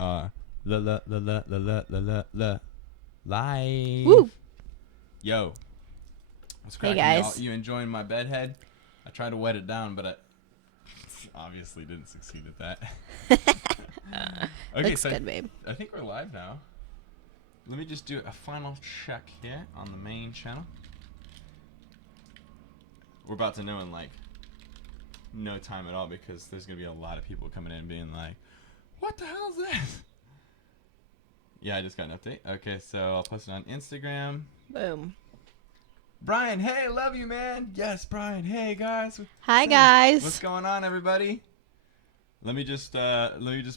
are live. Woo. Yo, what's Hey cracking, guys. y'all? You enjoying my bed head? I tried to wet it down, but I obviously didn't succeed at that. Okay, Looks so good, babe. I think we're live now. Let me just do a final check here on the main channel. We're about to know in like no time at all because there's gonna be a lot of people coming in being like, "What the hell is this?" Yeah, I just got an update. Okay, so I'll post it on Instagram. Boom. Brian, hey, love you, man. Yes, Brian. Hey, guys. Hi, guys. What's going on, everybody? Let me just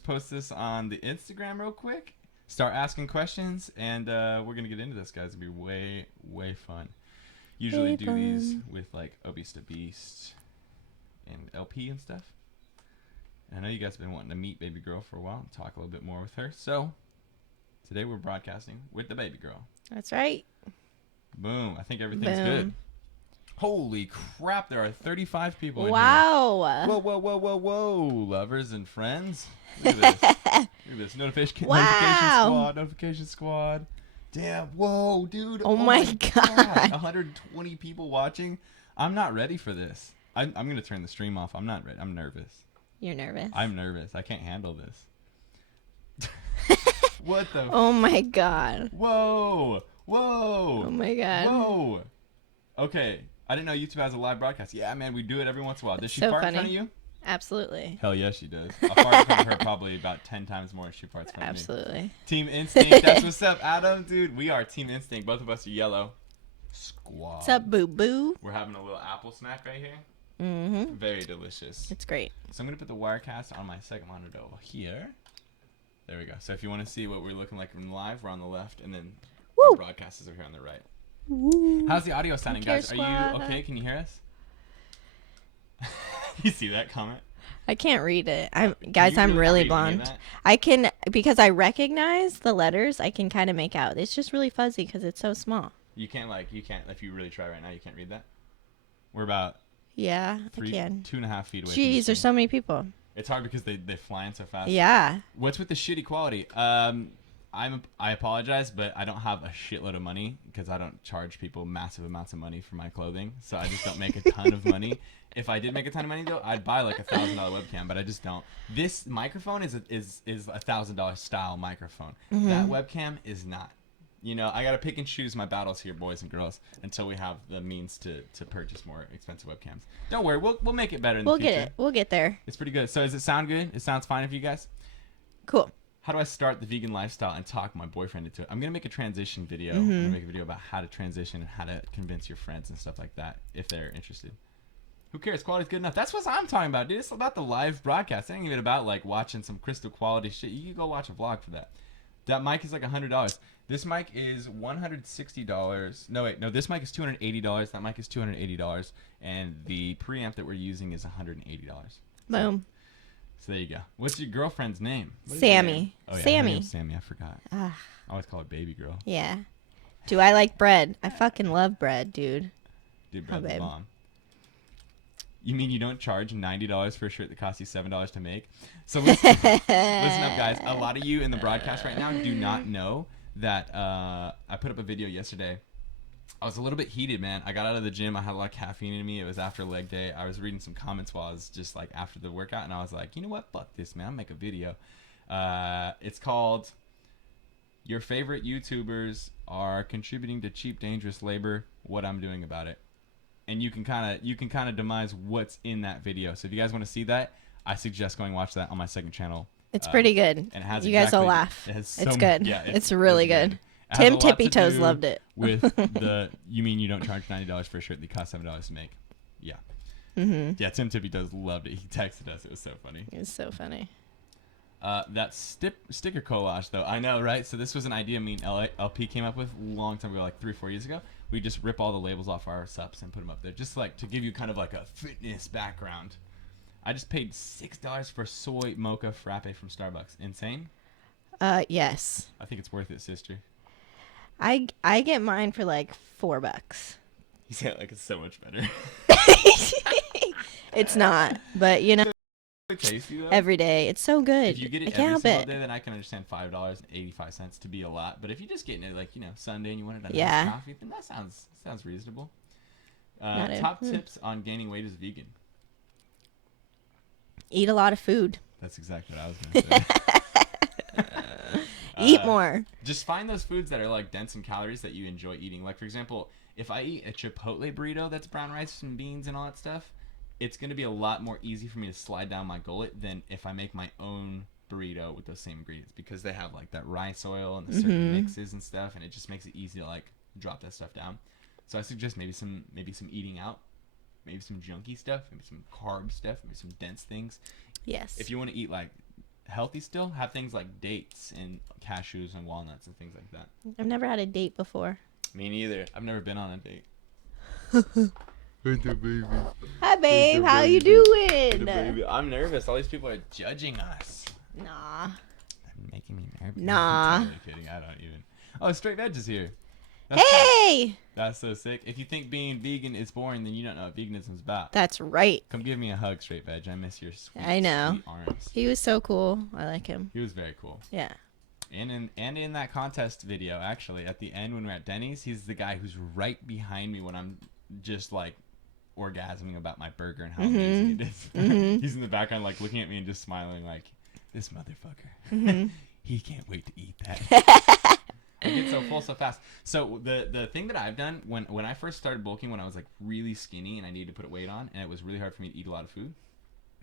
post this on the Instagram real quick. Start asking questions, and we're gonna get into this, guys. It'll be way fun. Usually Way do fun. these with like Obese to Beast and LP and stuff. And I know you guys have been wanting to meet baby girl for a while and talk a little bit more with her. So today we're broadcasting with the baby girl. That's right. Boom. I think everything's Boom. good. Holy crap, there are 35 people in here. Wow. Whoa, lovers and friends. Look at this. Look at this. Wow. Notification squad. Damn. Whoa, dude. Oh my God. 120 people watching. I'm not ready for this. I'm going to turn the stream off. I'm not ready. I'm nervous. You're nervous. I'm nervous. I can't handle this. What the? Oh my God. Whoa. Oh my God. Whoa. Okay. I didn't know YouTube has a live broadcast. Yeah, man, we do it every once in a while. Does she So fart in funny. front of you? Absolutely. Hell yes, she does. I'll fart in front of her probably about 10 times more if she farts in front of me. Absolutely. Team Instinct. That's what's up, Adam. Dude, we are Team Instinct. Both of us are yellow. Squad. What's up, boo boo? We're having a little apple snack right here. Mm-hmm. Very delicious. It's great. So I'm going to put the Wirecast on my second monitor over here. There we go. So if you want to see what we're looking like in live, we're on the left, and then our Woo. broadcasters are here on the right. Woo. How's the audio sounding, Care guys? Are squad. you okay? Can you hear us? You see that comment? I can't read it. I'm Can guys. you I'm not really read any of blonde. that? I can because I recognize the letters. I can kind of make out. It's just really fuzzy because it's so small. You can't if you really try right now, you can't read that. We're about Yeah, I can. 2.5 feet away. Jeez, from the there's so many people. It's hard because they fly in so fast. Yeah. What's with the shitty quality? I apologize, but I don't have a shitload of money because I don't charge people massive amounts of money for my clothing, so I just don't make a ton of money. If I did make a ton of money though, I'd buy like $1,000 webcam, but I just don't. This microphone is $1,000 style microphone. Mm-hmm. That webcam is not. You know, I gotta pick and choose my battles here, boys and girls, until we have the means to purchase more expensive webcams. Don't worry, we'll make it better in the future. We'll get it. We'll get there. It's pretty good. So does it sound good? It sounds fine for you guys? Cool. How do I start the vegan lifestyle and talk my boyfriend into it? I'm going to make a transition video. Mm-hmm. I'm going to make a video about how to transition and how to convince your friends and stuff like that if they're interested. Who cares? Quality's good enough. That's what I'm talking about, dude. It's about the live broadcast. It ain't even about like watching some crystal quality shit. You can go watch a vlog for that. That mic is like $100. This mic is $160. No, this mic is $280. That mic is $280. And the preamp that we're using is $180. Boom. So there you go. What's your girlfriend's name? What is Sammy. her name? Oh, yeah, her Sammy. name's Sammy. I forgot. Ah, I always call her baby girl. yeah. Do I like bread? I fucking love bread, dude. Dude, Oh, Brad's babe. mom. You mean you don't charge $90 for a shirt that costs you $7 to make? So listen up, guys. A lot of you in the broadcast right now do not know that I put up a video yesterday. I was a little bit heated, man. I got out of the gym. I had a lot of caffeine in me. It was after leg day. I was reading some comments while I was just like after the workout, and I was like, you know what? Fuck this, man. I'll make a video. It's called "Your Favorite YouTubers Are Contributing to Cheap, Dangerous Labor. What I'm Doing About It." And you can kind of demise what's in that video. So if you guys want to see that, I suggest going watch that on my second channel. It's pretty good. And it has You guys will laugh. It has It's good. Yeah, It's really good. It has Tim a lot Tippy to Toes do loved it. with the you mean you don't charge $90 for a shirt that costs $7 to make? Yeah. Mm-hmm. Yeah, Tim Tippy Toes loved it. He texted us. It was so funny. It was so funny. That sticker collage though, I know, right? So this was an idea me and LP came up with a long time ago, like 3 or 4 years ago. We just rip all the labels off our subs and put them up there, just like to give you kind of like a fitness background. I just paid $6 for soy mocha frappe from Starbucks. Insane? Yes. I think it's worth it, sister. I get mine for like $4. You say it like it's so much better. It's not, but you know. It's tasty though. every day. It's so good. If you get I it can't every help single it. day, then I can understand $5.85 to be a lot. But if you're just getting it like Sunday and you wanted a Yeah. nice coffee, then that sounds reasonable. Not it. Top tips on gaining weight as vegan. Eat a lot of food. That's exactly what I was gonna say. Eat more. Just find those foods that are like dense in calories that you enjoy eating. Like for example, if I eat a Chipotle burrito that's brown rice and beans and all that stuff, it's going to be a lot more easy for me to slide down my gullet than if I make my own burrito with those same ingredients, because they have like that rice oil and the certain mixes and stuff, and it just makes it easy to like drop that stuff down. So I suggest maybe some eating out, maybe some junky stuff, maybe some carb stuff, maybe some dense things. Yes. If you want to eat like healthy still, have things like dates and cashews and walnuts and things like that. I've never had a date before. Me neither. I've never been on a date. Hi, babe. How you doing? Baby. I'm nervous. All these people are judging us. Nah. Making me nervous. Nah. I'm totally kidding. I don't even. Oh, Straight Veg is here. Hey! That's so sick. If you think being vegan is boring, then you don't know what veganism is about. That's right. Come give me a hug, Straight Veg. I miss your sweet, I know. sweet arms. He was so cool. I like him. He was very cool. Yeah. And in that contest video, actually, at the end when we're at Denny's, he's the guy who's right behind me when I'm just like orgasming about my burger and how amazing it is. He's in the background like looking at me and just smiling like, this motherfucker. He can't wait to eat that. I get so full so fast. So the thing that I've done when I first started bulking, when I was like really skinny and I needed to put weight on and it was really hard for me to eat a lot of food,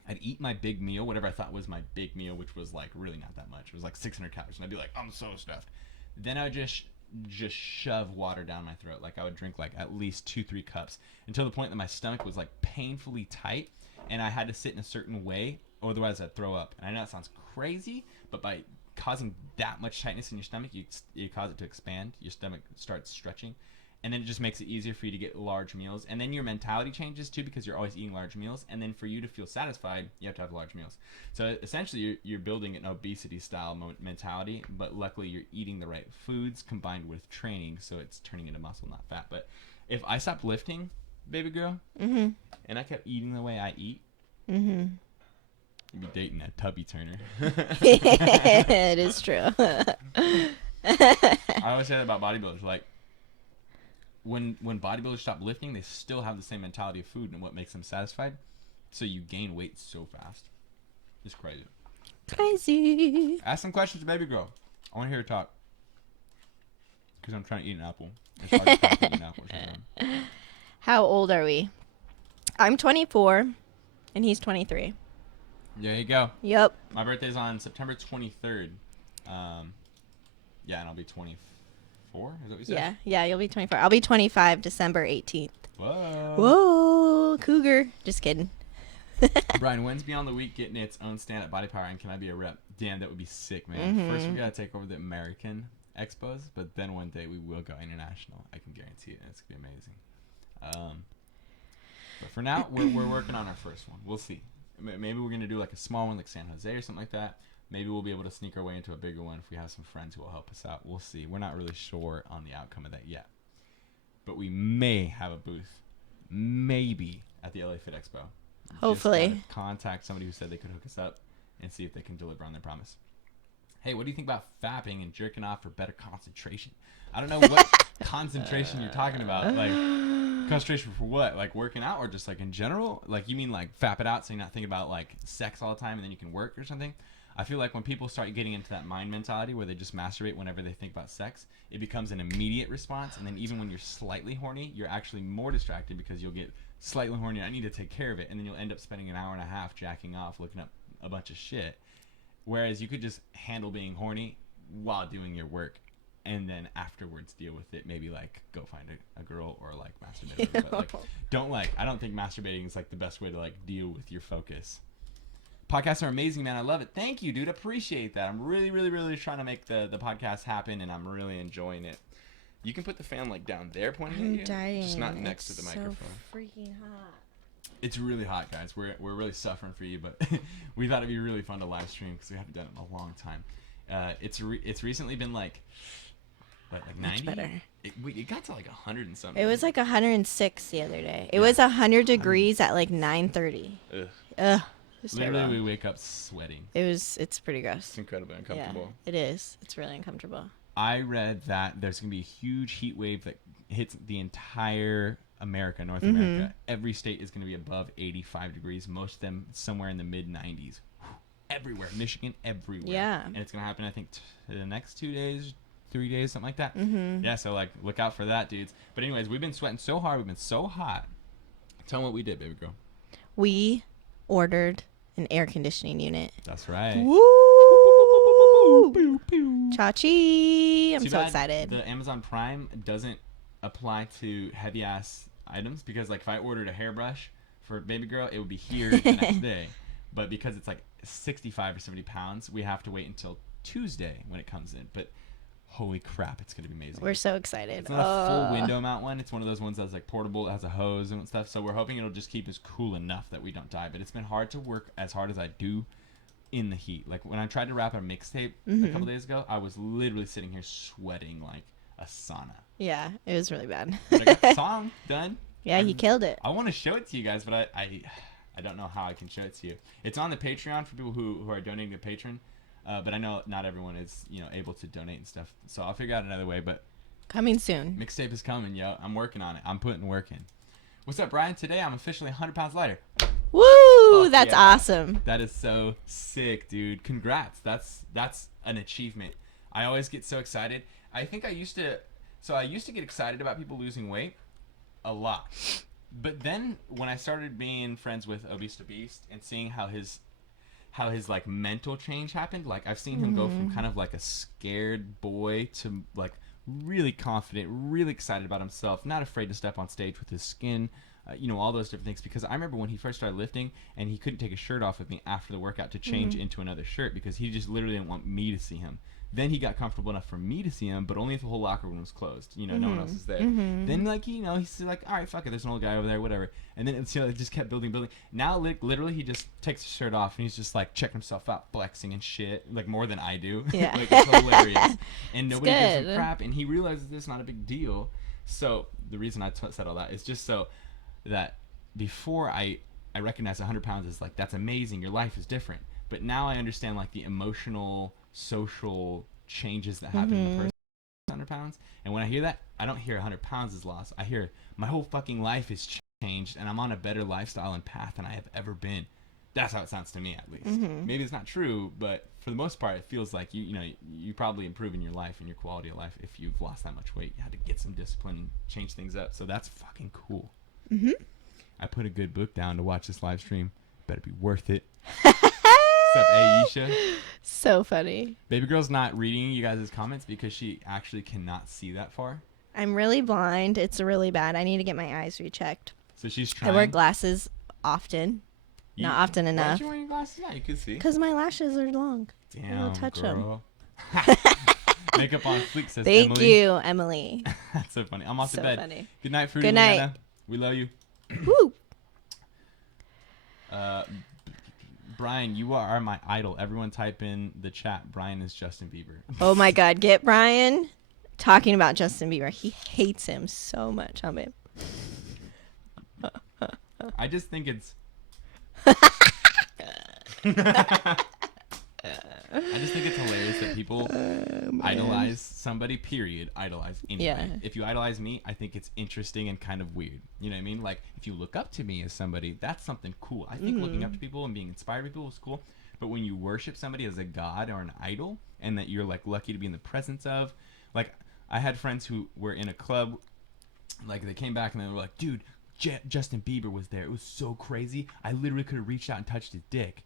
I'd eat my big meal, whatever I thought was my big meal, which was like really not that much. It was like 600 calories, and I'd be like, I'm so stuffed. Then I would just shove water down my throat. Like I would drink like at least 2-3 cups until the point that my stomach was like painfully tight, and I had to sit in a certain way, otherwise I'd throw up. And I know it sounds crazy, but by causing that much tightness in your stomach, you cause it to expand. Your stomach starts stretching. And then it just makes it easier for you to get large meals. And then your mentality changes too, because you're always eating large meals. And then for you to feel satisfied, you have to have large meals. So essentially, you're building an obesity-style mentality. But luckily, you're eating the right foods combined with training. So it's turning into muscle, not fat. But if I stopped lifting, baby girl, and I kept eating the way I eat, you'd be dating that tubby turner. It is true. I always say that about bodybuilders. Like, when bodybuilders stop lifting, they still have the same mentality of food and what makes them satisfied. So you gain weight so fast. It's crazy. Crazy. Ask some questions to baby girl. I want to hear her talk. Because I'm trying to eat an apple. It's hard to talk eating apples. How old are we? I'm 24, and he's 23. There you go. Yep. My birthday's on September 23rd. Yeah, and I'll be 24. Is that what you said? Yeah, you'll be 24. I'll be 25 December 18th. Whoa. Whoa, cougar. Just kidding. Brian, when's Beyond the Week getting its own stand at Body Power, and can I be a rep? Damn, that would be sick, man. First, we gotta take over the American expos, but then one day we will go international. I can guarantee it. It's gonna be amazing. But for now, we're working on our first one. We'll see. Maybe we're gonna do like a small one, like San Jose or something like that. Maybe we'll be able to sneak our way into a bigger one if we have some friends who will help us out. We'll see. We're not really sure on the outcome of that yet. But we may have a booth, maybe, at the LA Fit Expo. Hopefully. Just gotta contact somebody who said they could hook us up and see if they can deliver on their promise. Hey, what do you think about fapping and jerking off for better concentration? I don't know what concentration you're talking about. Like, concentration for what? Like working out or just like in general? Like, you mean like fap it out so you're not thinking about like sex all the time and then you can work or something? I feel like when people start getting into that mind mentality where they just masturbate whenever they think about sex, it becomes an immediate response. And then even when you're slightly horny, you're actually more distracted because you'll get slightly horny. I need to take care of it. And then you'll end up spending an hour and a half jacking off, looking up a bunch of shit. Whereas you could just handle being horny while doing your work. And then afterwards deal with it. Maybe like go find a girl or like masturbate. But like, I don't think masturbating is like the best way to like deal with your focus. Podcasts are amazing, man. I love it. Thank you, dude. Appreciate that. I'm really, really, really trying to make the podcast happen, and I'm really enjoying it. You can put the fan like down there pointing at you. Dying. Just not next to the It's microphone. so freaking hot. It's really hot, guys. We're really suffering for you, but we thought it'd be really fun to live stream because we haven't done it in a long time. It's recently been like 90? Much better. It got to like 100 and something. It was like 106 the other day. It was 100 degrees at like 9:30. Ugh. Ugh. was Literally, terrible. we wake up sweating. It's pretty gross. It's incredibly uncomfortable. Yeah, it is. It's really uncomfortable. I read that there's going to be a huge heat wave that hits the entire North America. Every state is going to be above 85 degrees. Most of them somewhere in the mid 90s. Everywhere. Michigan, everywhere. Yeah. And it's going to happen, I think, the next 2 days, 3 days, something like that. Yeah, so, like, look out for that, dudes. But anyways, we've been sweating so hard. We've been so hot. Tell them what we did, baby girl. We ordered an air conditioning unit. That's right. Woo! Chachi! I'm Too so bad excited. The Amazon Prime doesn't apply to heavy ass items because, like, if I ordered a hairbrush for baby girl, it would be here the next day. But because it's like 65 or 70 pounds, we have to wait until Tuesday when it comes in. But holy crap, it's gonna be amazing. We're so excited. It's not a full window mount one. It's one of those ones that's like portable. It has a hose and stuff. So we're hoping it'll just keep us cool enough that we don't die. But it's been hard to work as hard as I do in the heat. Like when I tried to wrap a mixtape a couple days ago, I was literally sitting here sweating like a sauna. Yeah, it was really bad. But I got the song done. Yeah, he killed it. I want to show it to you guys, but I don't know how I can show it to you. It's on the Patreon for people who are donating to Patreon. But I know not everyone is, able to donate and stuff. So I'll figure out another way. But Coming soon. mixtape is coming, yo. I'm working on it. I'm putting work in. What's up, Brian? Today I'm officially 100 pounds lighter. Woo! Fuck That's yeah. awesome. That is so sick, dude. Congrats. That's an achievement. I always get so excited. I think I used to get excited about people losing weight a lot. But then when I started being friends with Obese to Beast and seeing how his like mental change happened, like I've seen him go from kind of like a scared boy to like really confident, really excited about himself, not afraid to step on stage with his skin, all those different things. Because I remember when he first started lifting and he couldn't take his shirt off with me after the workout to change into another shirt because he just literally didn't want me to see him. Then he got comfortable enough for me to see him, but only if the whole locker room was closed. No one else is there. Then, like, he's like, all right, fuck it. There's an old guy over there, whatever. And then it just kept building. Now, literally, he just takes his shirt off and he's just, like, checking himself out, flexing and shit, like, more than I do. Yeah. Like, it's hilarious. And nobody gives him good. crap, and he realizes it's not a big deal. So the reason I said all that is just so that before I recognize 100 pounds is, like, that's amazing. Your life is different. But now I understand, like, the emotional, social changes that happen in the person 100 pounds. And when I hear that, I don't hear 100 pounds is lost. I hear my whole fucking life is changed, and I'm on a better lifestyle and path than I have ever been. That's how it sounds to me, at least. Maybe it's not true, but for the most part, it feels like you probably improve in your life and your quality of life if you've lost that much weight. You had to get some discipline and change things up. So that's fucking cool. I put a good book down to watch this live stream. Better be worth it. What's up, Aisha? So funny. Baby girl's not reading you guys' comments because she actually cannot see that far. I'm really blind. It's really bad. I need to get my eyes rechecked. So she's trying. I wear glasses often. Not often Why enough. aren't you wearing glasses now? You could see. Because my lashes are long. Damn, don't touch 'em. girl. Makeup on fleek, says Thank Emily. you, Emily. That's so funny. I'm off So to bed. funny. Good night, Fruity Good night. Leanna. We love you. Woo! Brian, you are my idol. Everyone type in the chat. Brian is Justin Bieber. Oh my God, get Brian talking about Justin Bieber. He hates him so much. Huh, babe? I just think it's. I just think it's hilarious that people idolize somebody, period. Idolize anyway. Yeah. If you idolize me, I think it's interesting and kind of weird. You know what I mean? Like, if you look up to me as somebody, that's something cool. I think looking up to people and being inspired by people is cool. But when you worship somebody as a god or an idol and that you're, like, lucky to be in the presence of, like, I had friends who were in a club, like, they came back and they were like, dude, Justin Bieber was there. It was so crazy. I literally could have reached out and touched his dick.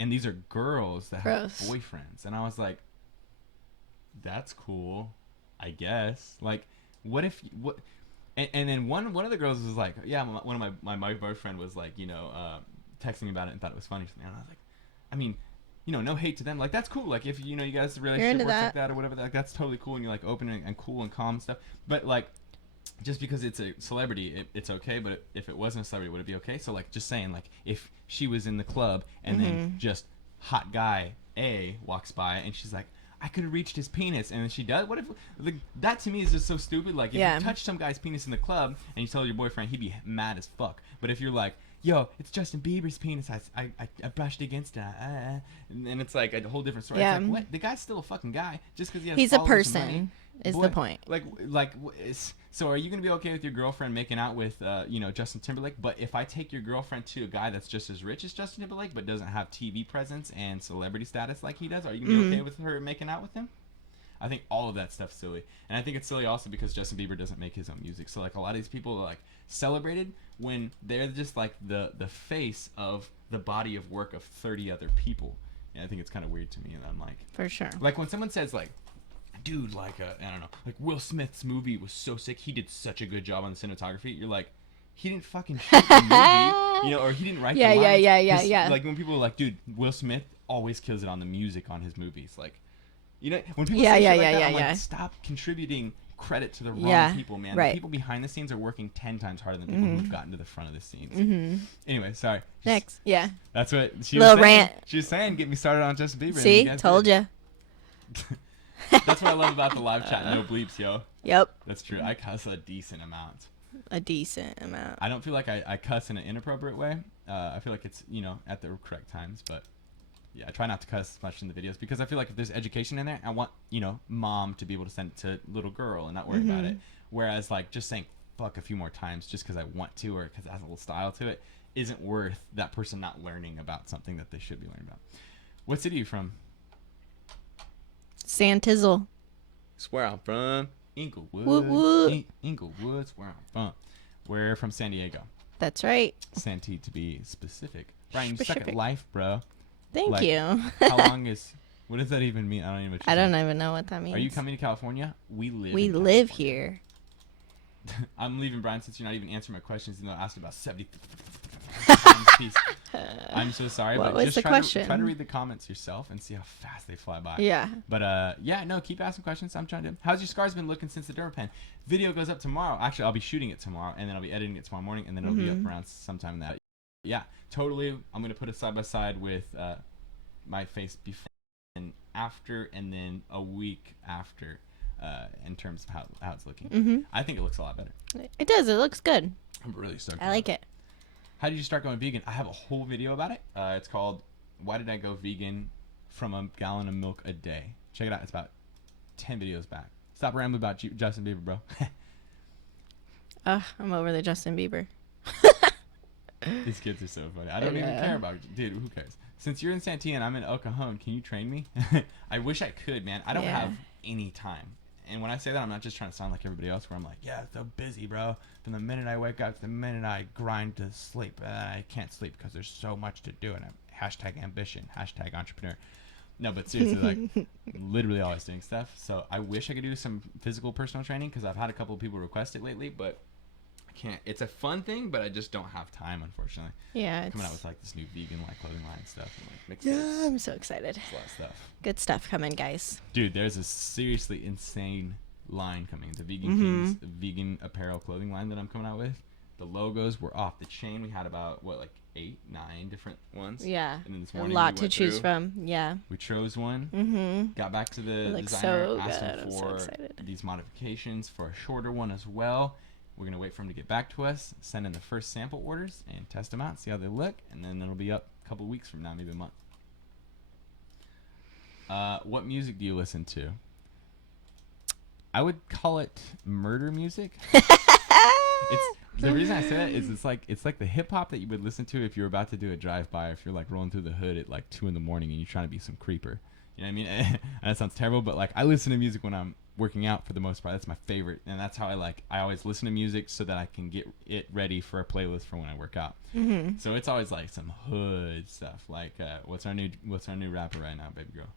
And these are girls that have boyfriends. And I was like, that's cool, I guess. Like, what if... what? And then one of the girls was like, yeah, one of my boyfriend was like, texting me about it and thought it was funny. And I was like, I mean, no hate to them. Like, that's cool. Like, if, you guys' relationship works like that or whatever, like, that's totally cool. And you're, like, open and cool and calm and stuff. But, like, just because it's a celebrity, it's okay. But if it wasn't a celebrity, would it be okay? So, like, just saying, like, if she was in the club and then just hot guy A walks by and she's like, I could have reached his penis, and then she does. What if, like, that to me is just so stupid. Like, if you touch some guy's penis in the club and you tell your boyfriend, he'd be mad as fuck. But if you're like, yo, it's Justin Bieber's penis. I brushed against it. And it's like a whole different story. Yeah. It's like, what? The guy's still a fucking guy just because he has He's a followers and money. person. Is Boy, the point? So are you gonna be okay with your girlfriend making out with Justin Timberlake? But if I take your girlfriend to a guy that's just as rich as Justin Timberlake but doesn't have TV presence and celebrity status like he does, are you gonna be okay with her making out with him? I think all of that stuff's silly, and I think it's silly also because Justin Bieber doesn't make his own music. So like a lot of these people are like celebrated when they're just like the face of the body of work of 30 other people. And I think it's kind of weird to me, and I'm like, For sure. like when someone says like, dude, like I don't know, like Will Smith's movie was so sick. He did such a good job on the cinematography. You're like, he didn't fucking shoot the movie, or he didn't write the lines. Yeah. Like when people are like, dude, Will Smith always kills it on the music on his movies. Like, when people Yeah, say yeah, shit like yeah, that, yeah, I'm yeah. like, stop contributing credit to the wrong Yeah, people, man. right. The people behind the scenes are working 10 times harder than people who've gotten to the front of the scenes. Anyway, sorry. Next. Yeah. That's what she Little was saying. rant. She was saying, get me started on Justin Bieber. See? and you guys Told did. you. That's what I love about the live chat. No bleeps, yo. Yep. That's true. I cuss a decent amount. A decent amount. I don't feel like I cuss in an inappropriate way. I feel like it's, at the correct times. But, yeah, I try not to cuss much in the videos because I feel like if there's education in there, I want, mom to be able to send it to little girl and not worry about it. Whereas, like, just saying fuck a few more times just because I want to or because it has a little style to it isn't worth that person not learning about something that they should be learning about. What city are you from? Santizzle. Where I'm from. Inglewood. Woot woot. Inglewood's where I'm from. We're from San Diego. That's right. Santee to be specific. Brian, you suck at Specific. life, bro. Thank Like, you. How long is... What does that even mean? I don't even know what you're I don't saying. even know what that means. Are you coming to California? We live We in live California. here. I'm leaving, Brian, since you're not even answering my questions, even though I asked about 70 times a piece. I'm so sorry, What but was just the try question? to read the comments yourself and see how fast they fly by. Yeah. But yeah, no, keep asking questions. I'm trying to. How's your scars been looking since the derma pen? Video goes up tomorrow. Actually, I'll be shooting it tomorrow, and then I'll be editing it tomorrow morning, and then it'll be up around sometime in that. Yeah, totally. I'm gonna put it side by side with my face before and after, and then a week after, in terms of how it's looking. I think it looks a lot better. It does. It looks good. I'm really stoked. I like it. How did you start going vegan? I have a whole video about it. It's called "Why Did I Go Vegan from a Gallon of Milk a Day?" Check it out. It's about 10 videos back. Stop rambling about Justin Bieber, bro. I'm over the Justin Bieber. These kids are so funny. I don't even care about dude. Who cares? Since you're in Santee and I'm in El Cajon, can you train me? I wish I could, man. I don't have any time. And when I say that, I'm not just trying to sound like everybody else where I'm like, yeah, so busy, bro. From the minute I wake up to the minute I grind to sleep. I can't sleep because there's so much to do. And I'm #ambition, #entrepreneur. No, but seriously, like, literally always doing stuff. So I wish I could do some physical personal training because I've had a couple of people request it lately, but I can't. It's a fun thing, but I just don't have time, unfortunately. Yeah. It's... Coming out with, like, this new vegan, like, clothing line and stuff. And, like, Yeah, I'm so excited. It's a lot of stuff. Good stuff coming, guys. Dude, there's a seriously insane line coming. The Vegan Kings vegan apparel clothing line that I'm coming out with. The logos were off the chain. We had about, 8, 9 different ones. Yeah. And then this A morning lot we to went choose through. from. Yeah. We chose one. Got back to the It looks designer, so asked good. him I'm so for excited. these modifications for a shorter one as well. We're going to wait for him to get back to us, send in the first sample orders, and test them out, see how they look, and then it'll be up a couple weeks from now, maybe a month. What music do you listen to? I would call it murder music. The reason I say that is it's like the hip hop that you would listen to if you're about to do a drive by, if you're like rolling through the hood at like 2 a.m. and you're trying to be some creeper. You know what I mean? And that sounds terrible, but like I listen to music when I'm working out for the most part. That's my favorite, and that's how I always listen to music so that I can get it ready for a playlist for when I work out. So it's always like some hood stuff. Like what's our new rapper right now, baby girl?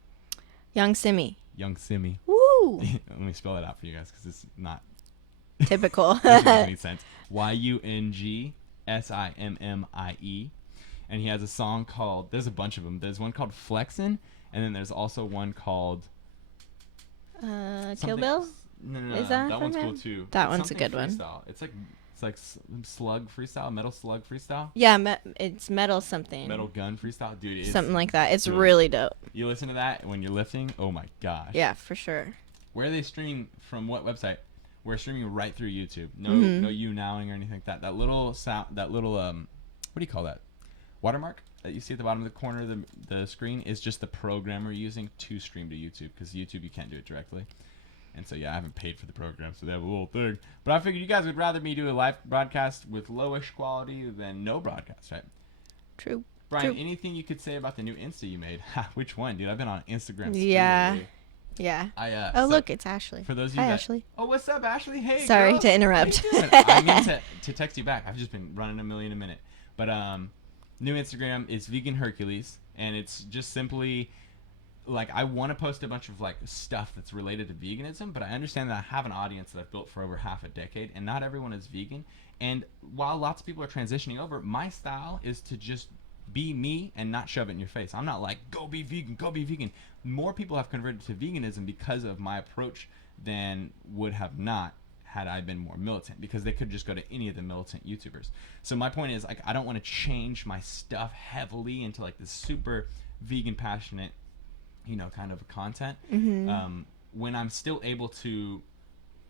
Young Simi. Young Simi. Woo! Let me spell it out for you guys because it's not Typical. doesn't make any sense. YUNGSIMMIE, and he has a song called. There's a bunch of them. There's one called Flexin', and then there's also one called. Kill Bill? No. Is that one's from cool him? too. That It's one's a something good one. freestyle. It's like slug freestyle, metal slug freestyle, Yeah, it's metal something. metal gun freestyle, dude. It's Something like that. It's good. really dope. You listen to that when you're lifting. Oh my gosh. Yeah, for sure. Where are they streaming from? What website? We're streaming right through YouTube. No, no nowing or anything like that. That little sound, that little what do you call that? Watermark that you see at the bottom of the corner of the screen is just the program we're using to stream to YouTube, because YouTube you can't do it directly. And so, yeah, I haven't paid for the program, so they have a little thing. But I figured you guys would rather me do a live broadcast with lowish quality than no broadcast, right? True. Brian, True. anything you could say about the new Insta you made? Which one, dude? I've been on Instagram. Yeah. lately. Yeah. So Look, it's Ashley. For those of you Hi, that, Ashley. Oh, what's up, Ashley? Hey, Sorry girl. to interrupt. How you doing? I meant to text you back. I've just been running a million a minute. But new Instagram is Vegan Hercules, and it's just simply like I want to post a bunch of like stuff that's related to veganism, but I understand that I have an audience that I've built for over half a decade, and not everyone is vegan. And while lots of people are transitioning over, my style is to just be me and not shove it in your face. I'm not like, go be vegan, go be vegan. More people have converted to veganism because of my approach than would have not had I been more militant, because they could just go to any of the militant YouTubers. So my point is, like, I don't want to change my stuff heavily into like this super vegan passionate, you know, kind of content. When I'm still able to,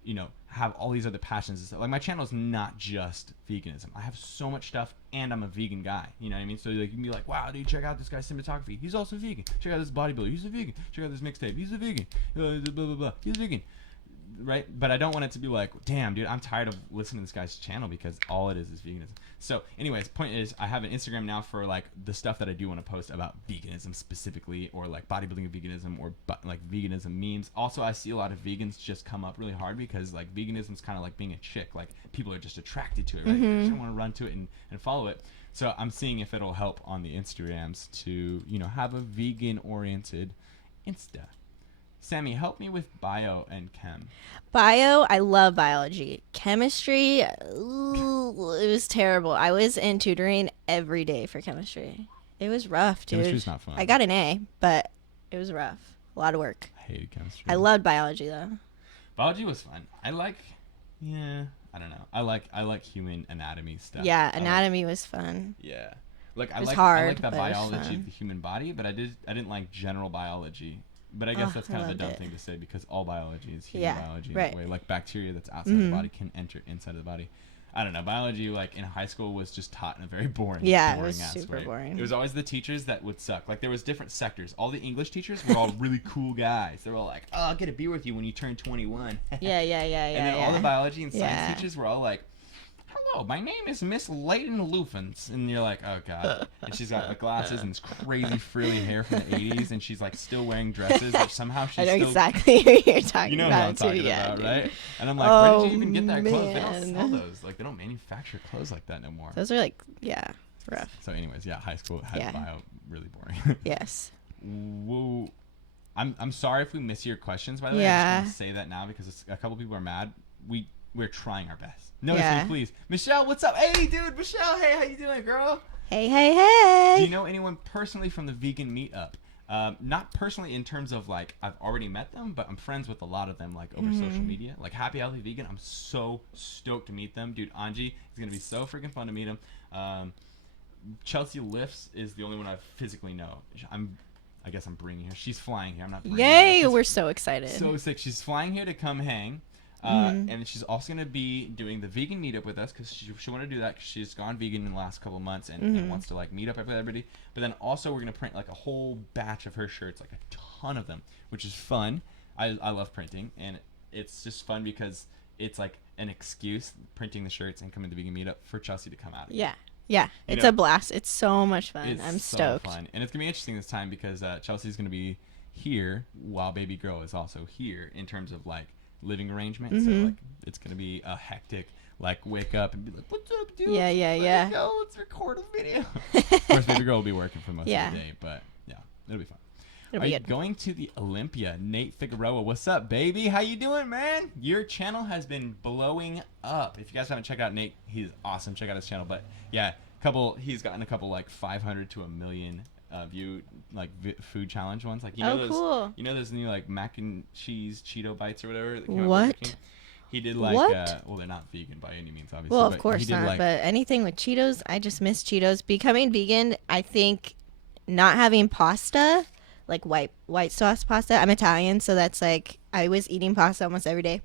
you know, have all these other passions and stuff. Like, my channel is not just veganism. I have so much stuff, and I'm a vegan guy. You know what I mean? So like, you can be like, wow, dude, check out this guy's cinematography. He's also vegan. Check out this bodybuilder. He's a vegan. Check out this mixtape. He's a vegan. Blah, blah, blah. He's a vegan. Right? But I don't want it to be like, damn, dude, I'm tired of listening to this guy's channel, because all it is veganism. So anyways, point is, I have an Instagram now for like the stuff that I do want to post about veganism specifically, or like bodybuilding veganism, or like veganism memes. Also, I see a lot of vegans just come up really hard, because like veganism is kind of like being a chick. Like, people are just attracted to it, right? They just want to run to it and follow it. So I'm seeing if it'll help on the Instagrams to, you know, have a vegan oriented Insta. Sammy, help me with bio and chem. Bio, I love biology. Chemistry, ooh, it was terrible. I was in tutoring every day for chemistry. It was rough, dude. Chemistry's not fun. I got an A, but it was rough. A lot of work. I hated chemistry. I loved biology, though. Biology was fun. I don't know. I like human anatomy stuff. Yeah, anatomy was fun. Yeah. Like, I was like hard, the but it was biology fun. of the human body, but I didn't like general biology. But I guess Oh, that's I kind of a loved dumb it. thing to say, because all biology is human Yeah, biology in right. a way. Like, bacteria that's outside the body can enter inside of the body. I don't know. Biology, like, in high school was just taught in a very boring, Yeah, it boring was ass super way. boring. It was always the teachers that would suck. Like, there was different sectors. All the English teachers were all really cool guys. They were all like, oh, I'll get a beer with you when you turn 21. Yeah. And then all the biology and science Yeah. teachers were all like, hello, my name is Miss Layton Lufens. And you're like, oh, God. And she's got the glasses and this crazy frilly hair from the 80s, and she's like still wearing dresses, but somehow she's I know still... exactly who you're talking You know about, who I'm talking too. Yeah, about, dude. right? And I'm like, where did you even get that Oh, clothes? They don't sell man. those. Like, they don't manufacture clothes like that no more. Those are like, yeah, rough. So anyways, yeah, high school had Yeah. bio really boring. Yes. Whoa. I'm sorry if we miss your questions, by the way. I Yeah. just want to say that now, because a couple people are mad. We're trying our best. Notice Yeah. me, please. Michelle, what's up? Hey, dude, Michelle. Hey, how you doing, girl? Hey, hey, hey. Do you know anyone personally from the vegan meetup? Not personally in terms of like I've already met them, but I'm friends with a lot of them like over social media. Like Happy Healthy Vegan, I'm so stoked to meet them, dude. Anji, it's gonna be so freaking fun to meet him. Chelsea Lifts is the only one I physically know. I guess I'm bringing her. She's flying here. I'm not. Bringing her. Yay, She's we're so excited. so sick. She's flying here to come hang. And she's also going to be doing the vegan meetup with us, because she wanted to do that because she's gone vegan in the last couple of months and wants to like meet up with everybody. But then also we're going to print like a whole batch of her shirts, like a ton of them, which is fun. I love printing, and it's just fun because it's like an excuse, printing the shirts and coming to the vegan meetup, for Chelsea to come out. Yeah. Yeah. You It's know, a blast. It's so much fun. It's I'm so stoked. fun. And it's going to be interesting this time, because Chelsea's going to be here while baby girl is also here, in terms of like living arrangement. So like it's gonna be a hectic, like, wake up and be like, what's up, dude? Yeah, yeah, yeah. Let's record a video. Of course, baby girl will be working for most Yeah. of the day, but yeah, it'll be fun. It'll Are be you good. going to the Olympia? Nate Figueroa, what's up, baby? How you doing, man? Your channel has been blowing up. If you guys haven't checked out Nate, he's awesome. Check out his channel. But yeah, he's gotten a couple like 500 to 1 million view like food challenge ones. Like, you know, Oh, cool. You know those new like mac and cheese Cheeto bites or whatever that came out with What? Burger King? He did like What? well, they're not vegan by any means, obviously. Well, of but course he did not. like, But anything with Cheetos, I just miss Cheetos. Becoming vegan, I think not having pasta, like white sauce pasta. I'm Italian, so that's like I was eating pasta almost every day.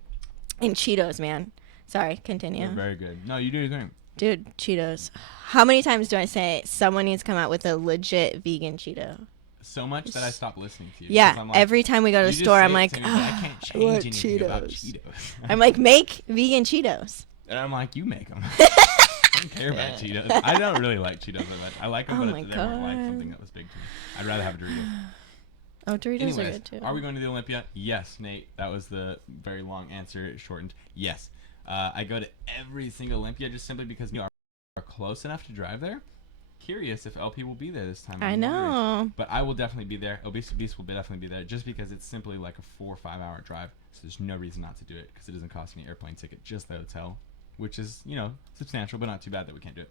And Cheetos, man. Sorry, continue. they're very good. No, you do your thing. Dude, Cheetos. How many times do I say someone needs to come out with a legit vegan Cheeto? So much that I stopped listening to you. Yeah, 'Cause I'm like, every time we go to you the just store, say I'm it like, to me, but I can't I change want anything about Cheetos. Cheetos. I'm like, make vegan Cheetos. And I'm like, you make them. I don't care about Cheetos. I don't really like Cheetos that much. I like them, Oh but my if they weren't like God. something that was big to me, I'd rather have a Dorito. Oh, Doritos Anyways, are good too. are we going to the Olympia? Yes, Nate. That was the very long answer, shortened. Yes. I go to every single Olympia just simply because you are close enough to drive there. Curious if LP will be there this time. I I'm wondering. know. But I will definitely be there. Obese Beast will definitely be there just because it's simply like a 4 or 5 hour drive. So there's no reason not to do it because it doesn't cost me an airplane ticket, just the hotel, which is, substantial, but not too bad that we can't do it.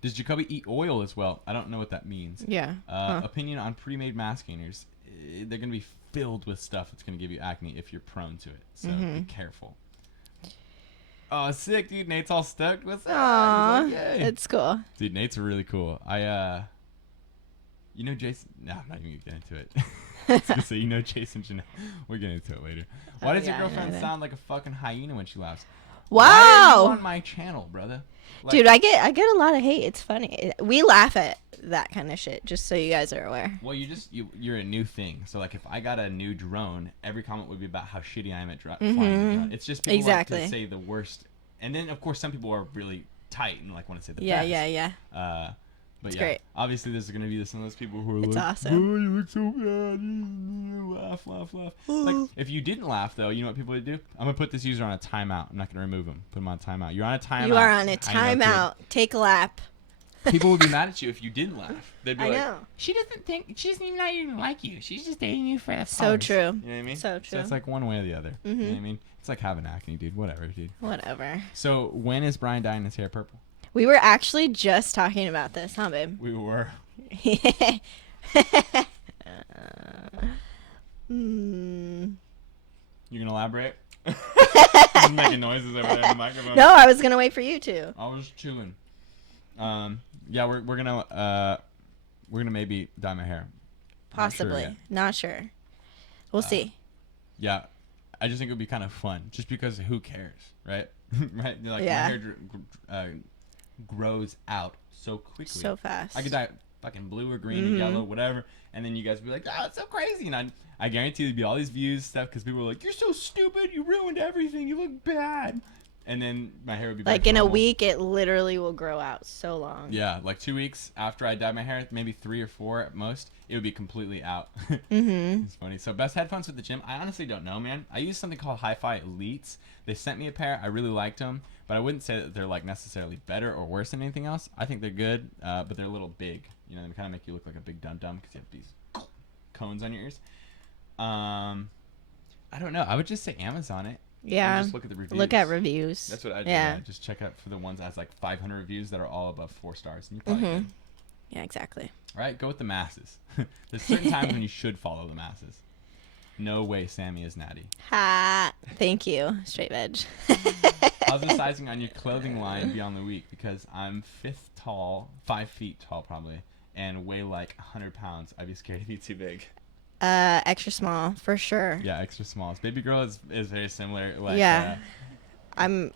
Does Jacoby eat oil as well? I don't know what that means. Yeah. Opinion on pre-made mask gainers. They're going to be filled with stuff that's going to give you acne if you're prone to it. So be careful. Oh, sick, dude. Nate's all stoked. What's up? Aww, He's like, yay. it's cool. Dude, Nate's really cool. Jason. No, I'm not even gonna get into it. I was gonna say, Jason Janelle. We'll get into it later. Why does your girlfriend sound like a fucking hyena when she laughs? Wow. Why are you on my channel, brother? Dude, I get a lot of hate. It's funny. We laugh at that kind of shit, just so you guys are aware. Well, you're a new thing. So like, if I got a new drone, every comment would be about how shitty I am at flying the drone. It's just people like to say the worst, and then of course some people are really tight and like want to say the best. Yeah. But It's yeah, great. obviously there's going to be some of those people who are It's like, awesome. "Oh, you look so bad." Laugh. Like, if you didn't laugh, though, you know what people would do? I'm going to put this user on a timeout. I'm not going to remove him. Put him on a timeout. You're on a timeout. You are on a I know, timeout. Take a lap. kid. People would be mad at you if you didn't laugh. They'd be I like, know. she doesn't even like you. She's just dating you for the So followers." true. You know what I mean? So true. So it's like one way or the other. You know what I mean? It's like having acne, dude. Whatever, dude. Whatever. So when is Brian dyeing his hair purple? We were actually just talking about this, huh, babe? We were. You gonna elaborate? Just making noises over there in the microphone. No, I was gonna wait for you to. I was chewing. Yeah, we're gonna maybe dye my hair. Possibly. Not sure. We'll see. Yeah, I just think it would be kind of fun, just because who cares, right? Right? Like Yeah. my hair grows out so quickly. So fast. I could dye it fucking blue or green or yellow, whatever, and then you guys would be like, "Oh, it's so crazy," and I guarantee there'd be all these views stuff because people were like, "You're so stupid, you ruined everything, you look bad," and then my hair would be Like back to in a normal. week, it literally will grow out so long. Yeah, like 2 weeks after I dye my hair, maybe 3 or 4 at most, it would be completely out. It's funny. So best headphones for the gym? I honestly don't know, man. I use something called Hi-Fi Elites. They sent me a pair. I really liked them, but I wouldn't say that they're like necessarily better or worse than anything else. I think they're good, but they're a little big. You know, they kind of make you look like a big dum-dum because you have these cones on your ears. I don't know. I would just say Amazon it. Yeah. And just look at the reviews. Look at reviews. That's what I do. Yeah. Just check out for the ones that has like 500 reviews that are all above 4 stars. And you're probably good. Yeah, exactly. All right, go with the masses. There's certain times when you should follow the masses. No way Sammy is natty. Ha! Thank you, straight veg. How's the sizing on your clothing line beyond the week? Because I'm 5 feet tall probably, and weigh like 100 pounds. I'd be scared to be too big. Extra small for sure. Yeah, extra small. Baby girl is very similar. Like, Yeah. when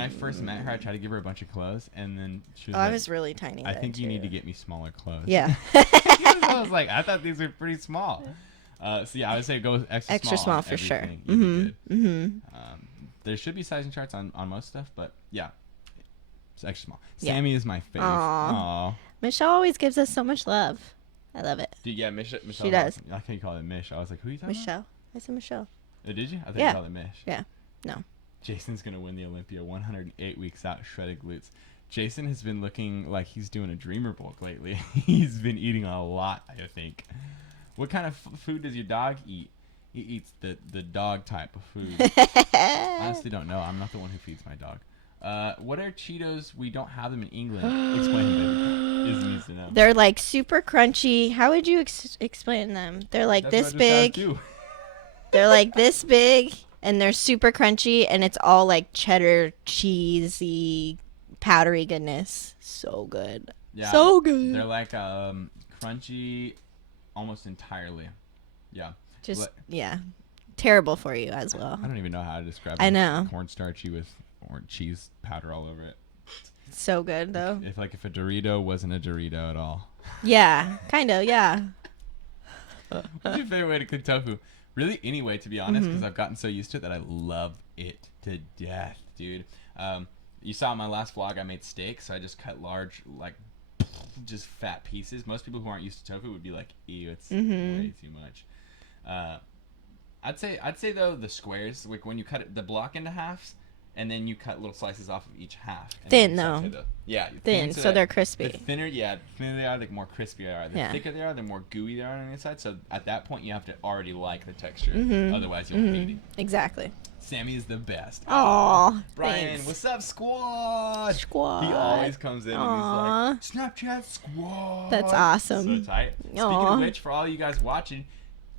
I first met her, I tried to give her a bunch of clothes, and then she was I like, was really tiny. I then, think you too. need to get me smaller clothes. Yeah. I was like, I thought these were pretty small. So yeah, I would say go with extra small small on for sure. everything. You'd be good. Mm-hmm. There should be sizing charts on most stuff, but yeah, it's extra small. Yeah. Sammy is my fave. Aw. Michelle always gives us so much love. I love it. Dude, yeah, Michelle. She does. I can't call it Mish. I was like, who are you talking Michelle. I said Michelle. about? Oh, did you? I thought Yeah. you called it Mish. Yeah. No. Jason's gonna win the Olympia. 108 weeks out, shredded glutes. Jason has been looking like he's doing a dreamer bulk lately. He's been eating a lot, I think. What kind of food does your dog eat? He eats the dog type of food. Honestly, don't know. I'm not the one who feeds my dog. What are Cheetos? We don't have them in England. Explain, baby. Izzy needs to know. They're like super crunchy. How would you explain them? They're like That's this what I just big. asked you. They're like this big, and they're super crunchy, and it's all like cheddar, cheesy, powdery goodness. So good. Yeah, So good. They're like crunchy almost entirely. Yeah. Just yeah, terrible for you as well. I don't even know how to describe it. I know. Cornstarchy with cheese powder all over it. So good though. If a Dorito wasn't a Dorito at all. Yeah, kind of. Yeah. What's your favorite way to cook tofu? Really, any way, to be honest, because I've gotten so used to it that I love it to death, dude. You saw in my last vlog I made steak, so I just cut large, like, just fat pieces. Most people who aren't used to tofu would be like, ew, it's way too much. I'd say though, the squares, like when you cut it, the block into halves, and then you cut little slices off of each half. Thin though. Yeah, thin, so they're crispy. The thinner they are, the more crispy they are. The thicker they are, the more gooey they are on the inside. So at that point, you have to already like the texture. Otherwise, you'll hate it. Exactly. Sammy is the best. Aw, Brian, thanks. what's up, squad? Squad. He always comes in and he's like, Snapchat squad. That's awesome. So tight. Speaking of which, for all you guys watching,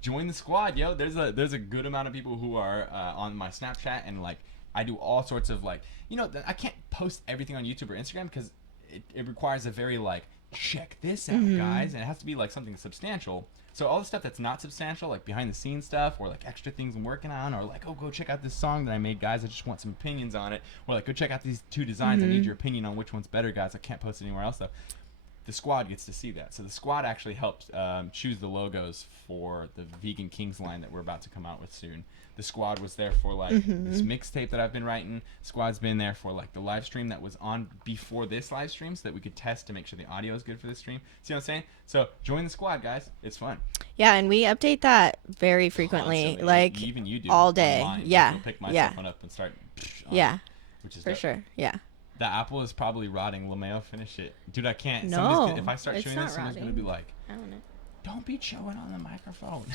join the squad, yo. There's a good amount of people who are on my Snapchat, and like I do all sorts of like, I can't post everything on YouTube or Instagram because it requires a very like, check this out, guys, and it has to be like something substantial. So all the stuff that's not substantial, like behind the scenes stuff, or like extra things I'm working on, or like, oh, go check out this song that I made, guys. I just want some opinions on it. Or like, go check out these 2 designs. I need your opinion on which one's better, guys. I can't post it anywhere else though. The squad gets to see that. So the squad actually helped choose the logos for the Vegan Kings line that we're about to come out with soon. The squad was there for like this mixtape that I've been writing. Squad's been there for like the live stream that was on before this live stream, so that we could test to make sure the audio is good for this stream. See what I'm saying? So join the squad, guys. It's fun. Yeah, and we update that very frequently, Constantly. like even you do all day. online. Yeah, I'll pick my phone up and start. Which is for dope. sure. Yeah. The apple is probably rotting. LeMayo, finish it, dude. I can't. No, if I start it's chewing not this, someone's gonna rotting. be like, I don't know. "Don't be chewing on the microphone."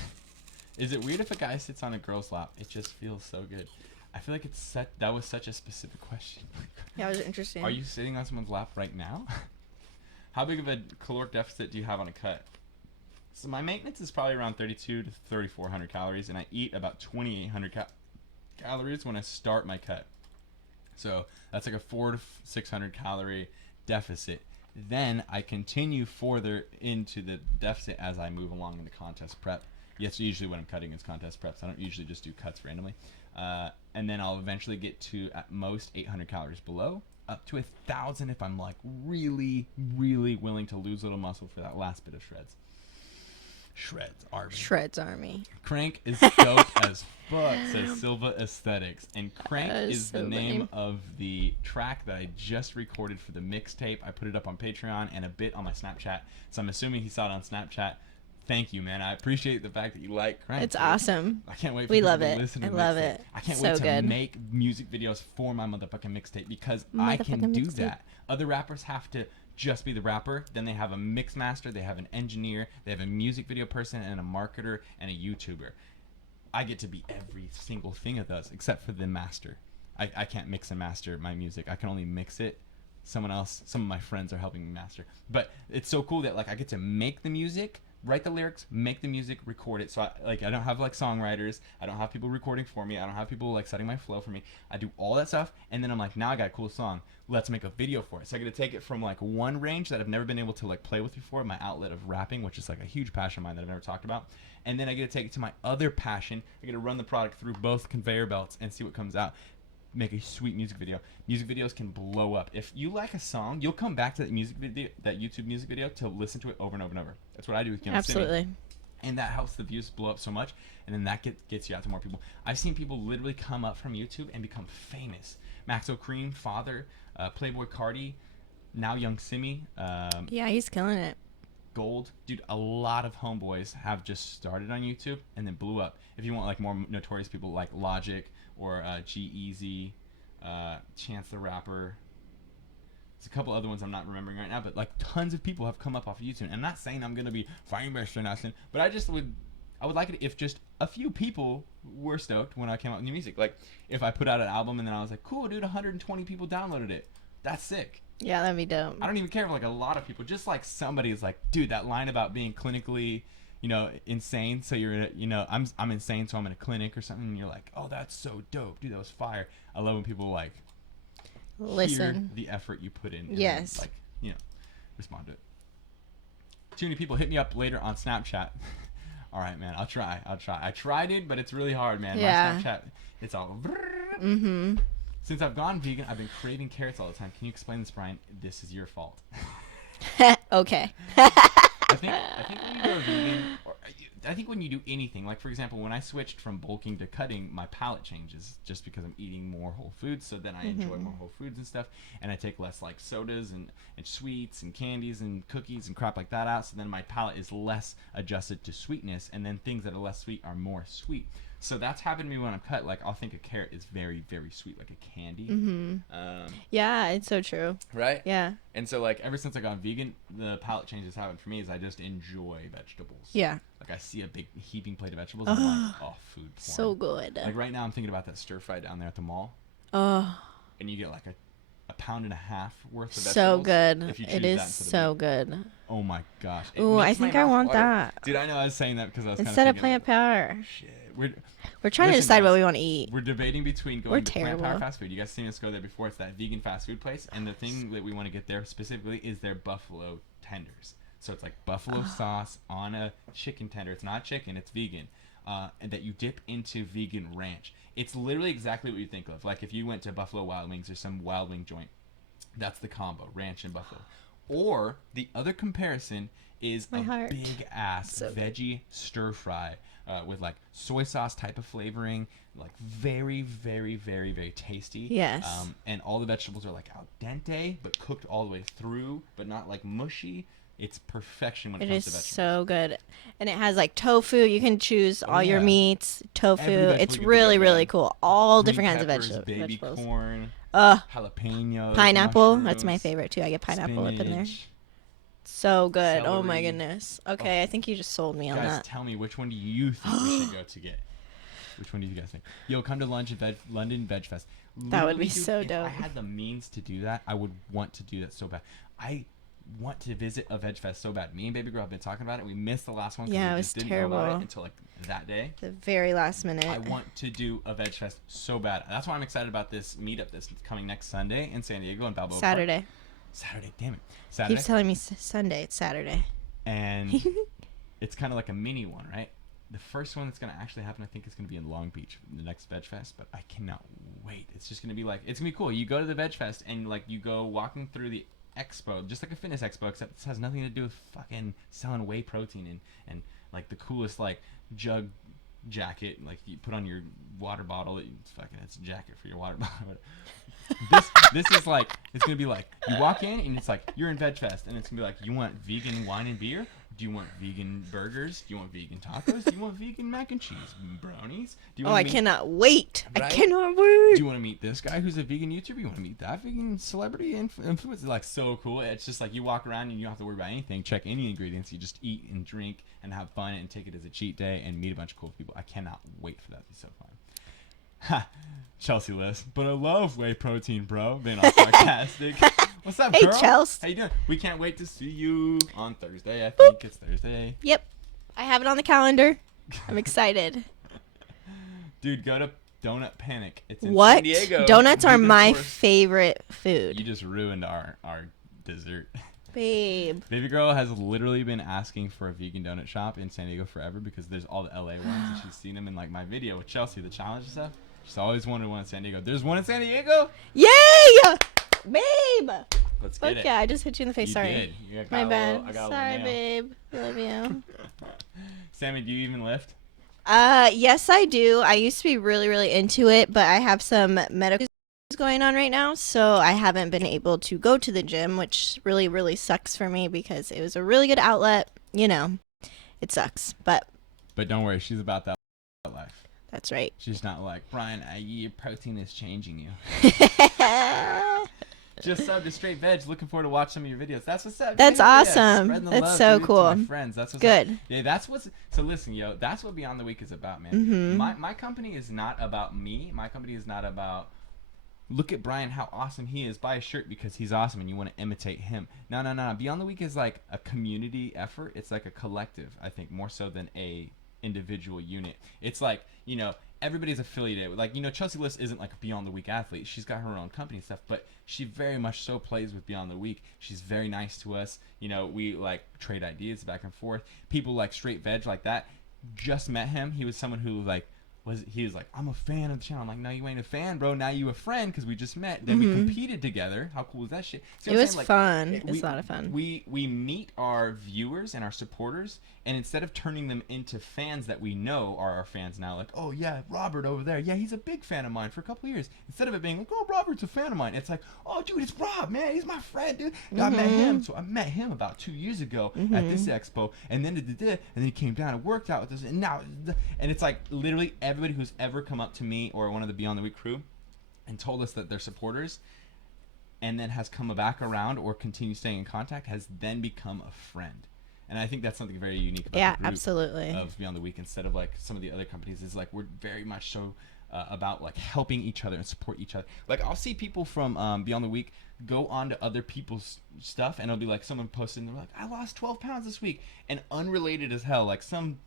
Is it weird if a guy sits on a girl's lap? It just feels so good. I feel like that was such a specific question. Yeah, it was interesting. Are you sitting on someone's lap right now? How big of a caloric deficit do you have on a cut? So my maintenance is probably around 3,200 to 3,400 calories, and I eat about 2,800 calories when I start my cut. So that's like a 400 to 600 calorie deficit. Then I continue further into the deficit as I move along in the contest prep. Yes, usually when I'm cutting is contest preps. I don't usually just do cuts randomly. And then I'll eventually get to at most 800 calories below, up to 1,000 if I'm like really, really willing to lose a little muscle for that last bit of shreds. Shreds Army. Crank is dope as fuck, says Silva Aesthetics. And Crank is the name of the track that I just recorded for the mixtape. I put it up on Patreon and a bit on my Snapchat. So I'm assuming he saw it on Snapchat. Thank you, man. I appreciate the fact that you like Crank. It's awesome. I can't wait for we people love to it. listen to I love mixtape. it. I can't so wait to good. make music videos for my motherfucking mixtape because I can do that. Other rappers have to just be the rapper. Then they have a mix master, they have an engineer, they have a music video person, and a marketer, and a YouTuber. I get to be every single thing of those except for the master. I can't mix and master my music. I can only mix it. Some of my friends are helping me master. But it's so cool that like I get to make the music, write the lyrics, make the music, record it. So I don't have like songwriters. I don't have people recording for me. I don't have people like setting my flow for me. I do all that stuff, and then I'm like, now I got a cool song. Let's make a video for it. So I get to take it from like one range that I've never been able to like play with before, my outlet of rapping, which is like a huge passion of mine that I've never talked about. And then I get to take it to my other passion. I get to run the product through both conveyor belts and see what comes out. Make a sweet music video. Music videos can blow up. If you like a song, you'll come back to that music video, that YouTube music video, to listen to it over and over and over. That's what I do with Kim Absolutely. Singing. And that helps the views blow up so much, and then that gets you out to more people. I've seen people literally come up from YouTube and become famous. Maxo Cream, Father, Playboy Cardi, now Young Simi. Yeah, he's killing it. Gold. Dude, a lot of homeboys have just started on YouTube and then blew up. If you want like more notorious people like Logic or G-Eazy, Chance the Rapper. There's a couple other ones I'm not remembering right now, but like tons of people have come up off of YouTube. And I'm not saying I'm going to be famous or nothing, but I would like it if just a few people were stoked when I came out with new music. Like if I put out an album and then I was like, cool, dude, 120 people downloaded it. That's sick. Yeah, that'd be dope. I don't even care if like a lot of people, just like somebody is like, dude, that line about being clinically, insane. So you're, I'm insane, so I'm in a clinic or something. And you're like, oh, that's so dope, dude. That was fire. I love when people like listen, hear the effort you put in. And yes. then, like, respond to it. Too many people hit me up later on Snapchat. All right, man. I'll try. I tried it, but it's really hard, man. Yeah. My Snapchat, it's all. Since I've gone vegan, I've been craving carrots all the time. Can you explain this, Brian? This is your fault. Okay. I think when you go vegan, or I think when you do anything, like for example, when I switched from bulking to cutting, my palate changes just because I'm eating more whole foods. So then I enjoy more whole foods and stuff, and I take less like sodas and sweets and candies and cookies and crap like that out. So then my palate is less adjusted to sweetness, and then things that are less sweet are more sweet. So that's happened to me when I'm cut. Like I'll think a carrot is very, very sweet, like a candy. Yeah, it's so true. Right? Yeah. And so like ever since I got vegan, the palate changes happened for me is I just enjoy vegetables. Yeah. Like I see a big heaping plate of vegetables and I'm like, oh, food porn. So good. Like right now I'm thinking about that stir fry down there at the mall. Oh. And you get like a pound and a half worth of vegetables. So good. If you choose It is that instead of so meat. good. Oh my gosh. It Ooh, I makes my think I mouth want water. that. Dude, I know I was saying that because I was Instead of kind of Plant Power. shit. We're trying to Listen, decide what guys, we want to eat. We're debating between We're going to Plant Power terrible. fast food. You guys seen us go there before. It's that vegan fast food place. And the thing that we want to get there specifically is their buffalo tenders. So it's like buffalo sauce on a chicken tender. It's not chicken. It's vegan. And that you dip into vegan ranch. It's literally exactly what you think of. Like if you went to Buffalo Wild Wings or some Wild Wing joint. That's the combo, ranch and buffalo. Or the other comparison is My a heart. big ass So veggie stir fry with like soy sauce type of flavoring, like very, very, very, very tasty. Yes. And all the vegetables are like al dente, but cooked all the way through, but not like mushy. It's perfection when it It comes is to vegetables. so good. And it has like tofu. You can choose all your yeah. meats. Tofu. Every vegetable It's you can really, get, really man. cool. All Green different kinds of peppers, vegetables. baby corn, Ugh. jalapenos, Pineapple. That's my mushrooms, favorite too. I get pineapple up in there. spinach. So good. Oh my Celery. goodness. Okay, I think you just sold me on Guys, that. tell me, which one do you think we should go to get? Which one do you guys think? Yo, come to London Veg Fest. That would be Literally, dude, so if dope. I had the means to do that, I would want to do that so bad. I want to visit a Veg Fest so bad. Me and Baby Girl have been talking about it. We missed the last one because Yeah, we it just was didn't know about terrible. it until like that day. The very last minute. I want to do a Veg Fest so bad. That's why I'm excited about this meetup that's coming next Sunday in San Diego in Balboa Park. Saturday. Saturday, damn it. Saturday. Keeps telling me Sunday. It's Saturday. And it's kind of like a mini one, right? The first one that's going to actually happen, I think, is going to be in Long Beach, the next Veg Fest, but I cannot wait. It's just going to be like, it's going to be cool. You go to the Veg Fest and like you go walking through the expo, just like a fitness expo, except this has nothing to do with fucking selling whey protein and like the coolest like jug jacket, like you put on your water bottle. It's a jacket for your water bottle. This is like, it's gonna be like you walk in and it's like you're in Veg Fest and it's gonna be like, you want vegan wine and beer? Do you want vegan burgers? Do you want vegan tacos? Do you want vegan mac and cheese brownies? Do you Oh, wanna I meet- cannot wait. I Right? cannot Do wait. you want to meet this guy who's a vegan YouTuber? You want to meet that vegan celebrity influencer? It's like so cool. It's just like you walk around and you don't have to worry about anything. Check any ingredients. You just eat and drink and have fun and take it as a cheat day and meet a bunch of cool people. I cannot wait for that to be so fun. Ha! Chelsea lists, but I love whey protein, bro. Being all sarcastic. What's up, Hey, girl? Chels. How you doing? We can't wait to see you on Thursday. I think it's Thursday. Yep. I have it on the calendar. I'm excited. Dude, go to Donut Panic. It's in What? San Diego. Donuts are Vegan my Forest. favorite food. You just ruined our dessert. Babe. Baby girl has literally been asking for a vegan donut shop in San Diego forever because there's all the LA ones and she's seen them in like my video with Chelsea, the challenge and stuff. She's always wanted one in San Diego. There's one in San Diego? Yay! Babe! Let's Fuck get it. yeah, I just hit you in the face. You Sorry. did. You got My a bad. little- I got a Sorry, little nail. babe. Love you. Sammy, do you even lift? Yes, I do. I used to be really, really into it, but I have some medical issues going on right now, so I haven't been able to go to the gym, which really, really sucks for me because it was a really good outlet. You know, it sucks, but But don't worry, she's about that life. that's right. She's not like, Brian, your protein is changing you. Just sub to Straight Veg. Looking forward to watch some of your videos. That's what's up. That's dude. Yeah, awesome. spreading the That's love, so dude, cool. To my friends. That's what's Good. Up. Yeah, that's what's. So listen, yo, that's what Beyond the Week is about, man. Mhm. My company is not about me. My company is not about. Look at Brian, how awesome he is. Buy a shirt because he's awesome and you want to imitate him. No. Beyond the Week is like a community effort. It's like a collective, I think, more so than a individual unit. It's like, you know, everybody's affiliated. Like, you know, Chelsea List isn't like a Beyond the Week athlete. She's got her own company and stuff, but she very much so plays with Beyond the Week. She's very nice to us. You know, we like trade ideas back and forth. People like Straight Veg like that. Just met him. He was someone who like he was like, I'm a fan of the channel. I'm like, no, you ain't a fan, bro. Now you a friend because we just met. Then we competed together. How cool is that shit? See It what I'm was saying? Like, fun. It's a lot of fun. We meet our viewers and our supporters, and instead of turning them into fans that we know are our fans now, like, oh yeah, Robert over there, yeah, he's a big fan of mine for a couple of years. Instead of it being like, oh, Robert's a fan of mine, it's like, oh, dude, it's Rob, man, he's my friend, dude. I met him, so I met him about 2 years ago at this expo, and then he came down and worked out with us, and now, and it's like literally everybody who's ever come up to me or one of the Beyond the Week crew and told us that they're supporters and then has come back around or continue staying in contact has then become a friend. And I think that's something very unique about the group absolutely. of Beyond the Week instead of like some of the other companies. Is like we're very much so about like helping each other and support each other. Like I'll see people from Beyond the Week go on to other people's stuff and it'll be like someone posted and they're like, I lost 12 pounds this week, and unrelated as hell, like some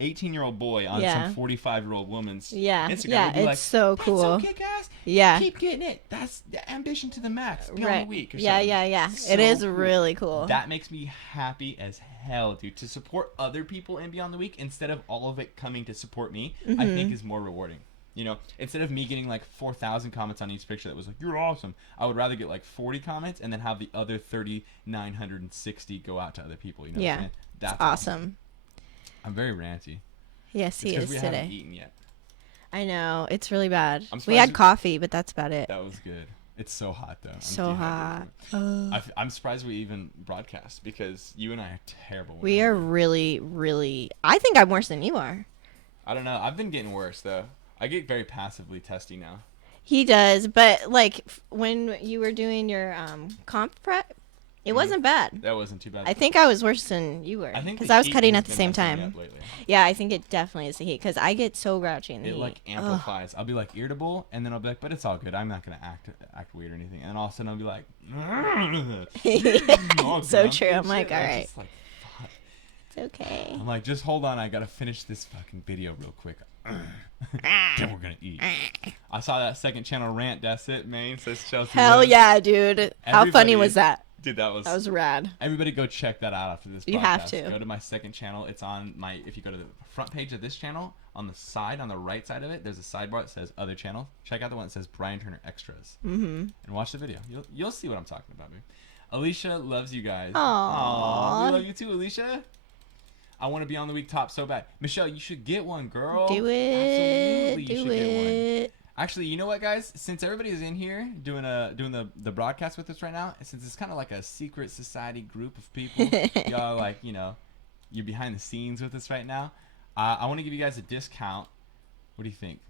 18-year-old boy on some 45-year-old woman's Instagram would be it's like, so cool. That's so kick-ass. Yeah. Keep getting it. That's the ambition to the max. Beyond Right. the Week. Or Yeah, something. yeah. So It is cool. really cool. That makes me happy as hell, dude. To support other people in Beyond the Week instead of all of it coming to support me, I think is more rewarding. You know, instead of me getting like 4,000 comments on each picture that was like, you're awesome, I would rather get like 40 comments and then have the other 3,960 go out to other people. You know what I'm saying? That's awesome. I'm very ranty. Yes, he It's 'cause is we today. haven't eaten yet. I know. It's really bad. I'm We surprised had coffee, but that's about it. That was good. It's so hot though. I'm So hot. dehydrated. I'm surprised we even broadcast because you and I are terrible. when We I'm are hungry. really, really. I think I'm worse than you are. I don't know. I've been getting worse though. I get very passively testy now. He does, but like when you were doing your comp prep, it wasn't bad. That wasn't too bad. I think I was worse than you were I think because the I was heat cutting has at the been same messing me time. up lately. Yeah, I think it definitely is the heat because I get so grouchy in the It heat. like amplifies. I'll be like irritable, and then I'll be like, but it's all good. I'm not gonna act weird or anything. And all of a sudden I'll be like, So true. I'm like, all right. Just like, fuck. It's okay. I'm like, just hold on. I gotta finish this fucking video real quick. Then we're gonna eat. I saw that second channel rant. That's it, man. Says Chelsea. Hell Lynn. yeah, dude. How funny Everybody- was that? Dude, that was rad. Everybody go check that out after this podcast. You have to. Go to my second channel. It's on my, if you go to the front page of this channel, on the side, on the right side of it, there's a sidebar that says other channels. Check out the one that says Brian Turner Extras. Mm-hmm. And watch the video. You'll see what I'm talking about, man. Alicia loves you guys. Aww. We love you too, Alicia. I want to be on the week top so bad. Michelle, you should get one, girl. Do it. Absolutely, you Do should get one. it. Actually, you know what, guys? Since everybody's in here doing the broadcast with us right now, since it's kind of like a secret society group of people, y'all like, you know, you're behind the scenes with us right now. I want to give you guys a discount. What do you think?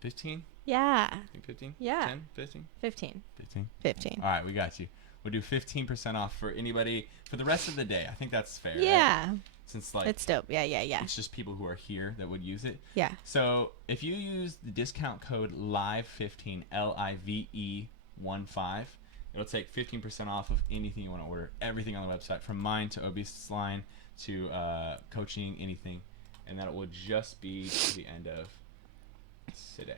15? Yeah. Think 15? Yeah. 10? 15? 15. 15. 15. All right, we got you. We'll do 15% off for anybody for the rest of the day. I think that's fair. Right? Yeah. Since like It's dope. Yeah. it's just people who are here that would use it. Yeah. So if you use the discount code LIVE15, LIVE15, it'll take 15% off of anything you want to order. Everything on the website, from mine to Obese Line to coaching, anything. And that will just be to the end of today.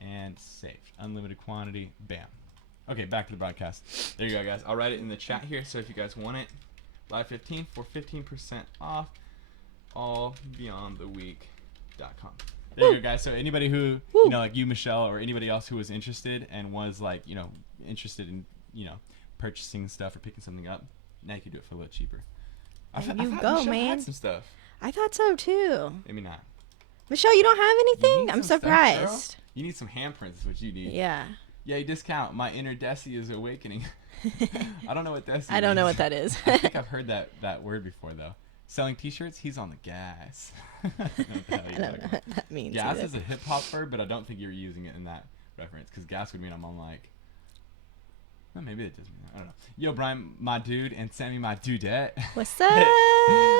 And saved. Unlimited quantity. Bam. Okay, back to the broadcast. There you go, guys. I'll write it in the chat here, so if you guys want it, Live15 for 15% off, allbeyondtheweek.com. There you go, guys. So anybody who, you know, like you, Michelle, or anybody else who was interested and was like, you know, interested in, you know, purchasing stuff or picking something up, now you can do it for a little cheaper. I There thought you Michelle go, had man. some stuff. I thought so too. Maybe not. Michelle, you don't have You anything? need I'm some stuff, girl. surprised. You need some handprints is what you need. Yeah. Yay, discount. My inner Desi is awakening. I don't know what Desi I don't know means. what that is. I think I've heard that word before, though. Selling t-shirts, he's on the gas. I don't know what the hell I you're don't know talking what that means. Gas either. is a hip-hop word, but I don't think you're using it in that reference, because gas would mean I'm on, like... Well, maybe it does mean that. I don't know. Yo, Brian, my dude, and Sammy, my dudette. What's up?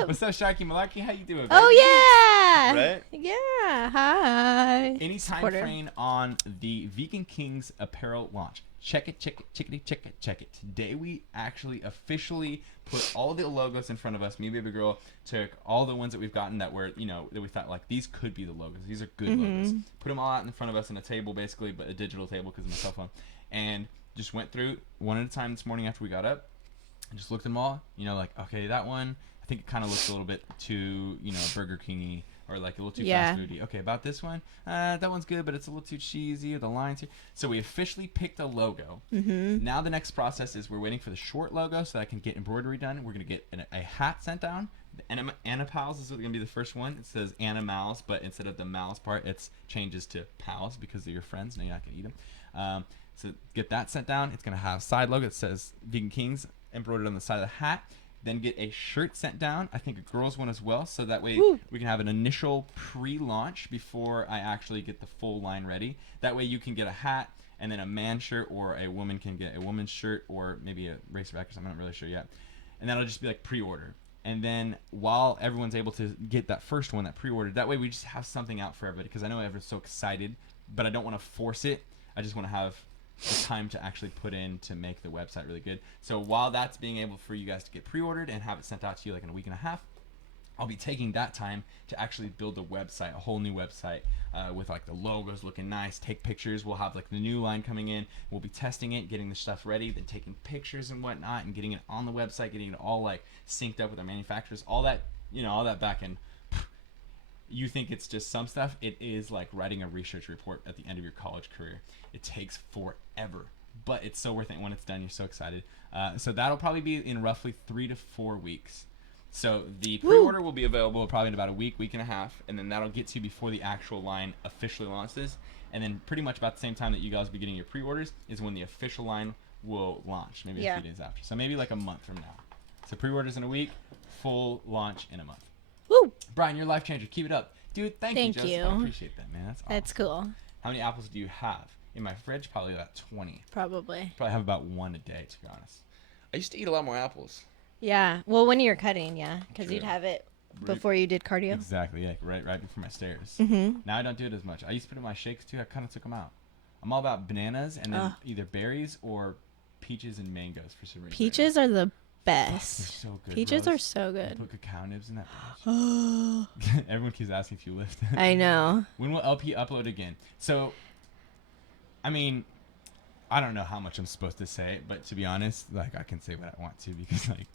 What's up, Sharky Malarkey? How you doing, baby? Oh, yeah. Right? Yeah. Hi. Any time Supporter. frame on the Vegan Kings apparel launch? Check it, check it. Today we actually officially put all the logos in front of us. Me and Baby Girl took all the ones that we've gotten that were, you know, that we thought like these could be the logos. These are good logos. Put them all out in front of us in a table, basically, but a digital table because of my cell phone, and just went through one at a time this morning after we got up. And just looked at them all. You know, like, okay, that one, I think it kind of looks a little bit too, you know, Burger King-y. or like a little too Yeah. fast foody. Okay, about this one, that one's good, but it's a little too cheesy, or the lines here. So we officially picked a logo. Mm-hmm. Now the next process is we're waiting for the short logo so that I can get embroidery done. We're gonna get a hat sent down. The Anna Pals is gonna be the first one. It says Anna Mals, but instead of the Mals part, it changes to Pals because they're your friends. Now you're not gonna eat them. So get that sent down. It's gonna have side logo that says Vegan Kings embroidered on the side of the hat. Then get a shirt sent down. I think a girl's one as well, so that way we can have an initial pre-launch before I actually get the full line ready. That way you can get a hat, and then a man shirt, or a woman can get a woman's shirt, or maybe a racerback or something. I'm not really sure yet. And that'll just be like pre-order. And then while everyone's able to get that first one, that pre-ordered, that way we just have something out for everybody, because I know everyone's so excited, but I don't want to force it. I just want to have the time to actually put in to make the website really good. So while that's being able for you guys to get pre-ordered and have it sent out to you like in a week and a half, I'll be taking that time to actually build a website, a whole new website with like the logos looking nice, take pictures. We'll have like the new line coming in. We'll be testing it, getting the stuff ready, then taking pictures and whatnot, and getting it on the website, getting it all like synced up with our manufacturers, all that, all that back end. You think it's just some stuff? It is like writing a research report at the end of your college career. It takes forever, but it's so worth it when it's done. You're so excited. So that'll probably be in roughly 3 to 4 weeks. So the pre-order will be available probably in about a week, week and a half, and then that'll get to you before the actual line officially launches. And then pretty much about the same time that you guys will be getting your pre-orders is when the official line will launch, maybe a few days after. So maybe like a month from now. So pre-orders in a week, full launch in a month. Woo! Brian, you're a life changer. Keep it up. Dude, thank you, Joseph. you. I appreciate that, man. That's awesome. That's cool. How many apples do you have? In my fridge, probably about 20. Probably. Probably have about 1 a day, to be honest. I used to eat a lot more apples. Yeah. Well, when you're cutting, yeah, because True. you'd have it before you did cardio. Exactly, yeah, right before my stairs. Mm-hmm. Now I don't do it as much. I used to put it in my shakes, too. I kind of took them out. I'm all about bananas and then either berries or peaches and mangoes for some reason. Peaches are the They're best. so good. Peaches Rose. are so You good. put cacao nibs in that bitch. Everyone keeps asking if you lift. I know. When will LP upload again? So, I mean, I don't know how much I'm supposed to say, but to be honest, like I can say what I want to because like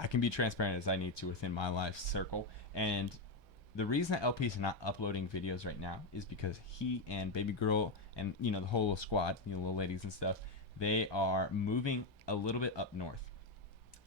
I can be transparent as I need to within my life circle. And the reason that LP is not uploading videos right now is because he and baby girl and the whole little squad, little ladies and stuff, they are moving a little bit up north.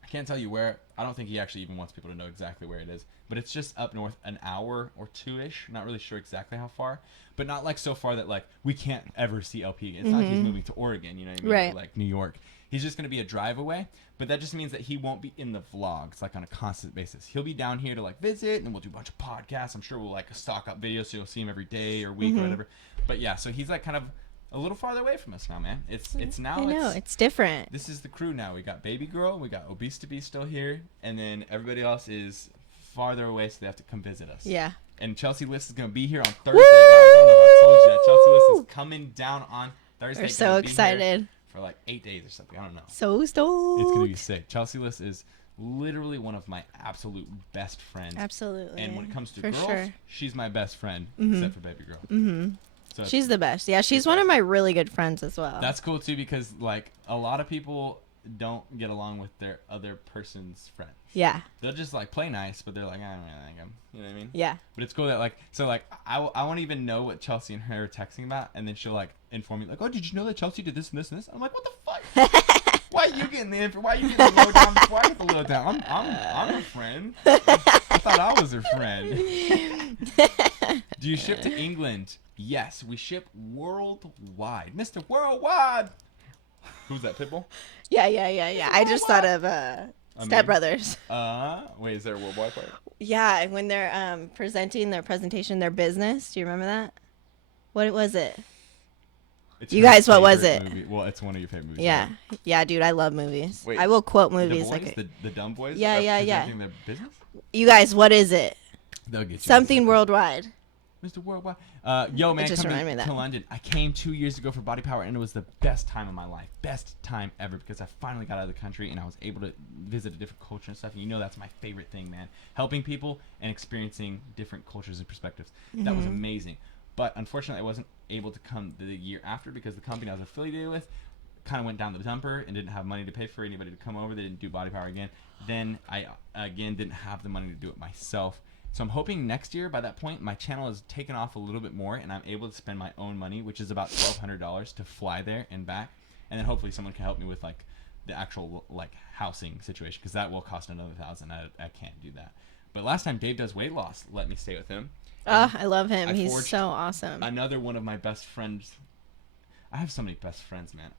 I can't tell you where. I don't think he actually even wants people to know exactly where it is, but it's just up north, an hour or 2-ish. Not really sure exactly how far, but not like so far that like we can't ever see LP again. It's not like he's moving to Oregon, you know what I mean? Right. Or like New York. He's just going to be a drive away, but that just means that he won't be in the vlogs like on a constant basis. He'll be down here to like visit, and then we'll do a bunch of podcasts. I'm sure we'll like stock up videos so you'll see him every day or week or whatever. But yeah, so he's like kind of a little farther away from us now, man. It's now. I know, it's different. This is the crew now. We got Baby Girl, we got Obese to Be still here, and then everybody else is farther away, so they have to come visit us. Yeah. And Chelsea List is going to be here on Thursday, guys. I don't know if I told you that. Chelsea List is coming down on Thursday. We're so excited. For like 8 days or something. I don't know. So stoked. It's going to be sick. Chelsea List is literally one of my absolute best friends. Absolutely. And when it comes to For girls, sure. she's my best friend, except for Baby Girl. Mm-hmm. So She's the best. Yeah, she's one of my really good friends as well. that's cool too because like a lot of people don't get along with their other person's friends. Yeah. They'll just like play nice, but they're like, I don't really like him. You know what I mean? Yeah. But it's cool that like, so like I won't even know what Chelsea and her are texting about, and then she'll like inform me like, oh, did you know that Chelsea did this and this and this? I'm like, what the fuck? Why are you getting the info? Why are you getting the lowdown before I get the lowdown? I'm her friend. I thought I was her friend. Do you ship to England? Yes, we ship worldwide. Mr. Worldwide. Who's that, Pitbull? Yeah. I just thought of Step Brothers. Wait, is there a worldwide part? Yeah, when they're presenting their presentation, their business. Do you remember that? What was it? It's You her guys, what was favorite it? movie. Well, it's one of your favorite movies. Yeah. Right? Yeah, dude, I love movies. Wait, I will quote The movies boys, like the dumb boys. Yeah, are yeah. presenting their business. you guys. What is it? They'll get you. Something worldwide. Mr. Worldwide. Yo, man, just coming reminded me of to that. London. I came 2 years ago for Body Power, and it was the best time of my life. Best time ever because I finally got out of the country, and I was able to visit a different culture and stuff. And that's my favorite thing, man. Helping people and experiencing different cultures and perspectives. That was amazing. But unfortunately, I wasn't able to come the year after because the company I was affiliated with kind of went down the dumper and didn't have money to pay for anybody to come over. They didn't do Body Power again. Then I, again, didn't have the money to do it myself. So I'm hoping next year, by that point, my channel has taken off a little bit more, and I'm able to spend my own money, which is about $1,200 to fly there and back, and then hopefully someone can help me with like the actual like housing situation, because that will cost another $1,000. I can't do that. But last time Dave Does Weight Loss let me stay with him. I love him. He's forged so awesome. Another one of my best friends. I have so many best friends, man.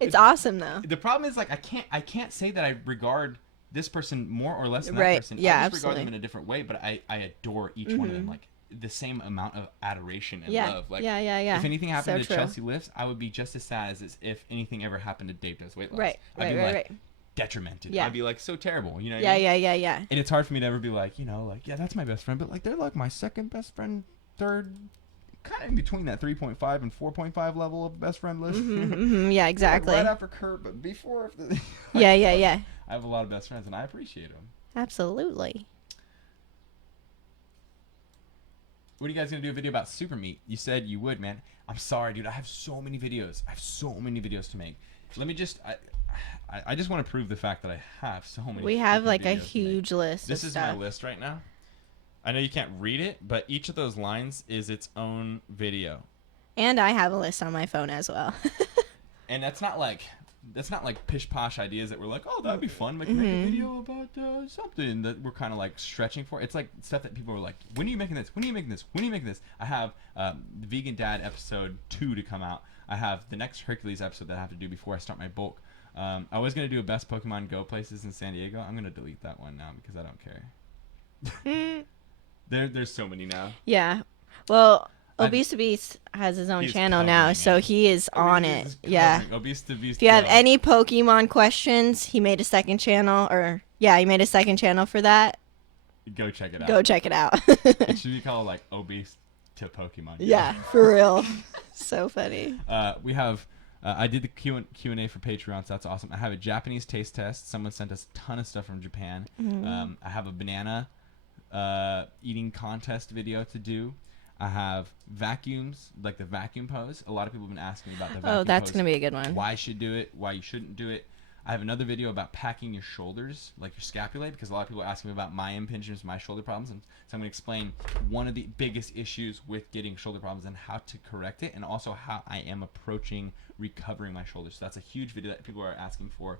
It's awesome though. The problem is like I can't say that I regard this person more or less than that Right. person. Yeah, I just regard them absolutely. in a different way, but I adore each one of them, like the same amount of adoration and Yeah. love. Like, yeah. if anything happened So to true. Chelsea Lifts, I would be just as sad as if anything ever happened to Dave Does Weight Loss. Right. I'd be Right. like Right. detrimented. Yeah. I'd be like so terrible. You know what Yeah. I mean? Yeah. And it's hard for me to ever be like, you know, like, yeah, that's my best friend, but like they're like my second best friend, third, kind of in between that 3.5 and 4.5 level of best friend list. Yeah. Exactly. Right after Kurt, but before. Yeah. I have a lot of best friends, and I appreciate them. Absolutely. What are you guys gonna do a video about super meat? You said you would, man. I'm sorry, dude. I have so many videos. I have so many videos to make. Let me just. I just want to prove the fact that I have so many. We have freaking like a videos to make. huge list. This of is stuff. my list right now. I know you can't read it, but each of those lines is its own video. And I have a list on my phone as well. And that's not like pish posh ideas that we're like, oh, that'd be fun. Like make a video about something that we're kind of like stretching for. It's like stuff that people are like, when are you making this? When are you making this? When are you making this? I have the Vegan Dad episode 2 to come out. I have the next Hercules episode that I have to do before I start my bulk. I was gonna do a best Pokemon Go places in San Diego. I'm gonna delete that one now because I don't care. There's so many now. Yeah. Well, Obese to Beast has his own He's channel now, covering so it. he is on He it. is Yeah. covering Obese to Beast. If you have Go. any Pokemon questions, he made a second channel, he made a second channel for that. Go check it out. Go check it out. It should be called like Obese to Pokemon Go. Yeah, for real. So funny. We have I did the Q&A for Patreon, so that's awesome. I have a Japanese taste test. Someone sent us a ton of stuff from Japan. I have a banana eating contest video to do. I have vacuums, like the vacuum pose. A lot of people have been asking about the vacuum pose. Oh, that's going to be a good one. Why you should do it, why you shouldn't do it. I have another video about packing your shoulders, like your scapulae, because a lot of people are asking me about my impingements, my shoulder problems, and so I'm going to explain one of the biggest issues with getting shoulder problems and how to correct it, and also how I am approaching recovering my shoulders. So that's a huge video that people are asking for.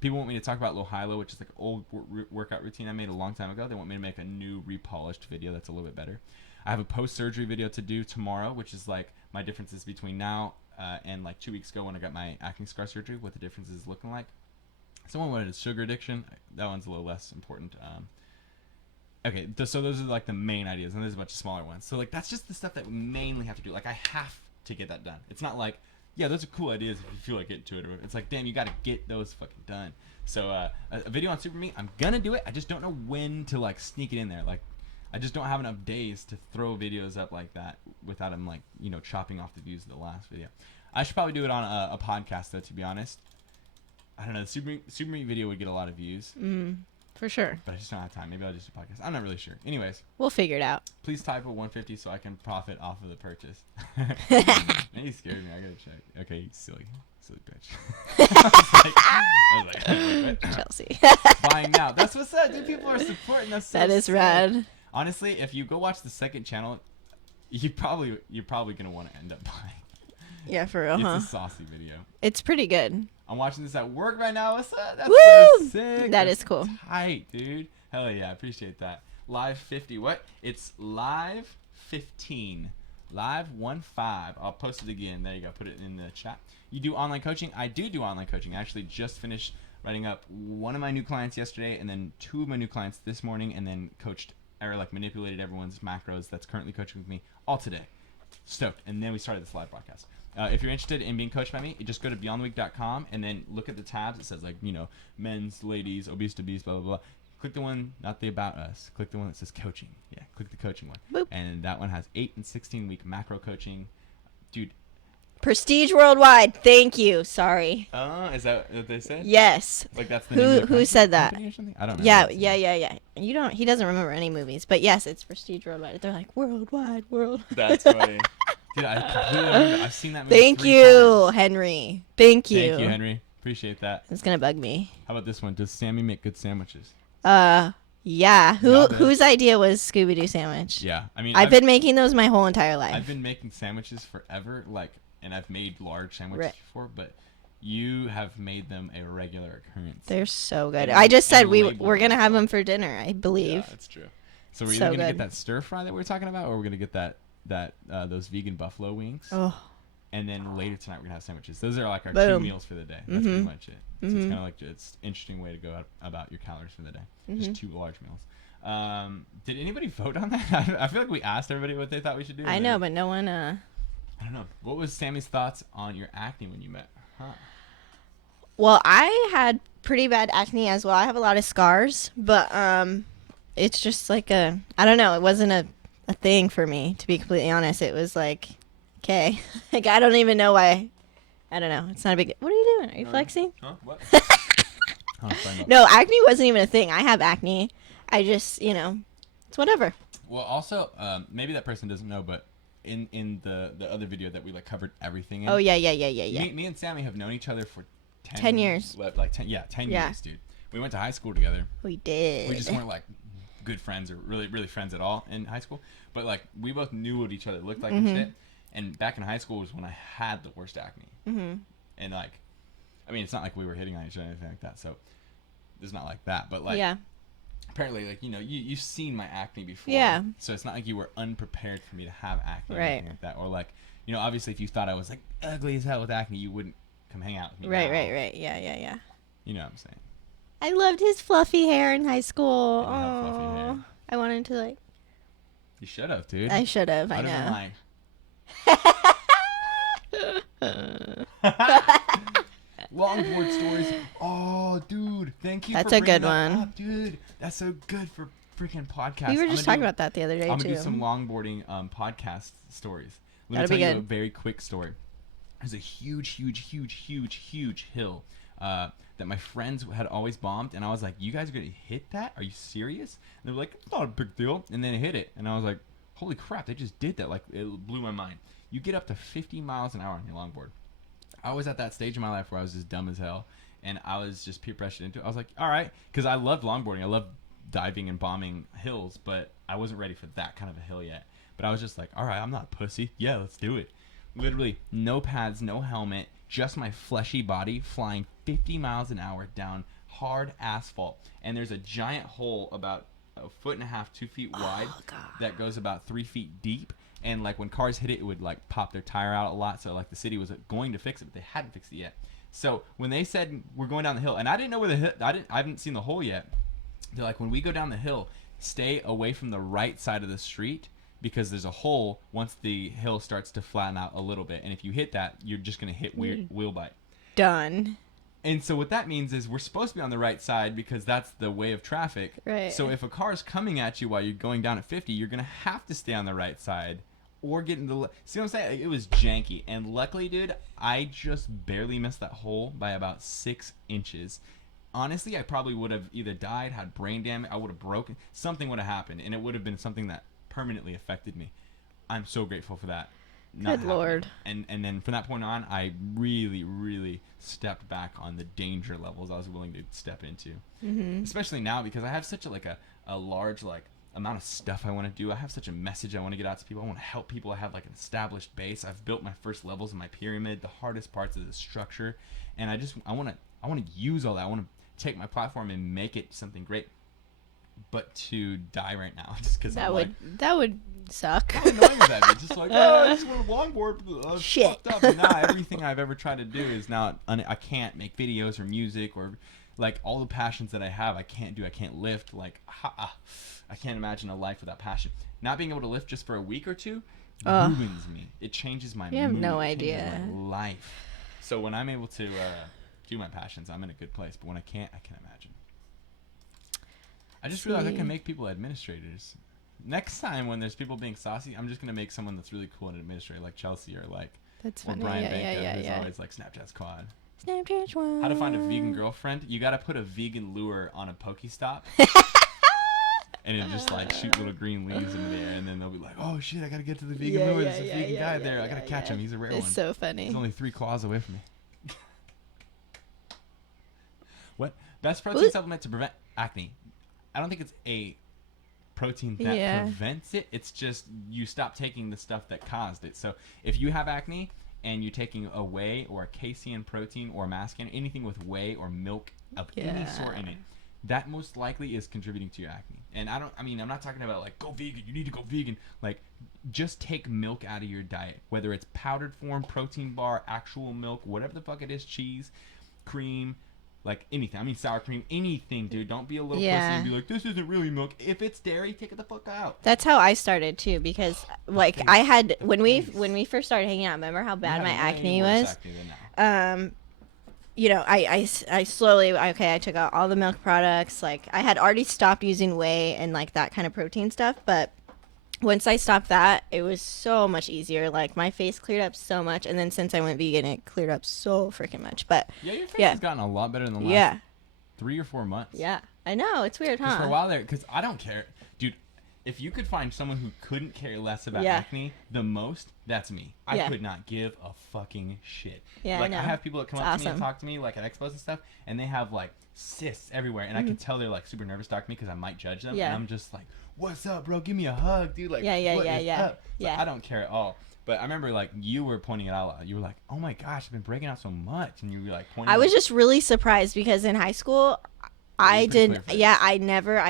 People want me to talk about Lohilo, which is like an old workout routine I made a long time ago. They want me to make a new repolished video that's a little bit better. I have a post-surgery video to do tomorrow, which is like my differences between now and like 2 weeks ago when I got my acne scar surgery, what the difference is looking like. Someone wanted sugar addiction. That one's a little less important. Okay, so those are like the main ideas, and there's a bunch of smaller ones. So like that's just the stuff that we mainly have to do. Like I have to get that done. It's not like, yeah, those are cool ideas if you feel like getting to it. Or it's like, damn, you got to get those fucking done. So a video on super meat, I'm gonna do it. I just don't know when to like sneak it in there. Like I just don't have enough days to throw videos up like that without them like, you know, chopping off the views of the last video. I should probably do it on a podcast though, to be honest. I don't know. The super meat video would get a lot of views. For sure. But I just don't have time. Maybe I'll just do a podcast. I'm not really sure. Anyways, We'll figure it out. please type a 150 so I can profit off of the purchase. Man, you scared me. I gotta check. Okay, you silly bitch. I was like, wait, what? Chelsea. Buying now. That's what's up, dude. People are supporting us. So That is sick. rad. Honestly, if you go watch the second channel, you're probably gonna want to end up buying. Yeah, for real, It's huh? a saucy video. It's pretty good. I'm watching this at work right now. What's up? That's Woo! so sick. That That's is cool. Tight, dude. Hell yeah, I appreciate that. Live 50. What? It's live 15. Live 15. I'll post it again. There you go. Put it in the chat. You do online coaching? I do online coaching. I actually just finished writing up one of my new clients yesterday, and then 2 of my new clients this morning, and then coached or like manipulated everyone's macros that's currently coaching with me all today. Stoked. And then we started this live broadcast. If you're interested in being coached by me, you just go to beyondtheweek.com and then look at the tabs. It says like, you know, men's, ladies, obese to beast, blah, blah, blah. Click the one, not the about us. Click the one that says coaching. Yeah, click the coaching one. Boop. And that one has 8 and 16 week macro coaching. Dude. Prestige Worldwide. Thank you. Sorry. Is that what they said? Yes. Like that's the name of the Who said that? company or something? I don't know. Yeah. That's He doesn't remember any movies, but yes, it's Prestige Worldwide. They're like worldwide. That's funny. Dude, I completely remember. I've seen that movie. Thank 3 you, times. Henry. Thank you. Thank you, Henry. Appreciate that. It's gonna bug me. How about this one? Does Sammy make good sandwiches? Yeah. Got it. Whose idea was Scooby-Doo sandwich? Yeah, I mean, I've been making those my whole entire life. I've been making sandwiches forever, like, and I've made large sandwiches Right. before, but you have made them a regular occurrence. They're so good. And- I just said and we're label gonna them. have them for dinner, I Yeah, believe. that's true. So we're So either gonna good. get that stir fry that we were talking about, or we're gonna get that those vegan buffalo wings. Oh. And then later tonight we're gonna have sandwiches. Those are like our Boom. 2 meals for the day. That's pretty much it. So it's Mhm. kind of like it's an interesting way to go about your calories for the day. Just 2 large meals. Did anybody vote on that? I feel like we asked everybody what they thought we should do. I know, but no one. I don't know. What was Sammy's thoughts on your acne when you met? Huh? Well, I had pretty bad acne as well. I have a lot of scars, but it's just like I don't know. It wasn't a thing for me, to be completely honest. It was like, okay, like I don't even know why. I don't know. It's not a big. What are you doing? Are you flexing? Huh? What? Oh, sorry, No, acne wasn't even a thing. I have acne. I just, it's whatever. Well, also, maybe that person doesn't know, but in the other video that we like covered everything in. Oh yeah. Me and Sammy have known each other for 10 years. Like 10 Yeah. years, dude. We went to high school together. We did. We just weren't like good friends or really friends at all in high school. But like we both knew what each other looked like and shit. And back in high school was when I had the worst acne. And like, I mean, it's not like we were hitting on each other or anything like that. So it's not like that. But like, yeah. apparently, like, you've seen my acne before. Yeah. So it's not like you were unprepared for me to have acne or Right. anything like that. Or like, obviously if you thought I was like ugly as hell with acne, you wouldn't come hang out with me. Right. now. Yeah. You know what I'm saying? I loved his fluffy hair in high school. I didn't have fluffy hair. Oh, I wanted to like. You should have, dude. I should have. I I'd have know. been like, longboard stories. Oh, dude, thank you. That's for a bringing good that one. up, dude. That's so good for freaking podcasts. We were just talking about that the other day I'm too. gonna do some longboarding podcast stories. Let That'd me be tell you good. a very quick story. There's a huge hill that my friends had always bombed, and I was like, "You guys are gonna hit that? Are you serious?" And they were like, "It's not a big deal." And then it hit it, and I was like, "Holy crap! They just did that!" Like it blew my mind. You get up to 50 miles an hour on your longboard. I was at that stage in my life where I was just dumb as hell, and I was just peer pressured into it. I was like, all right, because I loved longboarding. I loved diving and bombing hills, but I wasn't ready for that kind of a hill yet. But I was just like, all right, I'm not a pussy. Yeah, let's do it. Literally, no pads, no helmet, just my fleshy body flying 50 miles an hour down hard asphalt. And there's a giant hole about 1.5 feet, 2 feet wide that goes about 3 feet deep. And like when cars hit it, it would like pop their tire out a lot. So like the city was going to fix it, but they hadn't fixed it yet. So when they said we're going down the hill, and I didn't know where the hill, I haven't seen the hole yet. They're like, when we go down the hill, stay away from the right side of the street because there's a hole once the hill starts to flatten out a little bit. And if you hit that, you're just gonna hit wheel bite. Done. And so what that means is we're supposed to be on the right side because that's the way of traffic. Right. So if a car is coming at you while you're going down at 50, you're going to have to stay on the right side or get in the... See what I'm saying? It was janky. And luckily, dude, I just barely missed that hole by about 6 inches. Honestly, I probably would have either died, had brain damage, I would have broken... Something would have happened, and it would have been something that permanently affected me. I'm so grateful for that. Good Lord. And then from that point on, I really stepped back on the danger levels I was willing to step into. Mm-hmm. Especially now because I have such a large amount of stuff I want to do. I have such a message I want to get out to people. I want to help people. I have like an established base. I've built my first levels of my pyramid, the hardest parts of the structure, and I want to use all that. I want to take my platform and make it something great. But to die right now just because that would suck. How annoying is that? It's just like, oh, I just want a longboard. It's Shit. fucked up. And now everything I've ever tried to do is now I can't make videos or music or like all the passions that I have. I can't do. I can't lift. Like I can't imagine a life without passion. Not being able to lift just for a week or two ruins me. It changes my mood. You have no It changes idea. my life. So when I'm able to do my passions, I'm in a good place. But when I can't imagine. I just realized I can make people administrators. Next time when there's people being saucy, I'm just going to make someone that's really cool and administrator like Chelsea or like That's or funny. Brian Yeah, Banko, who's yeah. always like Snapchat's quad. Snapchat one. How to find a vegan girlfriend? You got to put a vegan lure on a Pokestop. And then just like shoot little green leaves into the air, and then they'll be like, "Oh shit, I gotta get to the vegan lure. There's a vegan guy there. I gotta catch him. He's a rare one. It's so funny. He's only 3 claws away from me." What? Best protein supplement to prevent acne. I don't think it's a protein that Yeah. prevents it. It's just you stop taking the stuff that caused it. So if you have acne and you're taking a whey or a casein protein or masculine, anything with whey or milk of any sort in it, that most likely is contributing to your acne. And I'm not talking about like go vegan, you need to go vegan. Like just take milk out of your diet, whether it's powdered form, protein bar, actual milk, whatever the fuck it is, cheese, cream, like anything. I mean sour cream, anything, dude. Don't be a little pussy and be like, this isn't really milk. If it's dairy, take it the fuck out. That's how I started too, because like I had when we first started hanging out, remember how bad my acne was? You know, I slowly, I took out all the milk products. Like, I had already stopped using whey and, like, that kind of protein stuff. But once I stopped that, it was so much easier. Like, my face cleared up so much. And then since I went vegan, it cleared up so freaking much. But, yeah, your face has gotten a lot better in the last 3 or 4 months. Yeah, I know. It's weird, huh? For a while there, because I don't care. Dude, if you could find someone who couldn't care less about acne the most, that's me. I could not give a fucking shit. Yeah, like, I know. I have people that come up to me and talk to me, like, at expos and stuff, and they have, like, cysts everywhere, and I can tell they're, like, super nervous talking to me because I might judge them, and I'm just like, what's up, bro? Give me a hug, dude. Like, what is up? So I don't care at all. But I remember, like, you were pointing it out. You were like, oh, my gosh, I've been breaking out so much, and you were, like, pointing I was just really surprised because in high school, I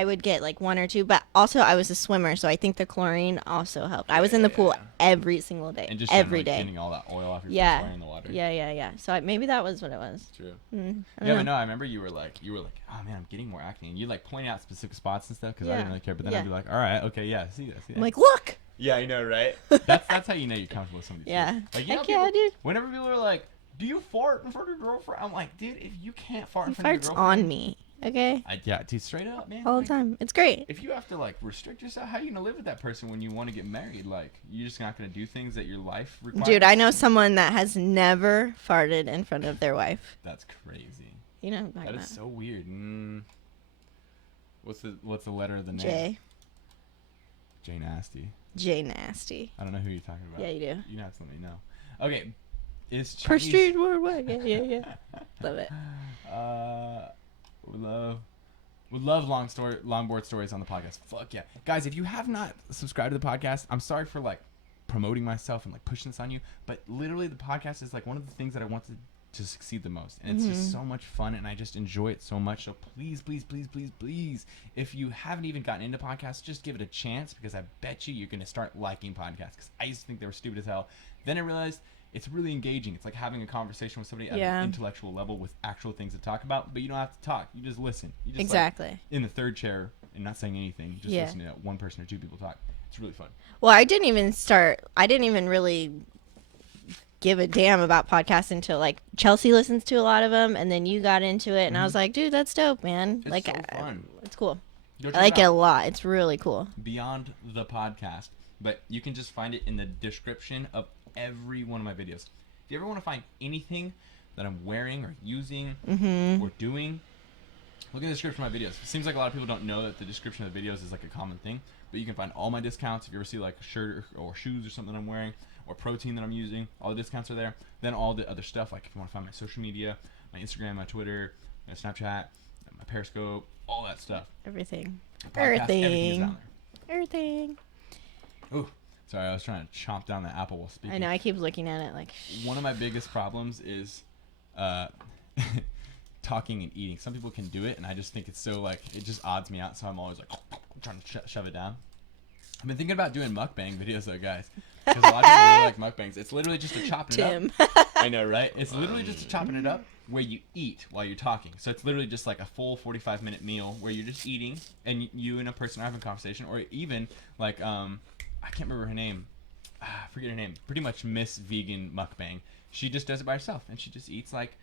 would get like 1 or 2, but also I was a swimmer, so I think the chlorine also helped. I was in the pool every single day, and just every day, getting all that oil off your face in the water. Yeah. So maybe that was what it was. True. But no, I remember you were like, oh man, I'm getting more acne, and you like pointing out specific spots and stuff because I didn't really care. But then I'd be like, all right, okay, yeah, see that. I'm like, look. Yeah, I know, right? That's how you know you're comfortable with somebody. Yeah. Like, Heck yeah, dude. Whenever people are like, do you fart in front of your girlfriend? I'm like, dude, if you can't fart in front of your Farts girlfriend, on me. Okay. Dude, straight up, man. All the time. It's great. If you have to like restrict yourself, how are you gonna live with that person when you want to get married? Like, you're just not gonna do things that your life requires. Dude, I know someone that has never farted in front of their wife. That's crazy. You know, that is so weird. What's the letter of the name? J. J Nasty. J Nasty. I don't know who you're talking about. Yeah, you do. You have to let me know. Okay, is Chinese... Per street worldwide. Yeah. Love it. Would love longboard stories on the podcast. Fuck yeah, guys! If you have not subscribed to the podcast, I'm sorry for like promoting myself and like pushing this on you, but literally the podcast is like one of the things that I want to succeed the most, and it's just so much fun, and I just enjoy it so much. So please, if you haven't even gotten into podcasts, just give it a chance, because I bet you're gonna start liking podcasts. Because I used to think they were stupid as hell. Then I realized it's really engaging. It's like having a conversation with somebody at an intellectual level with actual things to talk about, but you don't have to talk. You just listen. You just like, in the third chair and not saying anything, just listen to one person or two people talk. It's really fun. Well, I didn't even really give a damn about podcasts until like Chelsea listens to a lot of them, and then you got into it, and I was like, dude, that's dope, man. It's like, so fun. It's cool. I like it a lot. It's really cool. Beyond the podcast, but you can just find it in the description of every one of my videos. If you ever want to find anything that I'm wearing or using or doing, look in the description of my videos. It seems like a lot of people don't know that the description of the videos is like a common thing, but you can find all my discounts. If you ever see like a shirt or shoes or something I'm wearing or protein that I'm using, all the discounts are there. Then all the other stuff, like if you want to find my social media, my Instagram, my Twitter, my Snapchat, my Periscope, all that stuff. Everything is down there. Everything. Ooh. Sorry, I was trying to chomp down the apple while speaking. I know, I keep looking at it like... One of my biggest problems is talking and eating. Some people can do it, and I just think it's so, like, it just odds me out, so I'm always, like, trying to shove it down. I've been thinking about doing mukbang videos, though, guys. Because a lot of people really like mukbangs. It's literally just a chopping it up. I know, right? It's literally just a chopping it up where you eat while you're talking. So it's literally just like a full 45-minute meal where you're just eating, and you and a person are having a conversation, or even, like, I can't remember her name. I forget her name. Pretty much Miss Vegan Mukbang. She just does it by herself, and she just eats like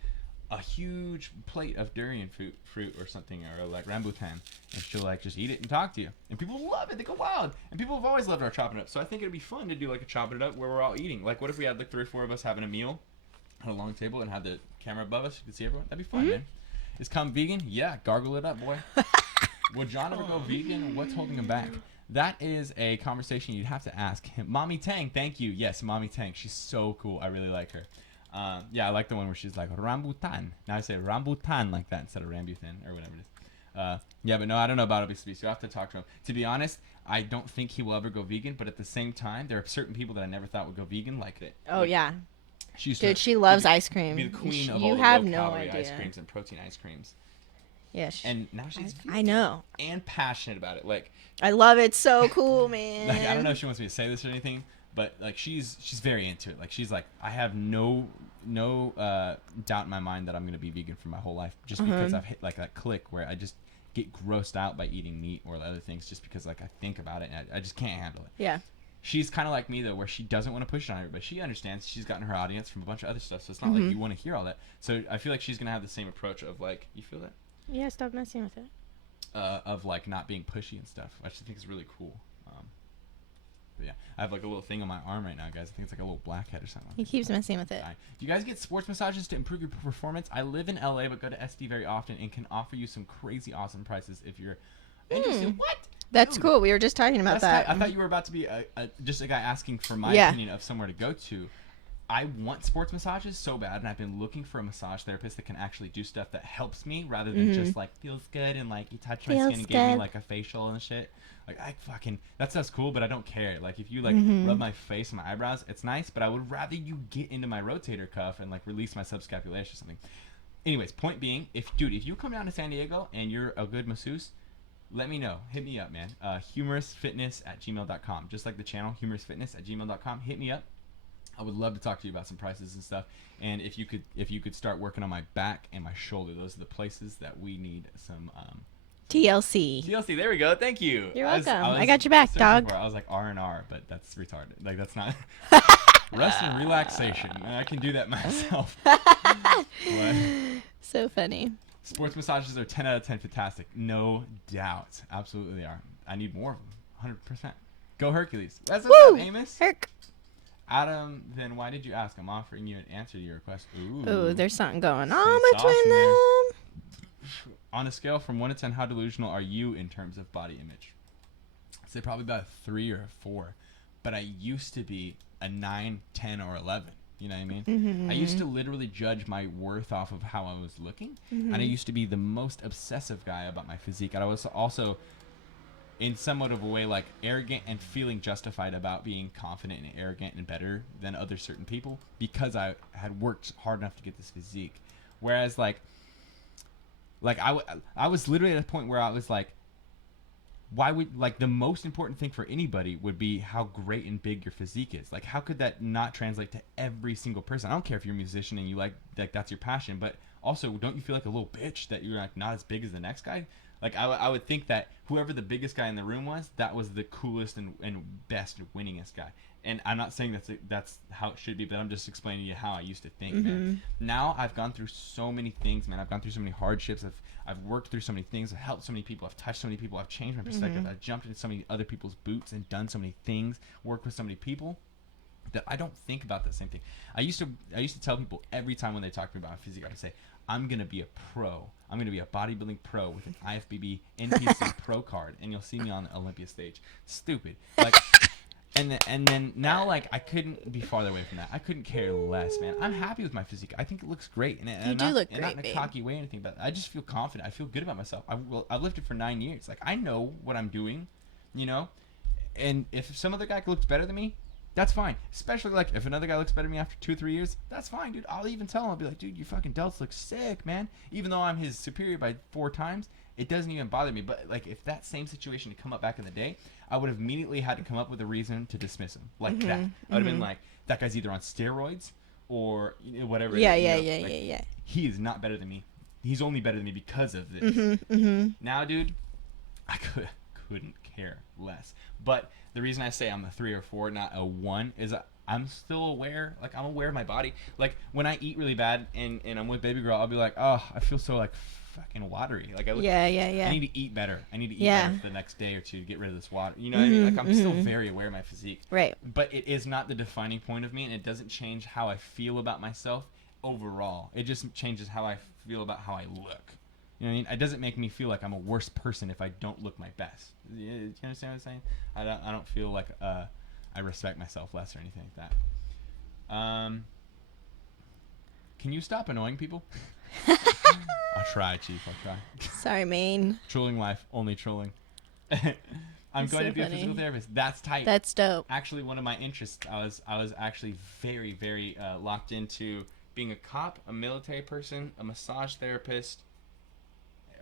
a huge plate of durian fruit or something, or like rambutan, and she'll like just eat it and talk to you. And people love it. They go wild. And people have always loved our chopping it up. So I think it'd be fun to do like a chopping it up where we're all eating. Like, what if we had like 3 or 4 of us having a meal at a long table and had the camera above us? You could see everyone. That'd be fun, man. Is Come vegan? Yeah, gargle it up, boy. Would John ever go vegan? What's holding him back? That is a conversation you'd have to ask him. Mommy Tang, thank you. Yes, Mommy Tang. She's so cool. I really like her. Yeah, I like the one where she's like, rambutan. Now I say rambutan like that instead of rambutan or whatever it is. Yeah, but no, I don't know about obesity, so I have to talk to him. To be honest, I don't think he will ever go vegan, but at the same time, there are certain people that I never thought would go vegan, like it. Oh like, yeah, she used dude, to she loves be, ice cream. be the queen of You all the have low no calorie ice idea. creams and protein ice creams. Yeah, And now she's I know. and passionate about it. Like, I love it. So cool, man. like, I don't know if she wants me to say this or anything, but like she's very into it. Like she's like, I have no doubt in my mind that I'm gonna be vegan for my whole life, just because I've hit like that click where I just get grossed out by eating meat or other things, just because like I think about it and I just can't handle it. Yeah. She's kind of like me though, where she doesn't want to push it on everybody. She understands. She's gotten her audience from a bunch of other stuff, so it's not like you want to hear all that. So I feel like she's gonna have the same approach of like, you feel that? Yeah, stop messing with it. Of like not being pushy and stuff, which I think is really cool. But yeah, I have like a little thing on my arm right now, guys. I think it's like a little blackhead or something. He keeps messing with it. Do you guys get sports massages to improve your performance? I live in LA, but go to SD very often and can offer you some crazy awesome prices if you're interested. What? That's Dude, cool. We were just talking about that. I thought you were about to be just a guy asking for my Yeah. opinion of somewhere to go to. I want sports massages so bad, and I've been looking for a massage therapist that can actually do stuff that helps me rather than just like feels good and like you touch my Feels skin and gave me good. like a facial and shit. Like that stuff's cool, but I don't care. Like if you like rub my face and my eyebrows, it's nice, but I would rather you get into my rotator cuff and like release my subscapularis or something. Anyways, point being, if you come down to San Diego and you're a good masseuse, let me know. Hit me up, man. Humorousfitness@gmail.com. Just like the channel, humorousfitness@gmail.com. Hit me up. I would love to talk to you about some prices and stuff. And if you could start working on my back and my shoulder, those are the places that we need some TLC. TLC. There we go. Thank you. You're welcome. I got your back, dog. I was like R&R, but that's retarded. Like that's not rest and relaxation. I can do that myself. But So funny. sports massages are 10 out of 10 fantastic. No doubt. Absolutely they are. I need more of them. 100%. Go Hercules. That's what's up, Amos. Herc. Adam, then why did you ask? I'm offering you an answer to your request. Ooh, there's something going on Some sauce between in there. them. On a scale from 1 to 10, how delusional are you in terms of body image? I'd say probably about a 3 or a 4. But I used to be a 9, 10, or 11. You know what I mean? I used to literally judge my worth off of how I was looking. And I used to be the most obsessive guy about my physique. And I was also, in somewhat of a way, like arrogant and feeling justified about being confident and arrogant and better than other certain people because I had worked hard enough to get this physique. Whereas like I was literally at a point where I was like, why would, like, the most important thing for anybody would be how great and big your physique is. Like, how could that not translate to every single person? I don't care if you're a musician and you like that's your passion, but also don't you feel like a little bitch that you're like not as big as the next guy? Like I would think that whoever the biggest guy in the room was, that was the coolest and best and winningest guy. And I'm not saying that's how it should be, but I'm just explaining to you how I used to think, man. Now I've gone through so many things, man. I've gone through so many hardships. I've worked through so many things. I've helped so many people. I've touched so many people. I've changed my perspective. I've jumped into so many other people's boots and done so many things, worked with so many people, that I don't think about that same thing. I used to tell people every time when they talk to me about physique, I would say, I'm going to be a pro. I'm going to be a bodybuilding pro with an IFBB NPC pro card, and you'll see me on the Olympia stage. Stupid. Like, and then now, like, I couldn't be farther away from that. I couldn't care less, man. I'm happy with my physique. I think it looks great. And You do look great, not in a babe. cocky way or anything, but I just feel confident. I feel good about myself. I've lifted for 9 years. Like, I know what I'm doing, you know? And if some other guy looks better than me, that's fine. Especially, like, if another guy looks better than me after 2 or 3 years, that's fine, dude. I'll even tell him. I'll be like, dude, your fucking delts look sick, man. Even though I'm his superior by 4 times, it doesn't even bother me. But, like, if that same situation had come up back in the day, I would have immediately had to come up with a reason to dismiss him. Like that. I would have been like, that guy's either on steroids or, you know, whatever. Yeah. He is not better than me. He's only better than me because of this. Now, dude, I couldn't care less. But the reason I say I'm a 3 or 4, not a 1, is I'm still aware. Like, I'm aware of my body. Like, when I eat really bad and I'm with baby girl, I'll be like, oh, I feel so, like, fucking watery. Like, I need to eat better. I need to eat better the next day or two to get rid of this water. You know what I mean? Like, I'm still very aware of my physique. Right. But it is not the defining point of me, and it doesn't change how I feel about myself overall. It just changes how I feel about how I look. You know what I mean? It doesn't make me feel like I'm a worse person if I don't look my best. You understand what I'm saying? I don't feel like I respect myself less or anything like that. Can you stop annoying people? I'll try, Chief. I'll try. Sorry, Maine. Trolling life, only trolling. I'm That's going so to be a funny. physical therapist. That's tight. That's dope. Actually, one of my interests, I was actually very, very locked into being a cop, a military person, a massage therapist,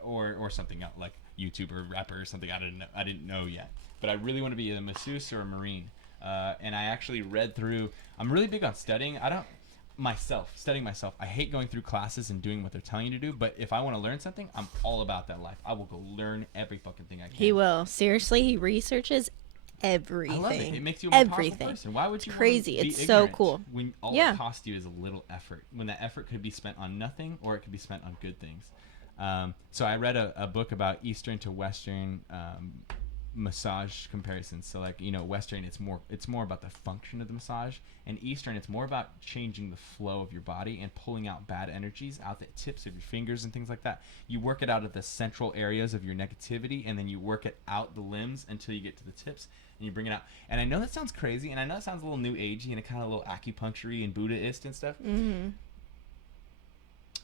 or something else, like YouTuber, rapper, or something. I didn't know yet. But I really want to be a masseuse or a Marine. And I actually read through. I'm really big on studying. Studying myself. I hate going through classes and doing what they're telling you to do. But if I want to learn something, I'm all about that life. I will go learn every fucking thing I can. He will. Seriously, he researches everything. I love it. It makes you a more powerful Everything. person. Why would you Crazy. want to be It's so ignorant cool. when all Yeah. it costs you is a little effort? When that effort could be spent on nothing, or it could be spent on good things. So I read a book about Eastern to Western massage comparisons. So like, Western, it's more about the function of the massage, and Eastern, it's more about changing the flow of your body and pulling out bad energies out the tips of your fingers and things like that. You work it out at the central areas of your negativity, and then you work it out the limbs until you get to the tips, and you bring it out. And I know that sounds crazy, and I know it sounds a little new agey and a kind of a little acupuncture-y and Buddhist and stuff. Mm-hmm.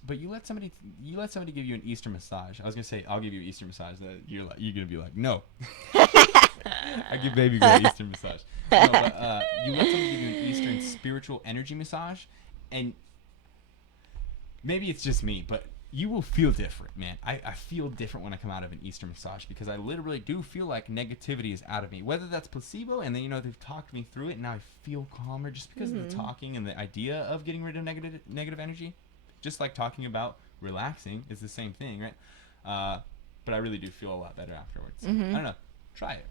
But you let somebody give you an Eastern massage. I was gonna say I'll give you an Eastern massage. You're gonna be like, no. I give baby girl Eastern massage. No, but you let somebody give you an Eastern spiritual energy massage, and maybe it's just me, but you will feel different, man. I feel different when I come out of an Eastern massage, because I literally do feel like negativity is out of me. Whether that's placebo, and then they've talked me through it, and now I feel calmer just because of the talking and the idea of getting rid of negative energy. Just like talking about relaxing is the same thing, right? But I really do feel a lot better afterwards. I don't know. Try it.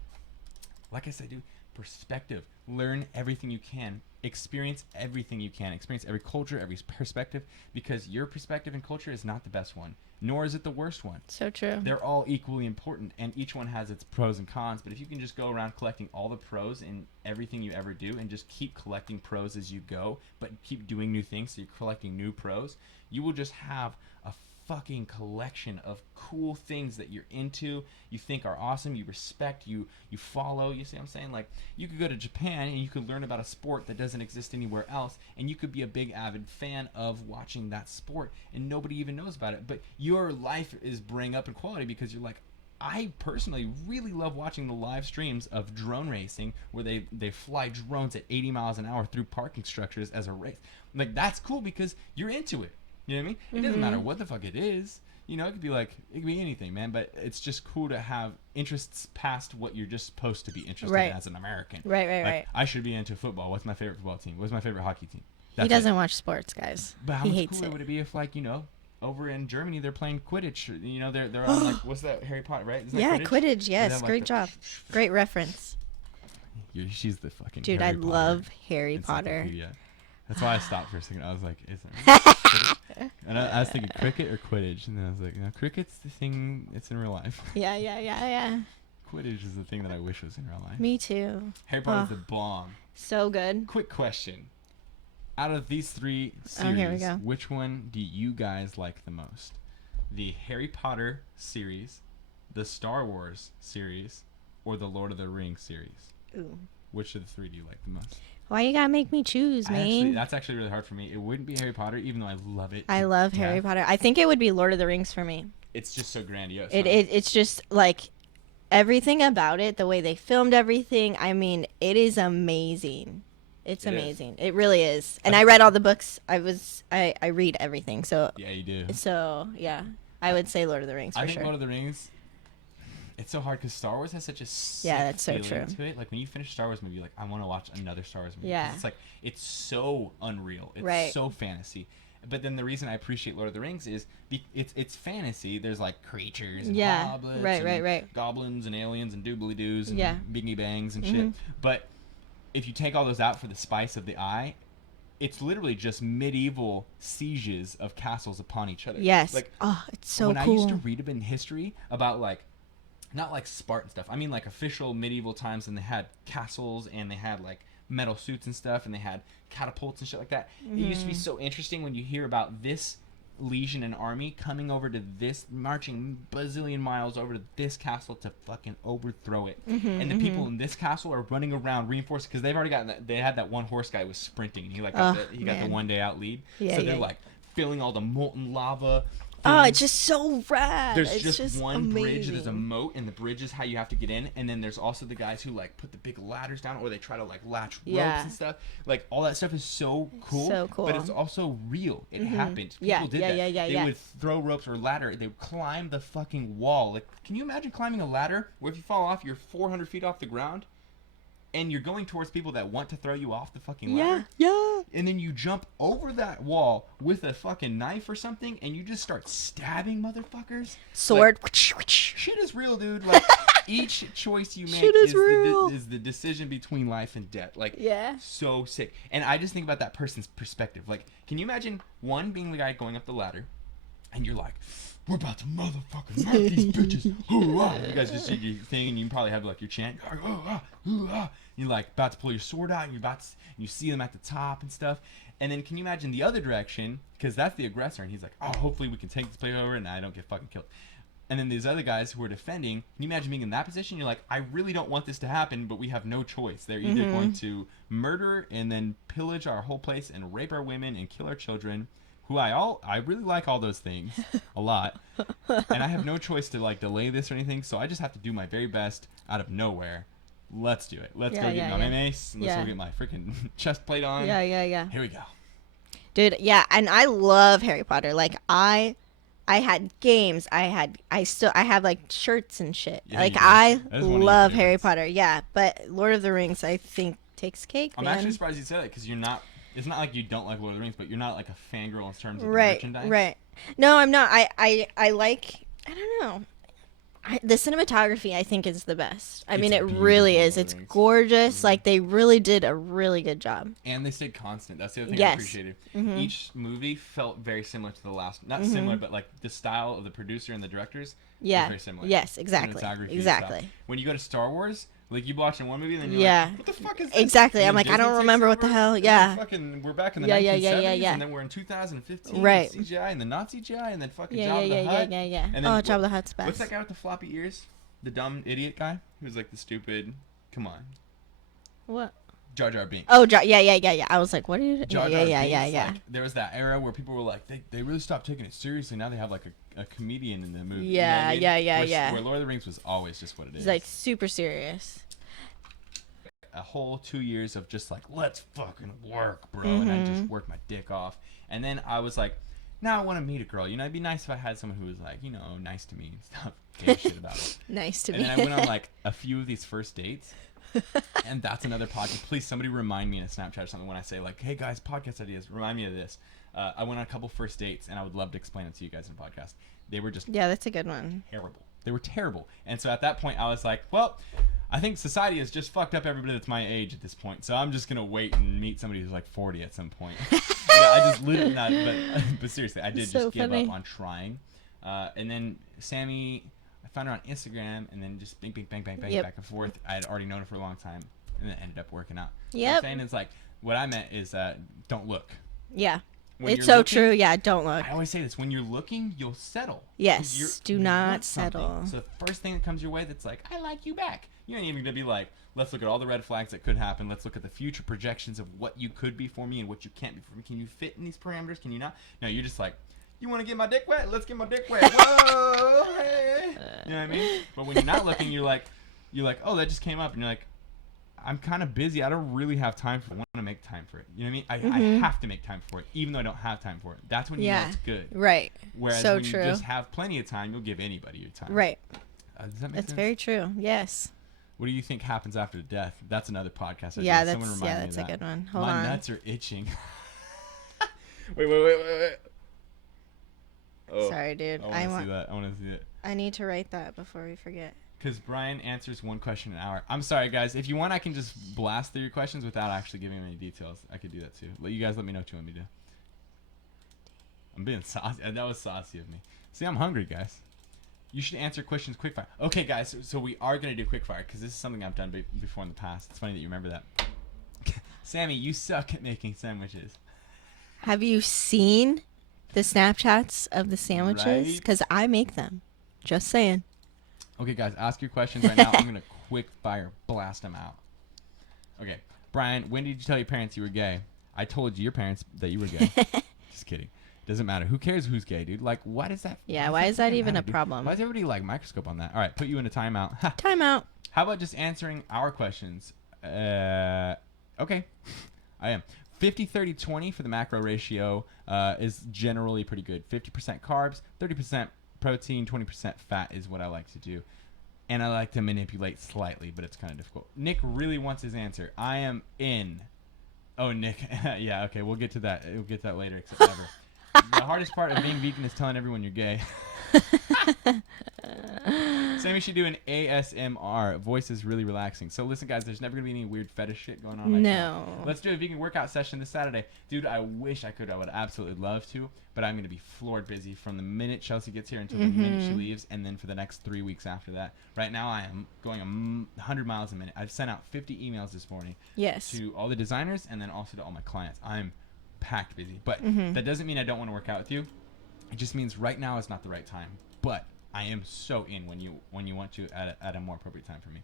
Like I said, dude, perspective. Learn everything you can. Experience everything you can. Experience every culture, every perspective, because your perspective and culture is not the best one, nor is it the worst one. So true. They're all equally important, and each one has its pros and cons. But if you can just go around collecting all the pros in everything you ever do, and just keep collecting pros as you go, but keep doing new things, so you're collecting new pros, you will just have a fucking collection of cool things that you're into, you think are awesome, you respect, you follow. You see what I'm saying? Like, you could go to Japan and you could learn about a sport that doesn't exist anywhere else, and you could be a big avid fan of watching that sport, and nobody even knows about it. But your life is bring up in quality because you're like, I personally really love watching the live streams of drone racing, where they fly drones at 80 miles an hour through parking structures as a race. Like, that's cool because you're into it. You know what I mean? It doesn't matter what the fuck it is. It could be anything, man. But it's just cool to have interests past what you're just supposed to be interested in as an American. Right. I should be into football. What's my favorite football team? What's my favorite hockey team? He doesn't watch sports, guys. But how he much hates cooler it. would it be if, over in Germany they're playing Quidditch? They're on what's that, Harry Potter, right? Is that Yeah, Quidditch? Quidditch. Yes, great job. Great reference. She's the fucking Dude, Harry I love Harry Potter. encyclopedia. That's why I stopped for a second. I was like, is it? And I was thinking cricket or Quidditch, and then I was like, no, cricket's the thing that's in real life. Yeah. Quidditch is the thing that I wish was in real life. Me too. Harry Potter's the bomb. So good. Quick question. Out of these three series, here we go. which one do you guys like the most? The Harry Potter series, the Star Wars series, or the Lord of the Rings series? Ooh. Which of the three do you like the most? Why you gotta make me choose, man? That's actually really hard for me. It wouldn't be Harry Potter, even though I love it. I love Harry Potter. I think it would be Lord of the Rings for me. It's just so grandiose. It's just like everything about it, the way they filmed everything. I mean, it is amazing. It's amazing. It really is. And I read all the books. I read everything. So yeah, you do. So yeah, I would say Lord of the Rings for I think sure. Lord of the Rings. It's so hard because Star Wars has such a sick that's so feeling true. to it. Like when you finish a Star Wars movie, you're like, I want to watch another Star Wars movie. Yeah. It's so unreal. It's so fantasy. But then the reason I appreciate Lord of the Rings is it's fantasy. There's like creatures and goblins, and goblins and aliens and doobly doos and bingy bangs and shit. But if you take all those out for the spice of the eye, it's literally just medieval sieges of castles upon each other. Yes. Like, it's so when cool. I used to read in history about not like Spartan stuff. I mean like official medieval times, and they had castles and they had like metal suits and stuff, and they had catapults and shit like that. It used to be so interesting when you hear about this legion and army coming over to this, marching bazillion miles over to this castle to fucking overthrow it. And the people in this castle are running around reinforced because they've already gotten that. They had that one horse guy was sprinting, and he got the one day out lead. So they're like filling all the molten lava. Oh, it's just so rad. There's It's just one bridge. There's a amazing. moat, and the bridge is how you have to get in. And then there's also the guys who like put the big ladders down, or they try to like latch ropes Yeah. and stuff. Like all that stuff is so cool. So cool. But it's also real. It happened. People Yeah, did yeah, that. yeah, yeah, They yeah. would throw ropes or ladder. They would climb the fucking wall. Like, can you imagine climbing a ladder where if you fall off, you're 400 feet off the ground, and you're going towards people that want to throw you off the fucking ladder? Yeah. And then you jump over that wall with a fucking knife or something, and you just start stabbing motherfuckers. Sword. Shit is real, dude. Like, each choice you make Shit is is real. is the decision between life and death. Like, Yeah. so sick. And I just think about that person's perspective. Like, can you imagine one being the guy going up the ladder, and you're like, we're about to motherfucking murk these bitches. Hoo-ah. You guys just see your thing, and you probably have like your chant. You're like, hoo-ah, hoo-ah. You're like about to pull your sword out, and you see them at the top and stuff. And then can you imagine the other direction? Because that's the aggressor, and he's like, oh, hopefully we can take this place over, and I don't get fucking killed. And then these other guys who are defending, can you imagine being in that position? You're like, I really don't want this to happen, but we have no choice. They're either going to murder and then pillage our whole place and rape our women and kill our children, who I really like all those things a lot. And I have no choice to like delay this or anything, so I just have to do my very best out of nowhere. Let's do it. Let's go get my mace, and let's go get my freaking chest plate on. Yeah. Here we go. Dude, yeah, and I love Harry Potter. Like I had games. I have like shirts and shit. Yeah, like you do. I That is one of your love Harry favorites. Potter. Yeah, but Lord of the Rings, I think takes cake. I'm man. actually surprised you said that because you're not. It's not like you don't like Lord of the Rings, but you're not like a fangirl in terms of the merchandise. Right. No, I'm not. I like. I don't know. The cinematography, I think, is the best. I mean, It's it really beautiful, is. Lord of It's the Rings. gorgeous. Like they really did a really good job. And they stayed constant. That's the other thing I Yes. appreciated. Each movie felt very similar to the last. Not similar, but like the style of the producer and the directors Yeah. was very similar. Yes. Exactly. Cinematography and Exactly. stuff. When you go to Star Wars, like you watch in one movie, then you're Yeah. like, what the fuck is this? Exactly. And I'm then like, I Disney don't takes remember what the over, hell. and Yeah. we're back in the Yeah, 1970s, yeah. and then we're in 2015. Right. With CGI and the Nazi GI, and then fucking Yeah. Jabba the Hutt. Yeah. And then Oh, what- Jabba the Hutt's best. What's that guy with the floppy ears? The dumb idiot guy who's like the stupid. Come on, What? Jar Jar Binks. Oh, yeah. I was like, what are you? Jar Jar Yeah. Binks, like, there was that era where people were like, they really stopped taking it seriously. Now they have like a comedian in the movie. You know what I mean? Yeah. Where Lord of the Rings was always just what it is. He's like super serious. A whole 2 years of just like, let's fucking work, bro. And I just worked my dick off. And then I was like, now I want to meet a girl. You know, it'd be nice if I had someone who was like, you know, nice to me and stuff. Gave shit about it. Nice to And me. then I went on like a few of these first dates. And that's another podcast. Please, somebody remind me in a Snapchat or something when I say like, hey guys, podcast ideas. Remind me of this. I went on a couple first dates, and I would love to explain it to you guys in a podcast. They were just Yeah, that's a good one. terrible. They were terrible. And so at that point, I was like, well, I think society has just fucked up everybody that's my age at this point. So I'm just going to wait and meet somebody who's like 40 at some point. Yeah, I just literally not, but seriously, I did So just give funny. up on trying. And then Sammy, I found her on Instagram, and then just bang, Yep. back and forth. I had already known her for a long time, and it ended up working out. What Yep. I'm saying is like, what I meant is don't look. Yeah. When It's you're so looking- true. Yeah, don't look. I always say this: when you're looking, you'll settle. Yes, You're- do you not want something. settle. So the first thing that comes your way that's like, I like you back. You ain't even gonna be like, let's look at all the red flags that could happen. Let's look at the future projections of what you could be for me and what you can't be for me. Can you fit in these parameters? Can you not? No, you're just like, you want to get my dick wet? Let's get my dick wet. Whoa, hey. You know what I mean? But when you're not looking, you're like, oh, that just came up, and you're like, I'm kind of busy. I don't really have time for it. I want to make time for it. You know what I mean? I have to make time for it, even though I don't have time for it. That's when you know Yeah. it's good. Right. Whereas So when true. you just have plenty of time, you'll give anybody your time. Right. Does that make That's sense? very true. Yes. What do you think happens after death? That's another podcast. idea. Yeah, Someone that's remind me of a that. good one. Hold My on. nuts are itching. Wait. Oh, Sorry, dude. I want to see that. I want to see it. I need to write that before we forget. Because Brian answers one question an hour. I'm sorry, guys. If you want, I can just blast through your questions without actually giving any details. I could do that too. You guys let me know what you want me to do. I'm being saucy. That was saucy of me. See, I'm hungry, guys. You should answer questions quickfire. Okay, guys. So we are going to do quickfire because this is something I've done before in the past. It's funny that you remember that. Sammy, you suck at making sandwiches. Have you seen the Snapchats of the sandwiches? Right. Because I make them. Just saying. Okay, guys, ask your questions right now. I'm going to quick fire blast them out. Okay. Brian, when did you tell your parents you were gay? I told your parents that you were gay. Just kidding. Doesn't matter. Who cares who's gay, dude? Like, why does that? Yeah, why is that even matter, a dude? problem? Why does everybody like microscope on that? All right, put you in a timeout. Ha. Time out. How about just answering our questions? Okay, I am. 50, 30, 20 for the macro ratio is generally pretty good. 50% carbs, 30% protein, 20% fat is what I like to do. And I like to manipulate slightly, but it's kind of difficult. Nick really wants his answer. I am in. Oh, Nick. Yeah, okay, we'll get to that. We'll get to that later, except never. The hardest part of being vegan is telling everyone you're gay. Sammy should do an ASMR. Voice is really relaxing. So listen, guys, there's never going to be any weird fetish shit going on right now. Let's do a vegan workout session this Saturday. Dude, I wish I could. I would absolutely love to, but I'm going to be floored busy from the minute Chelsea gets here until the minute she leaves, and then for the next 3 weeks after that. Right now, I am going 100 miles a minute. I've sent out 50 emails this morning to all the designers and then also to all my clients. I'm packed busy, but that doesn't mean I don't want to work out with you. It just means right now is not the right time, but I am so in when you want to at a more appropriate time for me.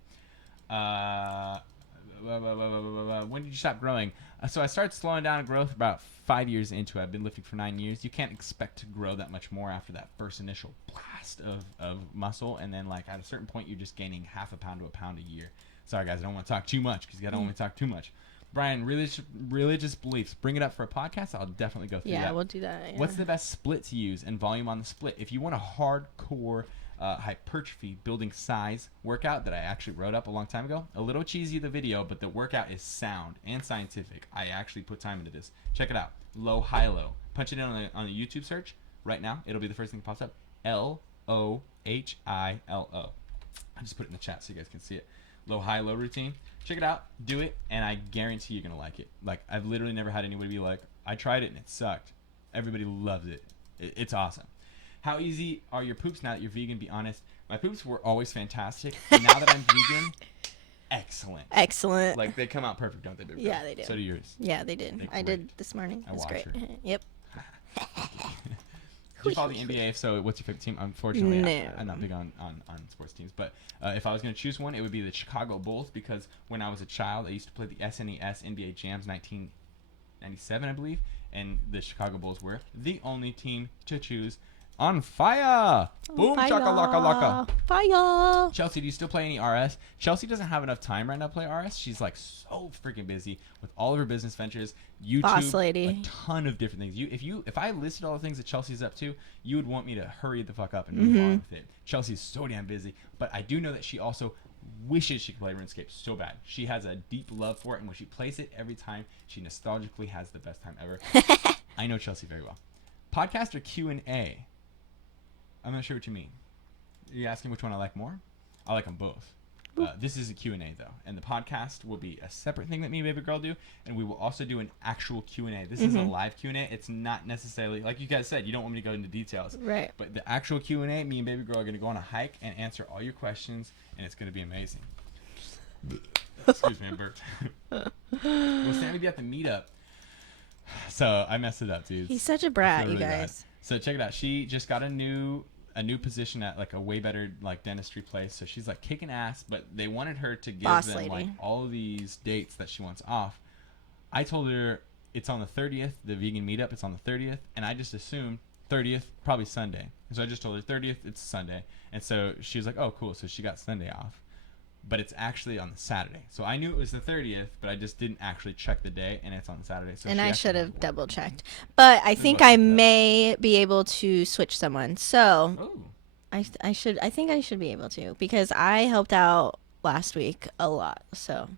When did you stop growing? So I started slowing down growth about 5 years into it. I've been lifting for 9 years. You can't expect to grow that much more after that first initial blast of muscle, and then like at a certain point you're just gaining half a pound to a pound a year. Sorry guys, I don't want to talk too much because I don't want to talk too much. Brian, religious beliefs. Bring it up for a podcast. I'll definitely go through that. Yeah, we'll do that. Yeah. What's the best split to use and volume on the split? If you want a hardcore hypertrophy building size workout that I actually wrote up a long time ago, a little cheesy the video, but the workout is sound and scientific. I actually put time into this. Check it out. Low, high, low. Punch it in on the YouTube search right now. It'll be the first thing that pops up. LOHILO. I just put it in the chat so you guys can see it. Low, high, low routine. Check it out. Do it, and I guarantee you're going to like it. Like, I've literally never had anybody be like, I tried it and it sucked. Everybody loves it. It's awesome. How easy are your poops now that you're vegan? Be honest. My poops were always fantastic. But now that I'm vegan, excellent. Excellent. Like, they come out perfect, don't they, baby? Yeah, they do. So do yours. Yeah, they did. I did this morning. It was great. Yep. Do you follow the NBA? So what's your favorite team? Unfortunately, I'm not big on sports teams. But if I was going to choose one, it would be the Chicago Bulls, because when I was a child, I used to play the SNES NBA Jams 1997, I believe. And the Chicago Bulls were the only team to choose. On fire! Boom, fire. chaka-laka laka. Fire! Chelsea, do you still play any RS? Chelsea doesn't have enough time right now to play RS. She's like so freaking busy with all of her business ventures, YouTube, Boss lady. a ton of different things. If I listed all the things that Chelsea's up to, you would want me to hurry the fuck up and move on with it. Chelsea's so damn busy, but I do know that she also wishes she could play RuneScape so bad. She has a deep love for it, and when she plays it every time, she nostalgically has the best time ever. I know Chelsea very well. Podcast or Q&A? I'm not sure what you mean. Are you asking which one I like more? I like them both. This is a Q&A, though. And the podcast will be a separate thing that me and Baby Girl do. And we will also do an actual Q&A. This is a live Q&A. It's not necessarily, like you guys said, you don't want me to go into details. Right. But the actual Q&A, me and Baby Girl are going to go on a hike and answer all your questions. And it's going to be amazing. Excuse me, I burped. We'll Sammy be at the meetup. So I messed it up, dude. He's such a brat, really you guys. bad. So check it out. She just got a new position at like a way better like dentistry place. So she's like kicking ass, but they wanted her to give Boss them lady. like all of these dates that she wants off. I told her it's on the 30th, the vegan meetup. It's on the 30th, and I just assumed 30th, probably Sunday. So I just told her 30th, it's Sunday, and so she was like, "Oh, cool." So she got Sunday off. But it's actually on the Saturday. So I knew it was the 30th, but I just didn't actually check the day, and it's on the Saturday. So and I should have double checked. But I think I may be able to switch someone. So I think I should be able to, because I helped out last week a lot. So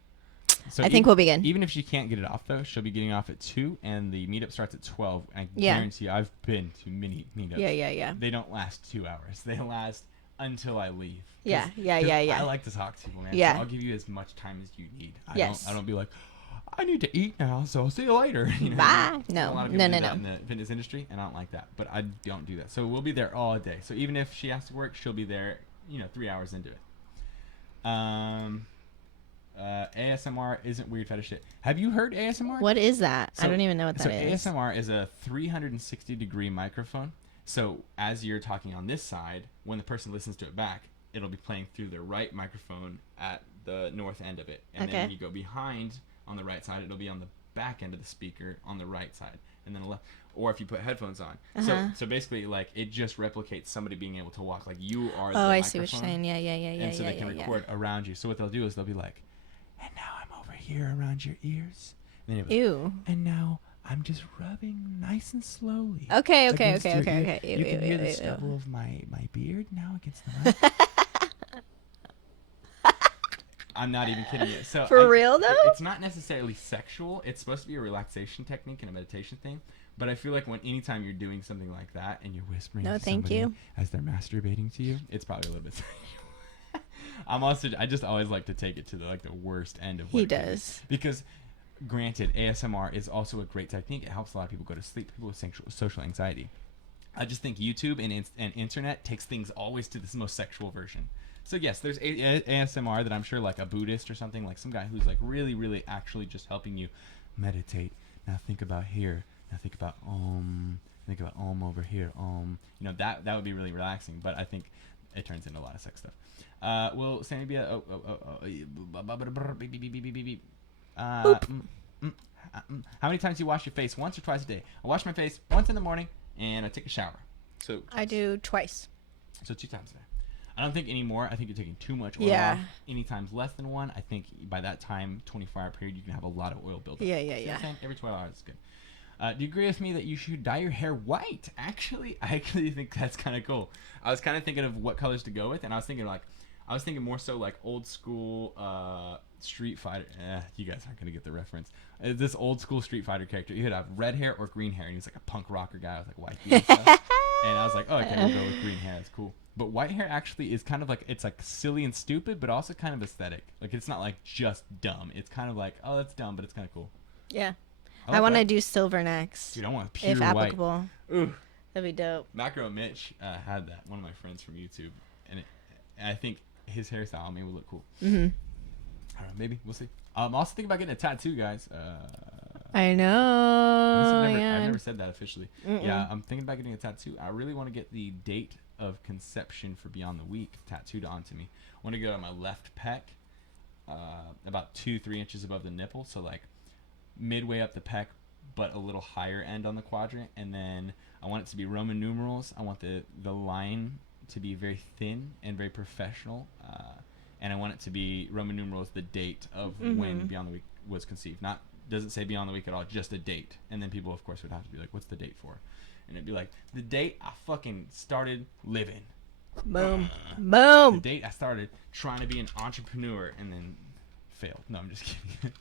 I think we'll be good. Even if she can't get it off, though, she'll be getting off at 2, and the meetup starts at 12. I guarantee you, I've been to many meetups. Yeah. They don't last 2 hours. They last until I leave. Yeah. I like to talk to people, man. Yeah. So I'll give you as much time as you need. Yes. I don't be like, I need to eat now, so I'll see you later. You know? Bye. A No. lot of people do that in the fitness industry, and I don't like that. But I don't do that. So we'll be there all day. So even if she has to work, she'll be there, 3 hours into it. ASMR isn't weird fetish shit. Have you heard ASMR? What is that? I don't even know what that is. So ASMR is a 360-degree microphone. So as you're talking on this side, when the person listens to it back, it'll be playing through their right microphone at the north end of it. And then when you go behind on the right side, it'll be on the back end of the speaker on the right side. and then a left. Or if you put headphones on. So basically, like, it just replicates somebody being able to walk. Like, you are the microphone. Oh, I see what you're saying. Yeah. And so they can record around you. So what they'll do is they'll be like, and now I'm over here around your ears. And like, Ew. and now I'm just rubbing nice and slowly. Okay. You can Ew, hear the stubble of my beard now against the mic. I'm not even kidding you. So For real, though? It's not necessarily sexual. It's supposed to be a relaxation technique and a meditation thing. But I feel like anytime you're doing something like that and you're whispering to somebody as they're masturbating to you, it's probably a little bit sexual. I just always like to take it to the worst end of what he does. Because granted, ASMR is also a great technique. It helps a lot of people go to sleep, people with social anxiety. I just think YouTube and internet takes things always to this most sexual version. So yes, there's ASMR that I'm sure like a Buddhist or something, like some guy who's like really, really actually just helping you meditate. Now think about here. Now think about Think about over here. That would be really relaxing. But I think it turns into a lot of sex stuff. Will Sammy be a how many times do you wash your face? Once or twice a day? I wash my face once in the morning and I take a shower. So I do twice. So 2 times a day. I don't think anymore. I think you're taking too much oil off. Any times less than 1, I think by that time, 24-hour period, you can have a lot of oil buildup. Yeah. Every 12 hours is good. Do you agree with me that you should dye your hair white? I actually think that's kind of cool. I was kind of thinking of what colors to go with, and I was thinking more so like old school Street Fighter. You guys aren't gonna get the reference. This old school Street Fighter character. You could have red hair or green hair, and he was like a punk rocker guy with like white hair and stuff. And I was like, oh, okay, we'll go with green hair. That's cool. But white hair actually is kind of like, it's like silly and stupid, but also kind of aesthetic. Like, it's not like just dumb. It's kind of like, oh, that's dumb, but it's kind of cool. Yeah. I want to do silver next. Dude, I want pure if white. applicable. Ooh. That'd be dope. Macro Mitch had that. One of my friends from YouTube. And I think his hairstyle on me would look cool. Mm-hmm. I don't know. Maybe. We'll see. I'm also thinking about getting a tattoo, guys. I know. I've never said that officially. Mm-mm. Yeah, I'm thinking about getting a tattoo. I really want to get the date of conception for Beyond the Week tattooed onto me. I want to go on my left pec, about 2-3 inches above the nipple, so like midway up the pec, but a little higher end on the quadrant. And then I want it to be Roman numerals. I want the line to be very thin and very professional. And I want it to be Roman numerals, the date of when Beyond the Week was conceived. Doesn't say Beyond the Week at all, just a date. And then people, of course, would have to be like, what's the date for? And it'd be like, the date I fucking started living. Boom. The date I started trying to be an entrepreneur and then failed. No, I'm just kidding.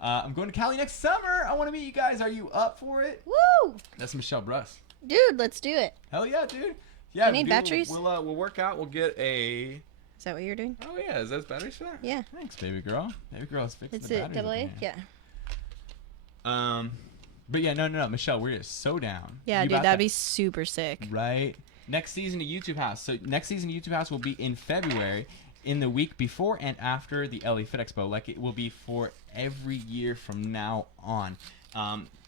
I'm going to Cali next summer. I want to meet you guys. Are you up for it? Woo! That's Michelle Bruss. Dude, let's do it. Hell yeah, dude. Yeah. You need batteries? We'll work out. We'll get a... Is that what you're doing? Oh, yeah. Is that batteries for that? Yeah. Thanks, baby girl. Baby girl's fixing It's the batteries. It's AA? Yeah. But yeah, no, Michelle, we're so down. Yeah, dude, that'd be super sick. Right. Next season of YouTube House. So next season of YouTube House will be in February, in the week before and after the LA Fit Expo. Like it will be for every year from now on.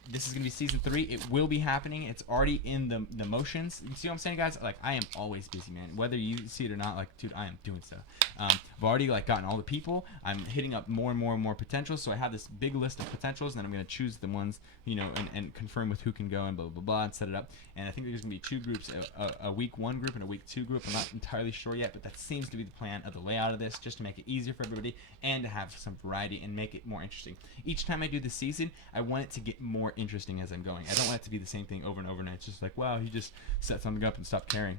This is going to be season 3. It will be happening. It's already in the motions. You see what I'm saying, guys? Like, I am always busy, man. Whether you see it or not, like, dude, I am doing stuff. I've already, like, gotten all the people. I'm hitting up more and more and more potentials. So I have this big list of potentials, and then I'm going to choose the ones, and confirm with who can go and blah, blah, blah, and set it up. And I think there's going to be 2 groups, a week 1 group and a week 2 group. I'm not entirely sure yet, but that seems to be the plan of the layout of this, just to make it easier for everybody and to have some variety and make it more interesting. Each time I do the season, I want it to get more interesting as I'm going. I don't want it to be the same thing over and over, and it's just like, wow, he just set something up and stopped caring.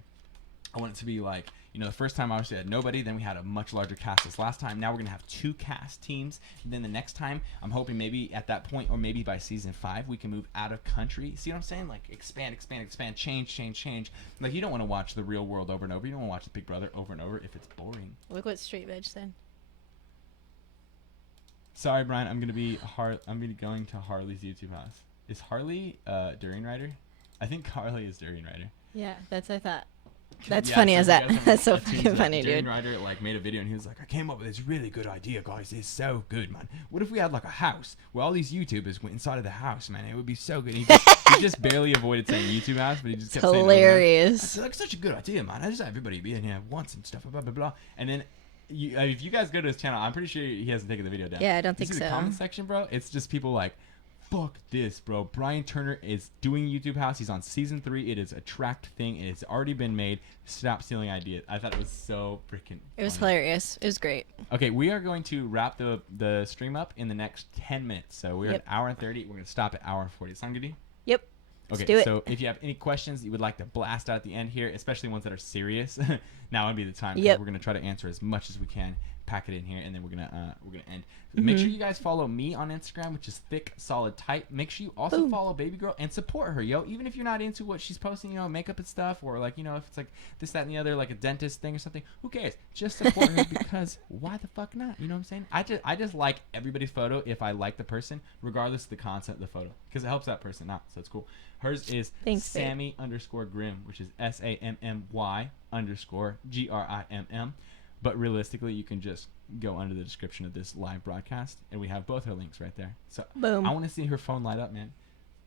I want it to be like, the first time obviously I had nobody, then we had a much larger cast this last time. Now we're going to have 2 cast teams. And then the next time, I'm hoping maybe at that point, or maybe by season 5, we can move out of country. See what I'm saying? Like expand, change. Like you don't want to watch The Real World over and over. You don't want to watch The Big Brother over and over if it's boring. Look what Straight Veg said. Sorry, Brian. I'm going to be going to Harley's YouTube house. Is Harley Durian Rider? I think Harley is Durian Rider. Yeah, that's what I thought. That's funny as that. That's so fucking funny, dude. Durian Rider made a video and he was like, I came up with this really good idea, guys. It's so good, man. What if we had like a house where all these YouTubers went inside of the house, man? It would be so good. He just barely avoided saying YouTube house, but he just kept saying hilarious. It's like such a good idea, man. I just have everybody be in here once and stuff, blah, blah, blah. And then if you guys go to his channel, I'm pretty sure he hasn't taken the video down. Yeah, I don't think you see so. The comment section, bro, it's just people like fuck this, bro. Brian Turner is doing YouTube House. He's on season 3. It is a tracked thing. It has already been made. Stop stealing ideas. I thought it was so freaking It was funny. hilarious. It was great. Okay, we are going to wrap the stream up in the next 10 minutes. So we're at hour and 30. We're going to stop at hour and 40. Sound good to you? Yep. Okay, Let's do it. so if you have any questions you would like to blast out at the end here, especially ones that are serious, now would be the time. Yep. We're going to try to answer as much as we can, pack it in here, and then we're gonna end. Make sure you guys follow me on Instagram, which is thick solid tight. Make sure you also follow baby girl and support her, yo. Even if you're not into what she's posting, you know, makeup and stuff, or like, you know, if it's like this, that, and the other, like a dentist thing or something, who cares? Just support her because why the fuck not? You know what I'm saying? I just like everybody's photo if I like the person, regardless of the content of the photo, because it helps that person out. So it's cool. Hers is Sammy_Grimm, which is SAMMY_GRIMM. But realistically, you can just go under the description of this live broadcast, and we have both her links right there. So Boom. I want to see her phone light up, man.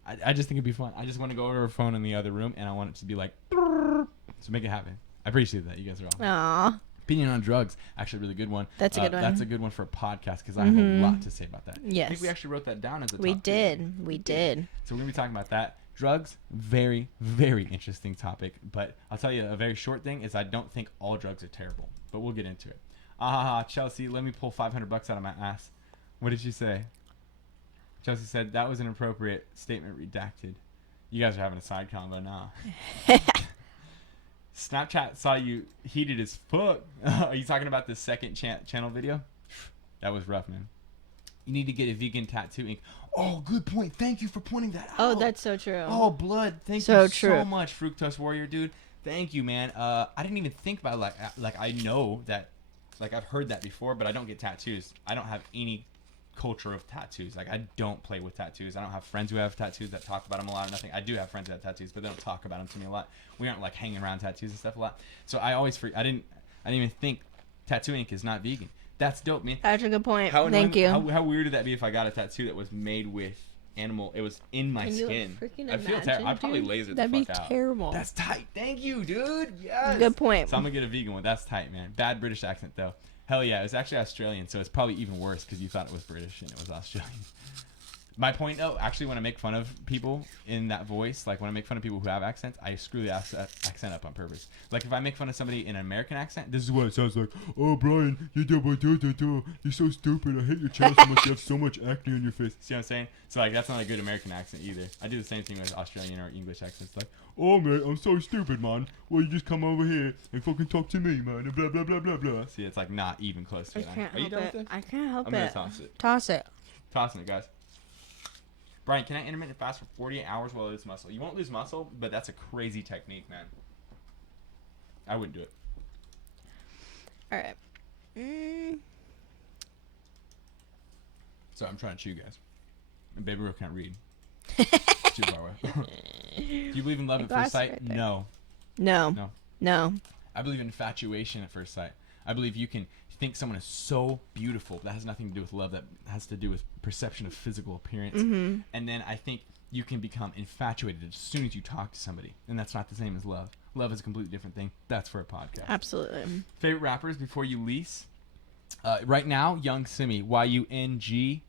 I just think it'd be fun. I just want to go over to her phone in the other room, and I want it to be like, so make it happen. I appreciate that. You guys are all. Aww. Opinion on drugs, actually a really good one. That's a good one. That's a good one for a podcast because I have a lot to say about that. Yes. I think we actually wrote that down as a We top did. two. We did. So we're going to be talking about that. Drugs, very, very interesting topic. But I'll tell you a very short thing is I don't think all drugs are terrible. But we'll get into it. Chelsea, let me pull $500 out of my ass. What did you say? Chelsea said that was an appropriate statement redacted. You guys are having a side convo now. Snapchat saw you heated as fuck. Are you talking about the second channel video? That was rough, man. You need to get a vegan tattoo ink. Oh, good point. Thank you for pointing that out. Oh, that's so true. Oh, blood. Thank So you true. so much, Fructose Warrior, dude. Thank you, man. I didn't even think about it. Like I know that, like I've heard that before, but I don't get tattoos. I don't have any culture of tattoos. Like I don't play with tattoos. I don't have friends who have tattoos that talk about them a lot or nothing. I do have friends who have tattoos, but they don't talk about them to me a lot. We aren't like hanging around tattoos and stuff a lot. So I always I didn't even think tattoo ink is not vegan. That's dope, man. That's a good point. How Thank you. How weird would that be if I got a tattoo that was made with animal? It was in my skin. freaking I feel imagine, terrible. I'd probably dude? laser the That'd be fuck out. terrible. That's tight. Thank you, dude. Yes. Good point. So I'm gonna get a vegan one. That's tight, man. Bad British accent though. Hell yeah, it was actually Australian, so it's probably even worse because you thought it was British and it was Australian. My point, though, actually, when I make fun of people in that voice, like when I make fun of people who have accents, I screw the accent up on purpose. Like if I make fun of somebody in an American accent, this is what it sounds like. Oh, Brian, you're so stupid. I hate your chest so much. You have so much acne on your face. See what I'm saying? So like that's not a good American accent either. I do the same thing with Australian or English accents. Like, oh mate, I'm so stupid, man. Well, you just come over here and fucking talk to me, man. And blah blah blah blah blah. See, it's like not even close to I it. can't Are you help done it. with this? I can't help I'm gonna it. toss it. Toss it. Tossing it, guys. Brian, can I intermittent fast for 48 hours while I lose muscle? You won't lose muscle, but that's a crazy technique, man. I wouldn't do it. All right. So I'm trying to chew, guys. And Baby Girl can't read. Too far away. Do you believe in love at first sight? Right there. No. No. No. No. I believe in infatuation at first sight. I believe you can think someone is so beautiful. That has nothing to do with love. That has to do with perception of physical appearance. Mm-hmm. And then I think you can become infatuated as soon as you talk to somebody. And that's not the same as love. Love is a completely different thing. That's for a podcast. Absolutely. Favorite rappers before you lease? Right now, Young Simi. YUNGSIMMIE.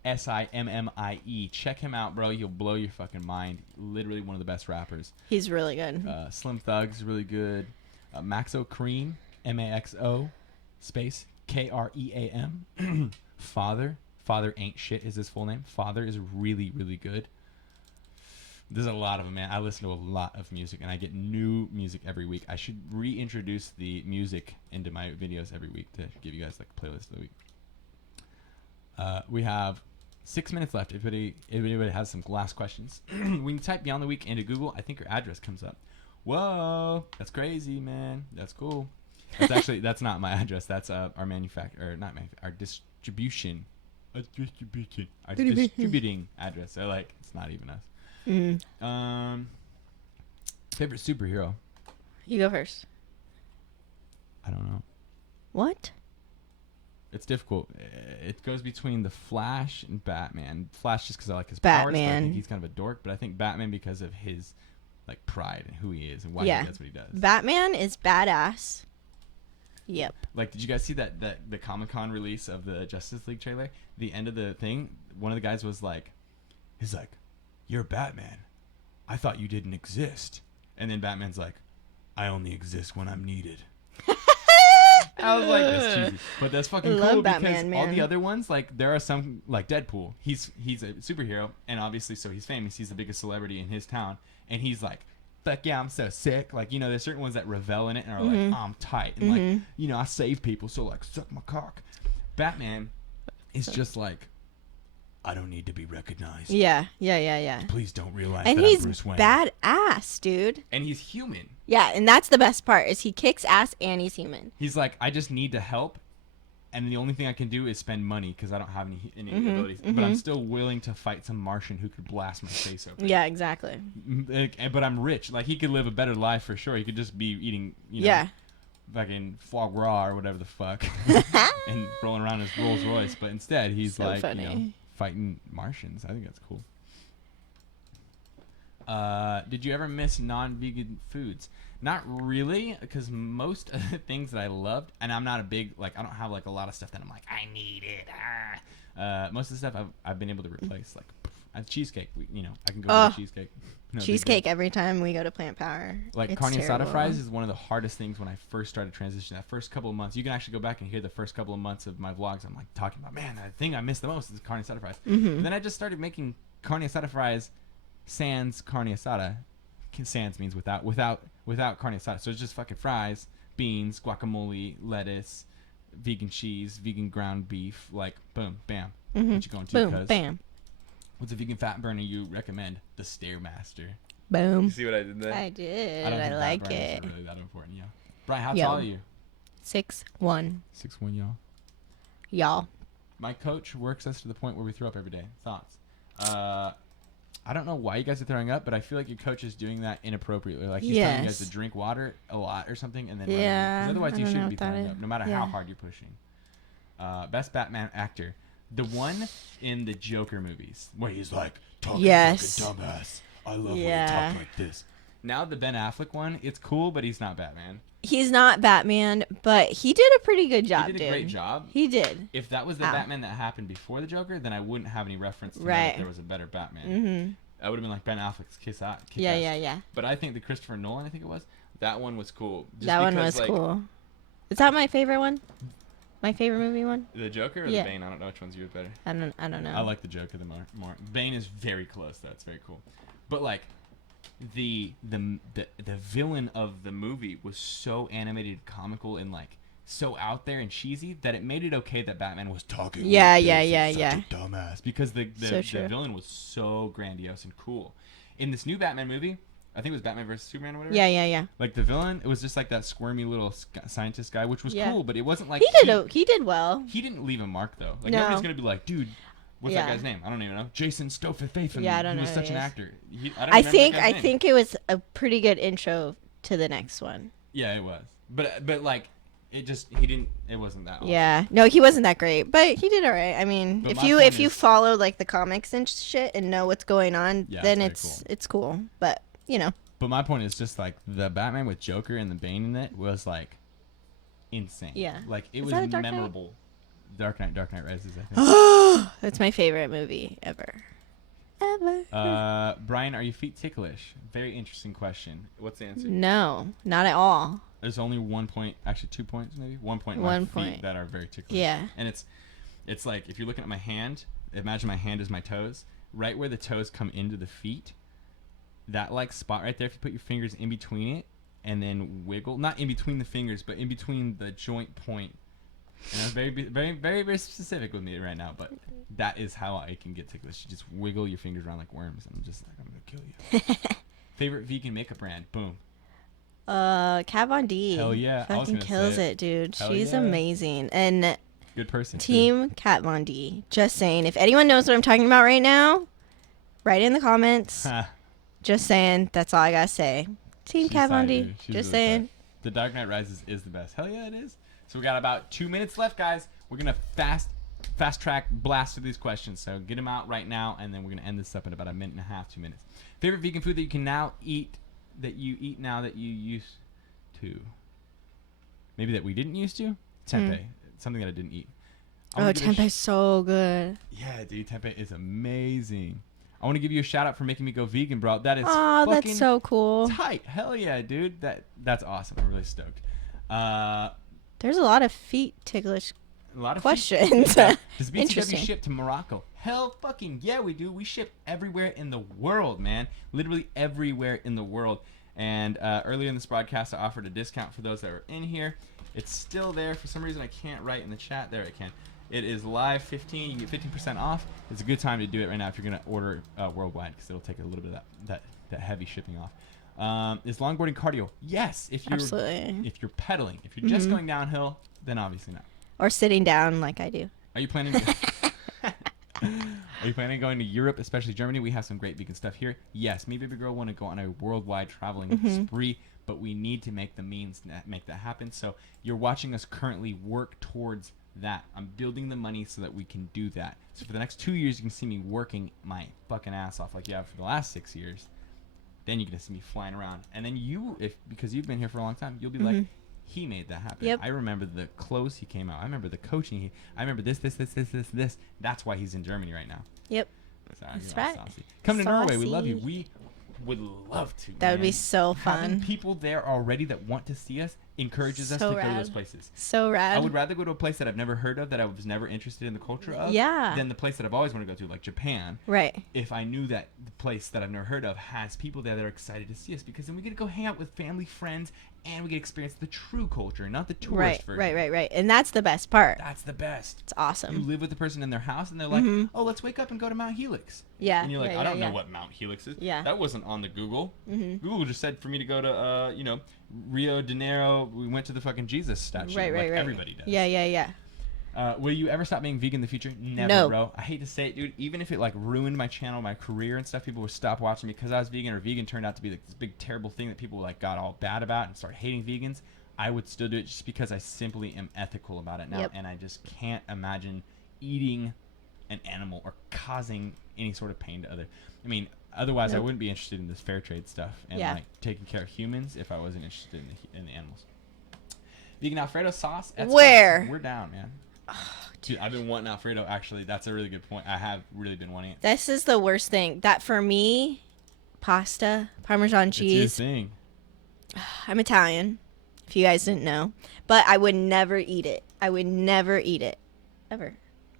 Check him out, bro. You'll blow your fucking mind. Literally one of the best rappers. He's really good. Slim Thug's really good. Maxo Cream. MAXO space KREAM. Father Ain't Shit is his full name. Father is really, really good. There's a lot of them, man. I listen to a lot of music, and I get new music every week. I should reintroduce the music into my videos every week to give you guys like a playlist of the week. We have 6 minutes left. If anybody has some last questions, when you type Beyond the Week into Google, I think your address comes up. Whoa, that's crazy, man. That's cool. That's actually that's not my address. That's our our distribution, our distributing address. So like it's not even us. Mm-hmm. Favorite superhero? You go first. I don't know. What? It's difficult. It goes between the Flash and Batman. Flash just because I like his powers. But I Batman. think he's kind of a dork. But I think Batman because of his like pride and who he is and why he does what he does. Batman is badass. Yep. Like, did you guys see the Comic-Con release of the Justice League trailer? The end of the thing, one of the guys was like, he's like, "You're Batman. I thought you didn't exist." And then Batman's like, "I only exist when I'm needed." I was like, that's cheesy, but that's fucking Love cool Batman, because all the man. other ones, like there are some, like Deadpool. He's a superhero, and obviously, so he's famous. He's the biggest celebrity in his town, and he's like, "Fuck yeah, I'm so sick." Like, you know, there's certain ones that revel in it and are like, "Oh, I'm tight," and like, you know, I save people, so like, suck my cock. Batman is just like, I don't need to be recognized. Yeah. Please don't realize And that he's I'm Bruce Wayne. badass, dude. And he's human. Yeah, and that's the best part is he kicks ass and he's human. He's like, I just need to help, and the only thing I can do is spend money because I don't have any abilities. But I'm still willing to fight some Martian who could blast my face open. Yeah, exactly. But I'm rich. Like, he could live a better life for sure. He could just be eating, you know, fucking foie gras or whatever the fuck, and rolling around his Rolls Royce. But instead, he's So like, funny. you know, fighting Martians. I think that's cool. Did you ever miss non-vegan foods? Not really, because most of the things that I loved, and I'm not a big, like, I don't have like a lot of stuff that I'm like, I need it. Most of the stuff I've been able to replace, like cheesecake. You know, I can go get cheesecake. No big Cheesecake deal. every time we go to Plant Power. Like, It's carne asada terrible. fries is one of the hardest things when I first started transitioning. That first couple of months, you can actually go back and hear the first couple of months of my vlogs. I'm like talking about, man, the thing I miss the most is carne asada fries. And then I just started making carne asada fries sans carne asada. Sans means without carne asada. So it's just fucking fries, beans, guacamole, lettuce, vegan cheese, vegan ground beef. Like, boom, bam. What you going to? Boom, bam. What's a vegan fat burner you recommend? The Stairmaster. Boom. You see what I did there? I did. don't I think like fat burners it. are really that important, yeah. Brian, how Yo. tall are you? 6'1". 6'1", y'all. Y'all. My coach works us to the point where we throw up every day. Thoughts? I don't know why you guys are throwing up, but I feel like your coach is doing that inappropriately. Like, he's telling you guys Yes. to drink water a lot or something, and then Yeah, because otherwise I you don't know shouldn't be what that throwing is. up, no matter how hard you're pushing. Best Batman actor, the one in the Joker movies where he's like talking Yes. like a dumbass. I love when you Yeah. talk like this. Now the Ben Affleck one, it's cool, but he's not Batman. He's not Batman, but he did a pretty good job, He did a dude. great job. He did. If that was the Ow. Batman that happened before the Joker, then I wouldn't have any reference to know Right. that there was a better Batman. Mm-hmm. That would have been like Ben Affleck's kick-ass. Yeah. But I think the Christopher Nolan, I think it was, that one was cool. Just That one because, was like, cool. Is that my favorite one? My favorite movie one? The Joker or Yeah. the Bane? I don't know which one's yours better. I don't know. I like the Joker the more. Bane is very close. That's very cool. But like, the villain of the movie was so animated, comical, and like so out there and cheesy that it made it okay that Batman was talking. Yeah, like yeah, this yeah, and yeah. Such a dumbass, because the So true. villain was so grandiose and cool. In this new Batman movie, I think it was Batman vs Superman or whatever. Yeah. Like, the villain, it was just like that squirmy little scientist guy, which was Yeah. cool, but it wasn't like He did well. he didn't leave a mark though. Like, No. nobody's gonna be like, dude, what's that Yeah. guy's name? I don't even know. Jason Stoffel-Fafen. Yeah, I don't He know was who such he an is. actor. I think it was a pretty good intro to the next one. Yeah, it was. But like, it wasn't that awesome. Yeah. No, he wasn't that great, but he did all right. I mean, But if my you point is- follow like the comics and shit and know what's going on, Yeah, then it's very it's cool. But, you know. But my point is just like the Batman with Joker and the Bane in it was like insane. Yeah. Like, it Is was that a Dark Knight? memorable. Dark Knight Rises, I think. That's my favorite movie ever. Brian, are your feet ticklish? Very interesting question. What's the answer? No, not at all. There's only 1 point, actually 2 points maybe. 1 point in my 1 feet point. that are very ticklish. Yeah. And it's like, if you're looking at my hand, imagine my hand is my toes. Right where the toes come into the feet, that like spot right there, if you put your fingers in between it and then wiggle, not in between the fingers, but in between the joint point. And I'm very specific with me right now, but that is how I can get ticklish. You just wiggle your fingers around like worms, and I'm just like, I'm gonna kill you. Favorite vegan makeup brand? Boom. Kat Von D. Hell yeah. I was Fucking gonna kills say it, dude. Hell She's yeah. amazing. And Good person. too. Team Kat Von D. Just saying. If anyone knows what I'm talking about right now, write it in the comments. Ha. Just saying. That's all I gotta say. Team She's Kat Von tight, D. dude. She's Just really saying. tight. The Dark Knight Rises is the best. Hell yeah, it is. So we got about 2 minutes left, guys. We're gonna fast track blast through these questions. So get them out right now, and then we're gonna end this up in about a minute and a half, 2 minutes. Favorite vegan food that you can now eat, that you eat now that you used to? Maybe that we didn't used to? Tempeh. Something that I didn't eat. I'm Oh, gonna give it a tempeh's so good. yeah, dude, tempeh is amazing. I want to give you a shout out for making me go vegan, bro. That is Oh, fucking that's so cool. tight. Hell yeah, dude. That's awesome. I'm really stoked. There's a lot of feet ticklish A lot of questions. Does BTW Interesting. ship to Morocco? Hell fucking yeah, we do. We ship everywhere in the world, man. Literally everywhere in the world. And earlier in this broadcast, I offered a discount for those that were in here. It's still there. For some reason, I can't write in the chat. There I can. It is live 15. You get 15% off. It's a good time to do it right now if you're going to order worldwide, because it'll take a little bit of that heavy shipping off. Is longboarding cardio? Yes. Absolutely. If you're pedaling. If you're just going downhill, then obviously not. Or sitting down like I do. Are you planning? Are you planning on going to Europe, especially Germany? We have some great vegan stuff here. Yes, me, baby girl, want to go on a worldwide traveling spree, but we need to make the means to make that happen. So you're watching us currently work towards that. I'm building the money so that we can do that. So for the next 2 years, you can see me working my fucking ass off like you have for the last 6 years. Then you're gonna see me flying around, and then because you've been here for a long time, you'll be like, he made that happen. Yep. I remember the clothes he came out. I remember the coaching. I remember this. That's why he's in Germany right now. Yep. Sorry, That's you're all right. saucy. Come to Norway. We love you. Saucy. We would love to. That would be man. so Having fun. people there already that want to see us encourages us So to go to rad. those places. So rad. I would rather go to a place that I've never heard of, that I was never interested in the culture of, Yeah. than the place that I've always wanted to go to, like Japan. Right. If I knew that the place that I've never heard of has people there that are excited to see us, because then we get to go hang out with family, friends, and we get to experience the true culture, not the tourist version. Right. And that's the best part. That's the best. It's You awesome. live with the person in their house, and they're like, "Oh, let's wake up and go to Mount Helix." Yeah. And you're like, yeah, "I don't yeah, know what Mount Helix is." Yeah. That wasn't on the Google. Google just said for me to go to, Rio de Janeiro. We went to the fucking Jesus statue. Right. Like everybody does. Yeah. Will you ever stop being vegan in the future? Never, No. bro. I hate to say it, dude. Even if it like ruined my channel, my career and stuff, people would stop watching me because I was vegan, or vegan turned out to be like this big terrible thing that people like got all bad about and start hating vegans. I would still do it just because I simply am ethical about it now, Yep. and I just can't imagine eating an animal or causing any sort of pain to other. I mean, otherwise I Nope. wouldn't be interested in this fair trade stuff and Yeah. like taking care of humans if I wasn't interested in the animals. Vegan Alfredo sauce. That's Where? We're down, man. Dude, I've been wanting Alfredo. Actually, that's a really good point. I have really been wanting it. This is the worst thing. That for me, pasta, Parmesan It's your cheese. thing. I'm Italian, if you guys didn't know. But I would never eat it. I would never eat it. Ever.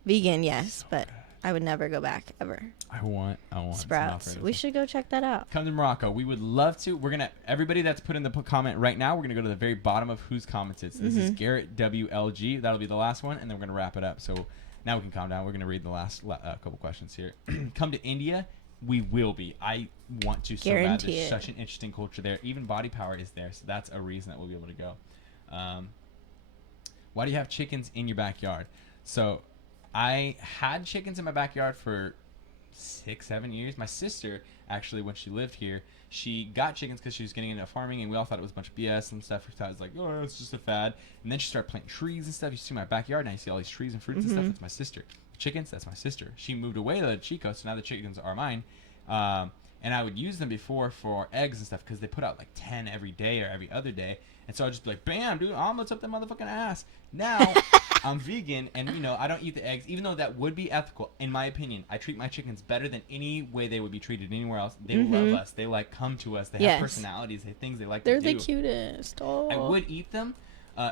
Vegan, yes, but I would never go back, ever. I want some Sprouts. Alfredo We sauce. should go check that out. Come to Morocco. We would love to. We're gonna everybody that's put in the comment right now. We're gonna go to the very bottom of whose comments it's. This is Garrett WLG. That'll be the last one, and then we're gonna wrap it up. So now we can calm down. We're gonna read the last couple questions here. Come to India. We will be. I want to so bad. Guarantee There's it. such an interesting culture there. Even Body Power is there, so that's a reason that we'll be able to go. Why do you have chickens in your backyard? So I had chickens in my backyard for 6-7 years. My sister, actually, when she lived here, she got chickens because she was getting into farming, and we all thought it was a bunch of BS and stuff. We thought it was like, oh, it's just a fad. And then she started planting trees and stuff. You see my backyard, and I see all these trees and fruits and stuff. That's my sister. Chickens, that's my sister. She moved away to Chico, so now the chickens are mine. And I would use them before for eggs and stuff because they put out like 10 every day or every other day. And so I'd just be like, bam, dude, omelets up that motherfucking ass. Now I'm vegan, and I don't eat the eggs, even though that would be ethical. In my opinion, I treat my chickens better than any way they would be treated anywhere else. They love us. They like come to us. They Yes. have personalities. They have things they like They're to do. the cutest. Oh. I would eat them,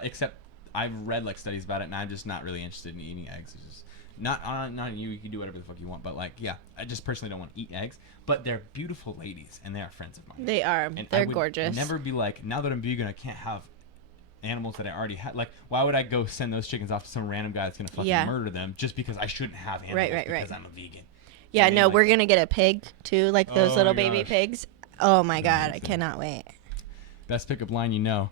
except I've read like studies about it, and I'm just not really interested in eating eggs. It's just not you. You can do whatever the fuck you want, but like, yeah, I just personally don't want to eat eggs. But they're beautiful ladies, and they are friends of mine. They are. And I They're would gorgeous. Never be like, now that I'm vegan, I can't have animals that I already had. Like, why would I go send those chickens off to some random guy that's gonna fucking Yeah. murder them just because I shouldn't have animals Right. because I'm a vegan? Yeah, I mean, no, like- we're going to get a pig, too, like those Oh little my baby gosh. pigs. Oh, my God. I Amazing. cannot wait. Best pickup line you know.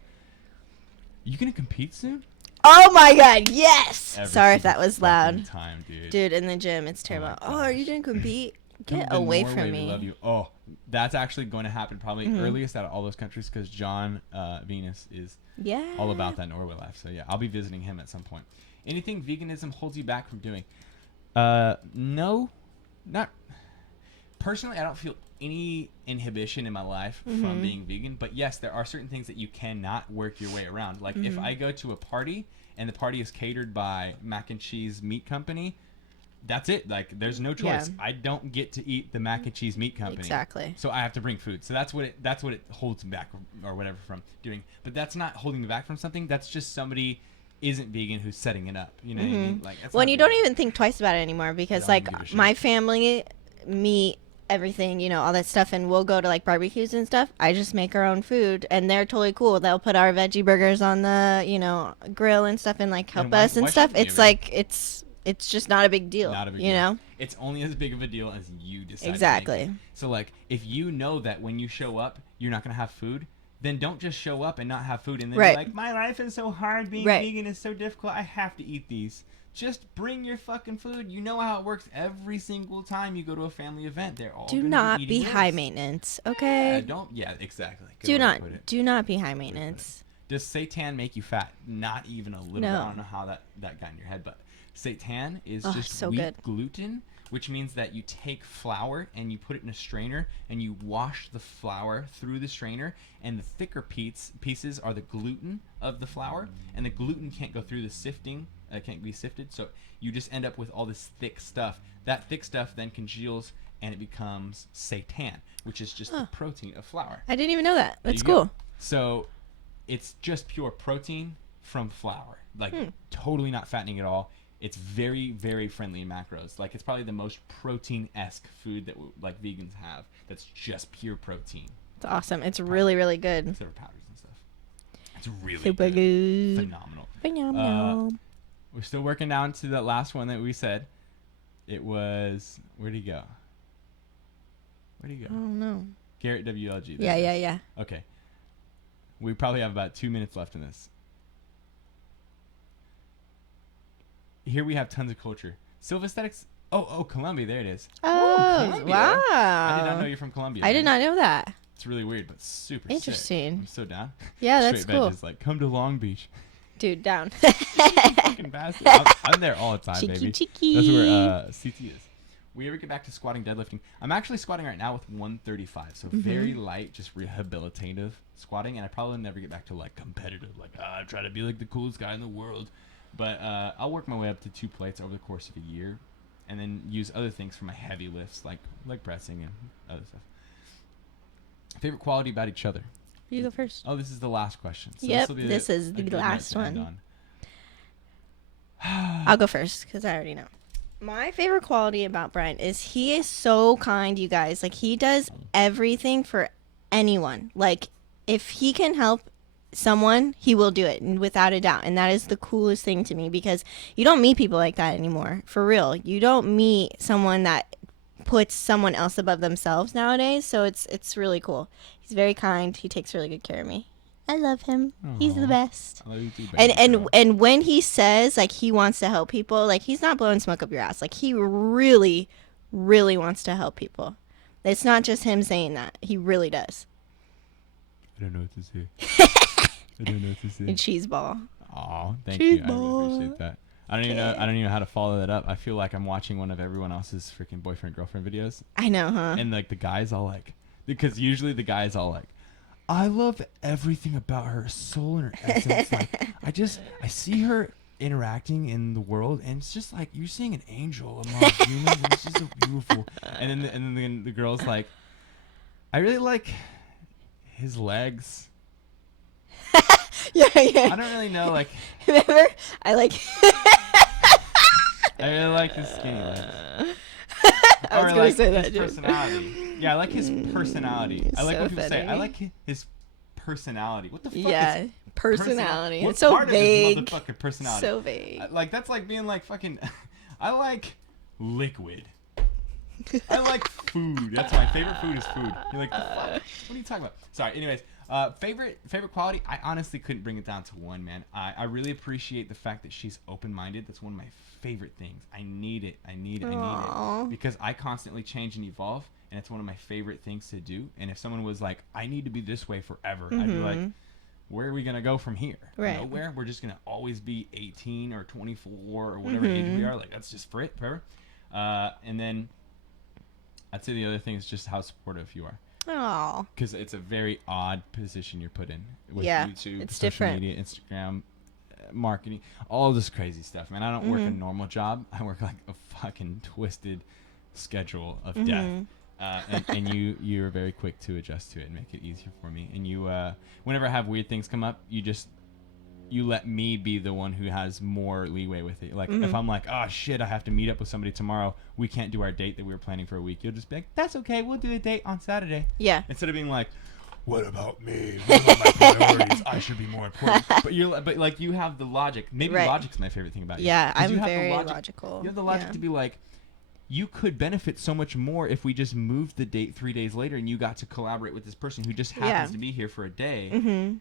You gonna compete soon? Oh, my God. Yes. Every Sorry if single that was fucking loud. Time, dude. Dude, in the gym, it's my terrible. Oh, gosh. are you going to compete? Come Get to away Norway, from we love me. you. Oh, that's actually going to happen probably Mm-hmm. earliest out of all those countries because John Venus is Yeah. all about that Norway life. So yeah, I'll be visiting him at some point. Anything veganism holds you back from doing? No, not personally. I don't feel any inhibition in my life Mm-hmm. from being vegan. But yes, there are certain things that you cannot work your way around. Like if Mm-hmm. I go to a party and the party is catered by Mac and Cheese Meat Company, that's it. Like, there's no choice. I don't get to eat the mac and cheese meat company. Exactly. So I have to bring food. So that's what it holds me back or whatever from doing. But that's not holding me back from something. That's just somebody isn't vegan who's setting it up. You know what I mean? Like, that's Well, and you vegan. don't even think twice about it anymore because, I don't give a like, shit. my family, meat, everything, you know, all that stuff, and we'll go to, like, barbecues and stuff. I just make our own food, and they're totally cool. They'll put our veggie burgers on the, you know, grill and stuff and, like, help us and stuff. It's, like, it's just not a big deal. Not a big you deal. know? It's only as big of a deal as you decide Exactly. to make it. So, like, if you know that when you show up, you're not going to have food, then don't just show up and not have food and then be like, my life is so hard, being vegan is so difficult, I have to eat these. Just bring your fucking food. You know how it works every single time you go to a family event. They're all Do gonna not be be eating high this. maintenance, okay? Exactly. Good Do way to not put it. do not be high maintenance. Does seitan make you fat? Not even a little bit. I don't know how that got in your head, but seitan is just so wheat good. gluten, which means that you take flour and you put it in a strainer and you wash the flour through the strainer, and the thicker pieces are the gluten of the flour, and the gluten can't go through the sifting, can't be sifted, so you just end up with all this thick stuff. That thick stuff then congeals and it becomes seitan, which is just the protein of flour. I didn't even know that. That's There you cool. go. So it's just pure protein from flour, like totally not fattening at all. It's very, very friendly in macros. Like, it's probably the most protein-esque food that like vegans have. That's just pure protein. It's awesome. It's really, really good. Instead of powders and stuff. It's really Super good. Phenomenal. Phenomenal. We're still working down to that last one that we said. It was, where'd he go? Where'd he go? Oh no. Garrett WLG. Yeah, yeah, yeah. Okay. We probably have about 2 minutes left in this. Here we have tons of culture. Silva Aesthetics. Oh, Colombia. There it is. Oh, Colombia. wow. I did not know you're from Colombia. I did not know that. It's really weird, but super Interesting. sick. I'm so down. Yeah, that's Straight cool. Veg is like, come to Long Beach. Dude, down. Fucking bastard. I'm there all the time, Cheeky, baby. cheeky. That's where CT is. We ever get back to squatting, deadlifting? I'm actually squatting right now with 135, so very light, just rehabilitative squatting, and I probably never get back to like competitive, like I try to be like the coolest guy in the world. But I'll work my way up to 2 plates over the course of a year, and then use other things for my heavy lifts, like leg pressing and other stuff. Favorite quality about each other? You go first. Oh, this is the last question. So Yep, this'll be this is a the good note last to end one. on. I'll go first because I already know. My favorite quality about Brian is he is so kind, you guys. Like, he does everything for anyone. Like, if he can help someone, he will do it, and without a doubt. And that is the coolest thing to me because you don't meet people like that anymore. For real. You don't meet someone that puts someone else above themselves nowadays. So it's really cool. He's very kind. He takes really good care of me. I love him. He's the Aw. best. I love you too, baby girl. And when he says like he wants to help people, like he's not blowing smoke up your ass. Like he really, really wants to help people. It's not just him saying that. He really does. I don't know what to say. I don't know what to say. And cheese ball. Aw, thank Cheese you. I really ball. appreciate that. I don't even know. I don't even know how to follow that up. I feel like I'm watching one of everyone else's freaking boyfriend girlfriend videos, I know, huh? and like the guys all like, because usually the guys all like, I love everything about her soul and her essence. Like I see her interacting in the world, and it's just like you're seeing an angel among humans, and it's just so beautiful. And then the girl's like, I really like his legs. Yeah. I don't really know, like Remember? I like. I really like his skinny legs. I was Or gonna like say his that, dude. personality. Yeah, I like his personality. I like So when people say, I funny. like his personality. What the fuck Yeah, is personality. What It's so part vague. Of his motherfucking personality? So vague. Like, that's like being like fucking, I like liquid. I like food. That's my favorite food is food. You're like, the fuck? What are you talking about? Sorry. Anyways, favorite quality. I honestly couldn't bring it down to one, man. I really appreciate the fact that she's open-minded. That's one of my favorite things. I need it. Aw. Because I constantly change and evolve, and it's one of my favorite things to do. And if someone was like, I need to be this way forever, I'd be like, where are we gonna go from here? Right. Nowhere. We're just gonna always be 18 or 24 or whatever age we are. Like, that's just forever. And then I'd say the other thing is just how supportive you are. Oh. Because it's a very odd position you're put in with Yeah, YouTube, it's social different. media, Instagram. marketing, all this crazy stuff, man. I don't work a normal job. I work like a fucking twisted schedule of death. And you're very quick to adjust to it and make it easier for me. And you, whenever I have weird things come up, you let me be the one who has more leeway with it. Like if I'm like, oh shit, I have to meet up with somebody tomorrow, we can't do our date that we were planning for a week. You'll just be like, that's okay, we'll do a date on Saturday. Yeah. Instead of being like, what about me? What about my priorities? I should be more important. But like you have the logic. Maybe logic's my favorite thing about you. Yeah, I'm very logic, logical. You have the logic to be like, you could benefit so much more if we just moved the date 3 days later and you got to collaborate with this person who just happens to be here for a day.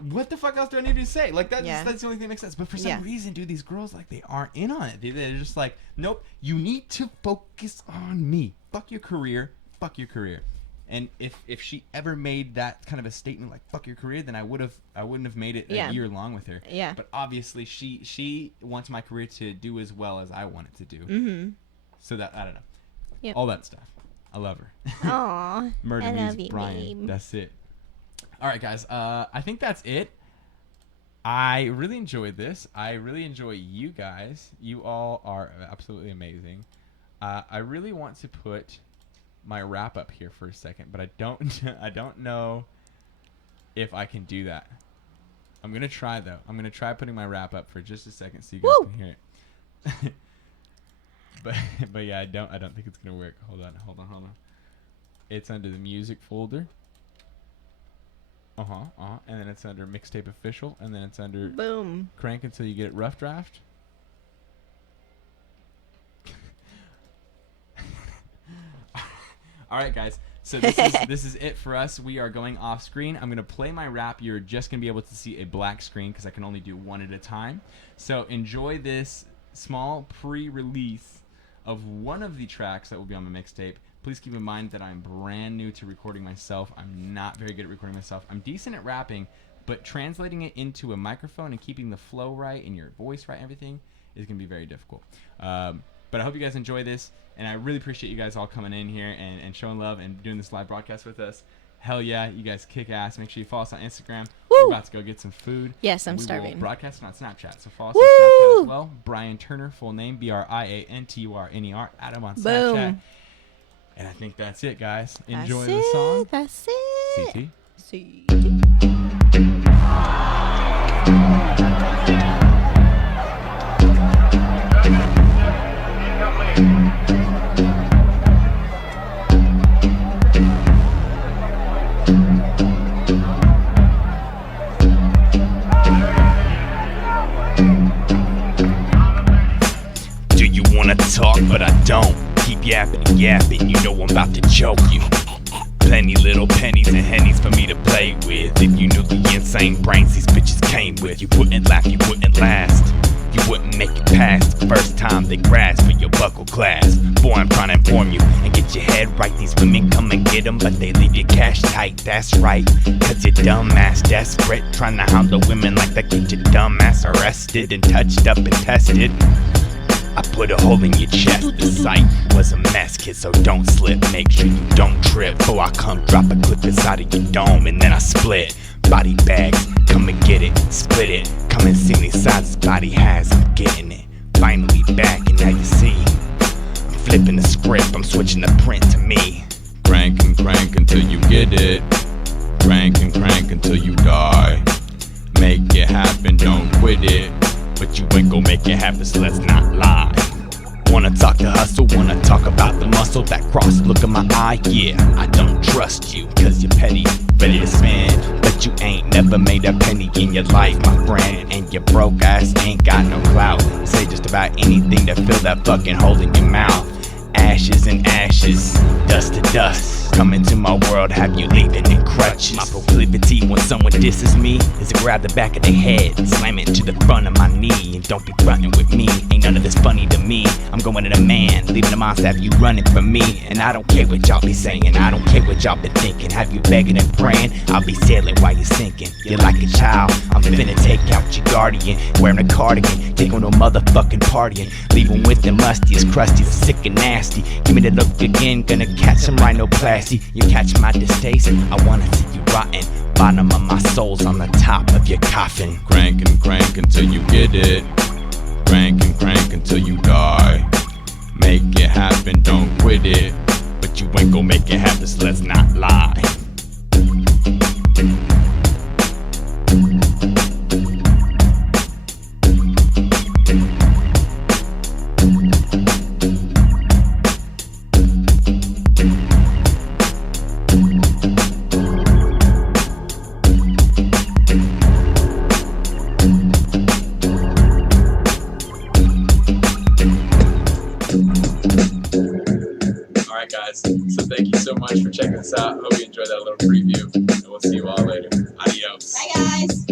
What the fuck else do I need to say? Like that's the only thing that makes sense. But for some reason, dude, these girls, like, they aren't in on it. They're just like, nope, you need to focus on me. Fuck your career. Fuck your career. And if she ever made that kind of a statement like fuck your career, then I wouldn't have made it a year long with her. Yeah. But obviously she wants my career to do as well as I want it to do. So that, I don't know. Yep. All that stuff. I love her. Aww. Murder means Brian. Babe. That's it. All right, guys. I think that's it. I really enjoyed this. I really enjoy you guys. You all are absolutely amazing. I really want to put my wrap up here for a second, but I don't know if I can do that. I'm gonna try though. I'm gonna try putting my wrap up for just a second so you guys can hear it. but yeah, I don't think it's gonna work. Hold on. It's under the music folder. And then it's under mixtape official, and then it's under boom crank until you get it rough draft. All right, guys. So this is it for us. We are going off screen. I'm gonna play my rap. You're just gonna be able to see a black screen because I can only do one at a time. So enjoy this small pre-release of one of the tracks that will be on my mixtape. Please keep in mind that I'm brand new to recording myself. I'm not very good at recording myself. I'm decent at rapping, but translating it into a microphone and keeping the flow right and your voice right and everything is gonna be very difficult. But I hope you guys enjoy this, and I really appreciate you guys all coming in here and showing love and doing this live broadcast with us. Hell yeah, you guys kick ass. Make sure you follow us on Instagram. We're about to go get some food. Yes, I'm starving. We will broadcast on Snapchat, so follow us on Snapchat as well. Brian Turner, full name, BrianTurner. Add him on Snapchat. And I think that's it, guys. Enjoy the song. That's it. CT. Do you wanna talk, but I don't. Keep yapping and yapping, you know I'm about to choke you. Plenty little pennies and hennies for me to play with. If you knew the insane brains these bitches came with, you wouldn't laugh, you wouldn't last. You wouldn't make it past the first time they grasp for your buckle class. Boy, I'm trying to inform you and get your head right. These women come and get them, but they leave your cash tight. That's right, cause you're dumbass desperate, trying to handle women like that. Get your dumbass arrested and touched up and tested. I put a hole in your chest. The sight was a mess, kid, so don't slip. Make sure you don't trip before I come drop a clip inside of your dome and then I split. Body bags, come and get it, split it. Come and see me size this body has, I'm getting it. Finally back and now you see I'm flipping the script, I'm switching the print to me. Crank and crank until you get it. Crank and crank until you die. Make it happen, don't quit it. But you ain't gon' make it happen, so let's not lie. Wanna talk to hustle, wanna talk about the muscle. That cross look in my eye, yeah, I don't trust you. Cause you're petty, ready to spend, but you ain't never made a penny in your life, my friend. And your broke ass ain't got no clout. Say just about anything to fill that fucking hole in your mouth. Ashes and ashes, dust to dust. Come into my world, have you leaving in crutches. My proclivity when someone disses me is to grab the back of their head and slam it to the front of my knee. And don't be frontin' with me, ain't none of this funny to me. I'm going to the man, leaving the monster, have you running from me. And I don't care what y'all be saying, I don't care what y'all been thinking. Have you begging and praying, I'll be sailing while you're sinking. You're like a child, I'm finna take out your guardian. Wearing a cardigan, take on no motherfucking partying. Leaving with the mustiest, crustiest, sick and nasty. Give me the look again, gonna catch some rhinoplasty. You catch my distaste, I wanna see you rotten. bottom of my soul's on the top of your coffin. Crank and crank until you get it. Crank and crank until you die. Make it happen, don't quit it. But you ain't gon' make it happen, so let's not lie. Alright guys, so thank you so much for checking this out. Hope you enjoyed that little preview, and we'll see you all later. Adios. Bye guys.